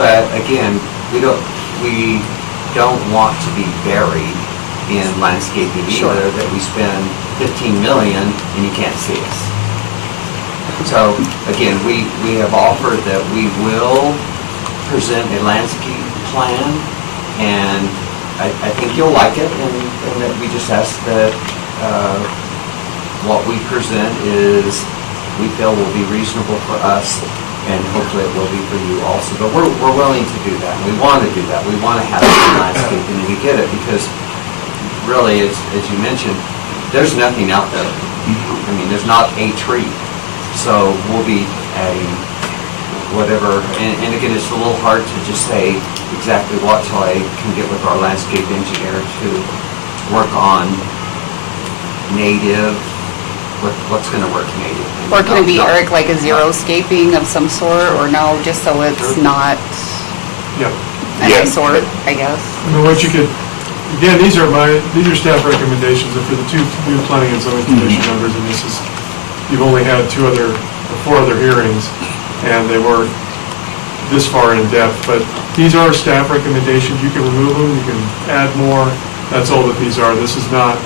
But again, we don't want to be buried in landscaping either, that we spend $15 million and you can't see us. So again, we have offered that we will present a landscape plan, and I think you'll like it, and that we just ask that what we present is, we feel will be reasonable for us, and hopefully it will be for you also. But we're willing to do that, we want to do that, we want to have some landscaping, and we get it, because really, as you mentioned, there's nothing out there. I mean, there's not a tree. So we'll be adding whatever, and again, it's a little hard to just say exactly what, so I can get with our landscape engineer to work on native, what's going to work native. Or can it be, Not- Eric, like a xeriscaping of some sort, or no, just so it's not Yep. an eyesore, I guess? I mean, what you could, again, these are staff recommendations, and for the two new planning and zoning commission members, and this is, you've only had 4 other hearings, and they weren't this far in depth, but these are staff recommendations. You can remove them, you can add more, that's all that these are. This is not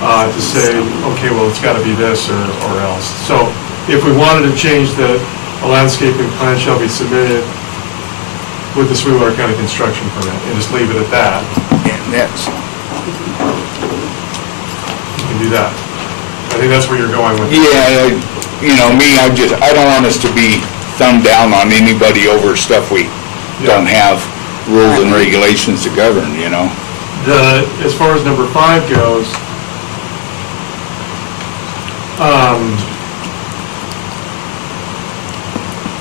to say, okay, well, it's gotta be this or else. So if we wanted to change that a landscaping plan shall be submitted with the Sweetwater County construction permit, and just leave it at that, Yes. you can do that. I think that's where you're going with it. Yeah, me, I don't want us to be thumbed down on anybody over stuff we don't have rules and regulations to govern, As far as number 5 goes,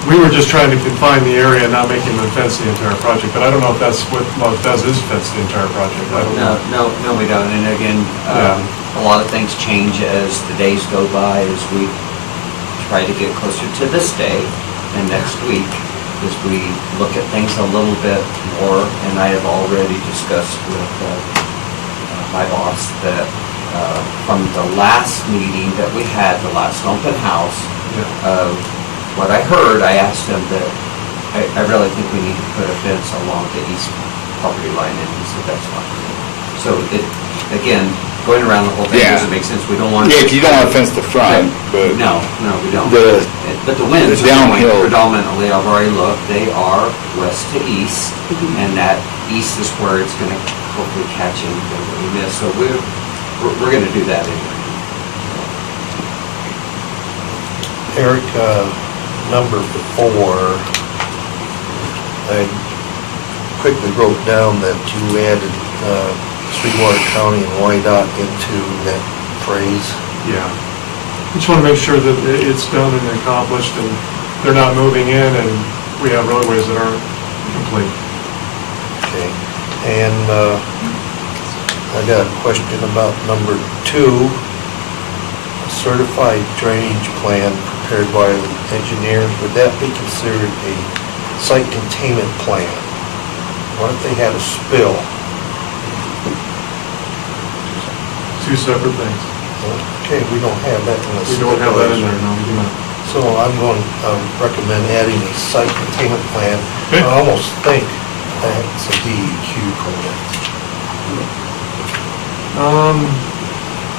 we were just trying to confine the area and not making them fence the entire project, but I don't know if that's what Love does, is fence the entire project. I don't know. No, we don't, and again, a lot of things change as the days go by, as we try to get closer to this day and next week, as we look at things a little bit more, and I have already discussed with my boss that from the last meeting that we had, the last open house, what I heard, I asked him that, I really think we need to put a fence along the east property line, and he said that's fine. So again, going around the whole thing doesn't make sense, we don't want to... Yeah, you don't want to fence the front, but... No, we don't. But the winds the are going downhill. predominantly, I've already looked, they are west to east, and that east is where it's going to hopefully catch anything that we miss. So we're going to do that anyway. Eric, number 4, I quickly wrote down that you added Sweetwater County and Wyandotte into that phrase. Yeah. Just want to make sure that it's done and accomplished, and they're not moving in, and we have roadways that aren't complete. Okay. And I got a question about number 2, certified drainage plan prepared by the engineers. Would that be considered a site containment plan? What if they had a spill? 2 separate things. Okay, we don't have that in the We don't have that in there, no, we do not. So I'm going to recommend adding a site containment plan. Okay. I almost think that's a DEQ permit.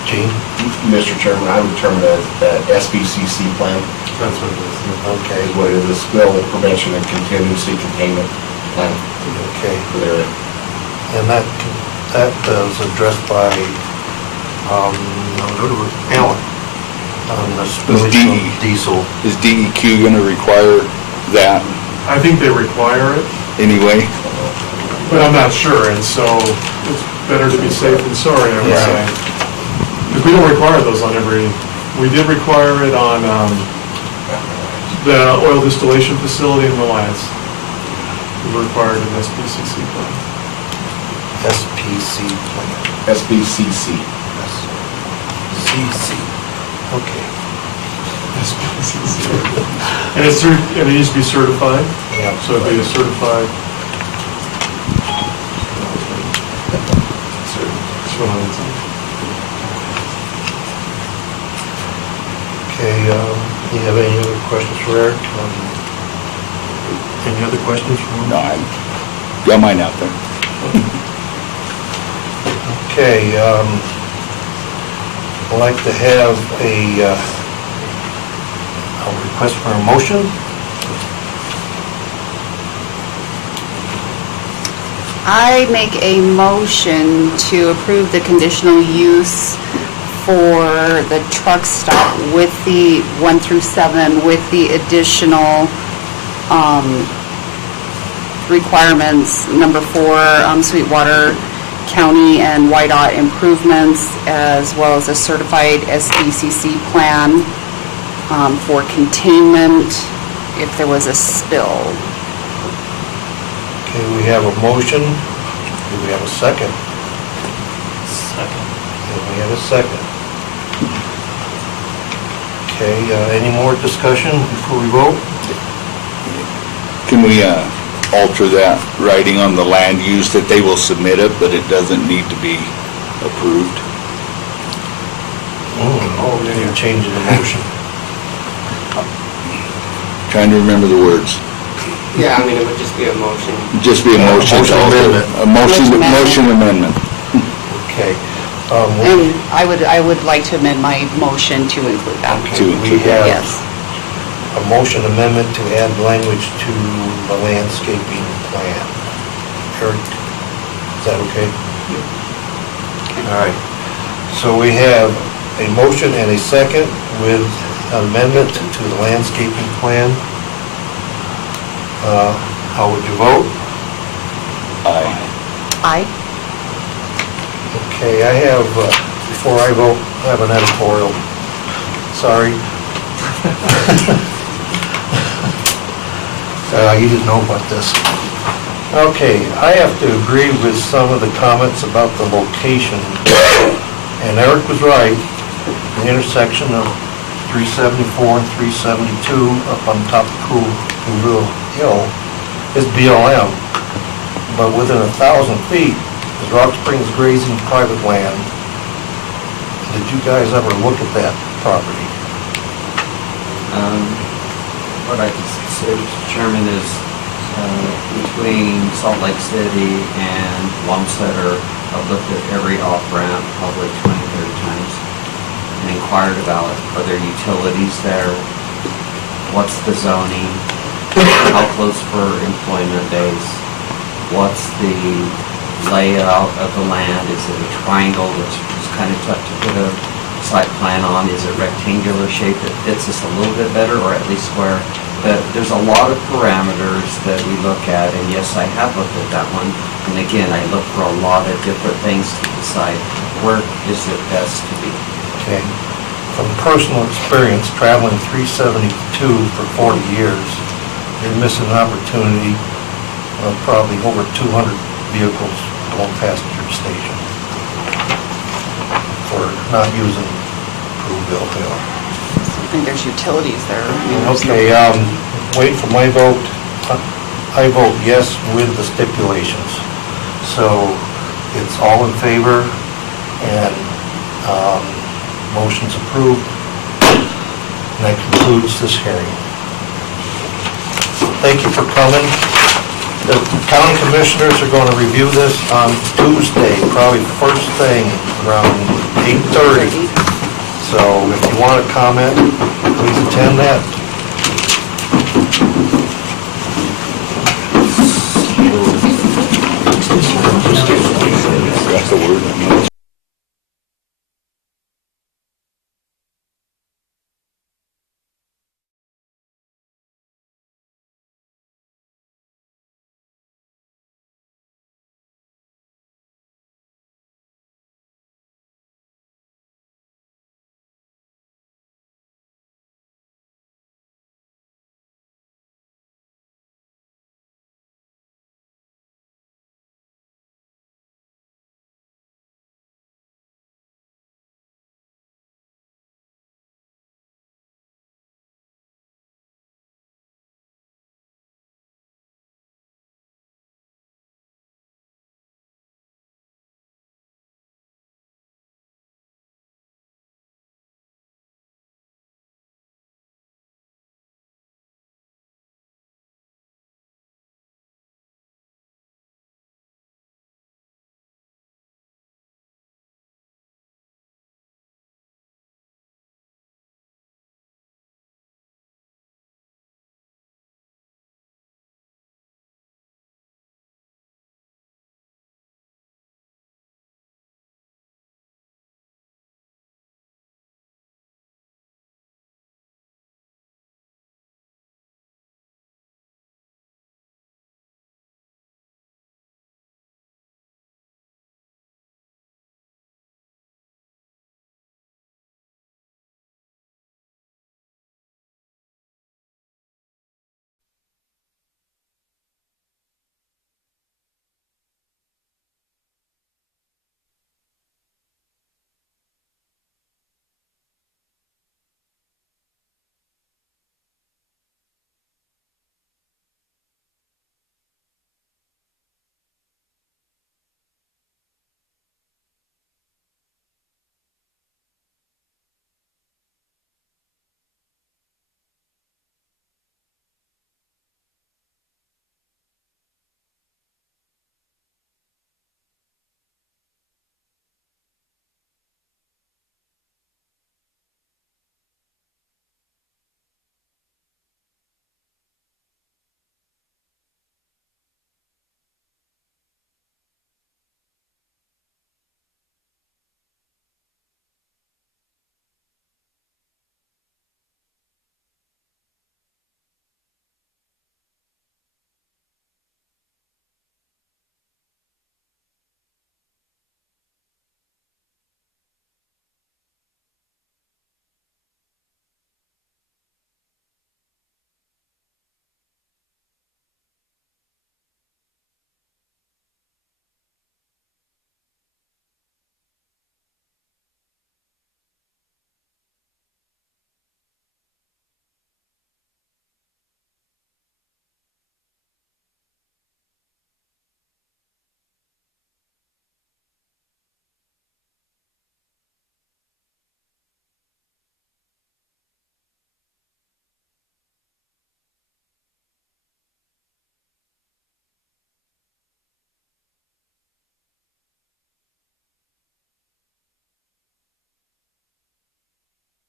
Gene? Mr. Chairman, I would determine that SBCC plan That's what it is. Okay. is what it is, a spill prevention and contingency containment plan Okay. for the area. And that is addressed by Alan on the spillage of diesel. Is DEQ going to require that I think they require it, anyway? but I'm not sure, and so it's better to be safe than sorry, I would Yeah. say. Because we don't require those on every, we did require it on the oil distillation facility in Reliance. We required an SPCC plan. SPC plan. SBCC. CC. Okay. SPCC. And it's through, and it needs to be certified, Yeah. so it'd be a certified. Okay, you have any other questions for Eric? Any other questions for him? No, I got mine out there. Okay, I'd like to have a request for a motion. I make a motion to approve the conditional use for the truck stop with the 1 through 7, with the additional requirements, number 4, Sweetwater County and YDOT improvements, as well as a certified SDCC plan for containment if there was a spill. Okay, we have a motion. Do we have a second? Second. Okay, we have a second. Okay, any more discussion before we vote? Can we alter that writing on the land use that they will submit it, but it doesn't need to be approved? Oh, yeah, you're changing the motion. Trying to remember the words. Yeah, I mean, it would just be a motion. Just be a motion. Motion amendment. A motion amendment. Okay. And I would like to amend my motion to include that. Okay, we have Yes. a motion amendment to add language to the landscaping plan. Eric, is that okay? All right. So we have a motion and a second with amendment to the landscaping plan. How would you vote? Aye. Aye. Okay, I have, before I vote, I have an editorial. Sorry. You didn't know about this. Okay, I have to agree with some of the comments about the location. And Eric was right. The intersection of 374 and 372 up on top of Coolville Hill is BLM. But within 1,000 feet is Rock Springs grazing private land. Did you guys ever look at that property? What I can say, Mr. Chairman, is between Salt Lake City and Wamsutter, I've looked at every off-ramp probably 20, 30 times and inquired about, are there utilities there? What's the zoning? How close for employment base? What's the layout of the land? Is it a triangle, which is kind of tough to put a site plan on? Is it rectangular shape that fits us a little bit better, or at least square? But there's a lot of parameters that we look at, and yes, I have looked at that one. And again, I look for a lot of different things to decide where is it best to be. Okay. From personal experience, traveling 372 for 40 years, you're missing an opportunity of probably over 200 vehicles going past your station for not using Coolville Hill. I think there's utilities there. Okay, wait for my vote. I vote yes with the stipulations. So it's all in favor and motion's approved. And that concludes this hearing. Thank you for coming. The county commissioners are going to review this on Tuesday, probably first thing around 8:30. So if you want to comment, please attend that.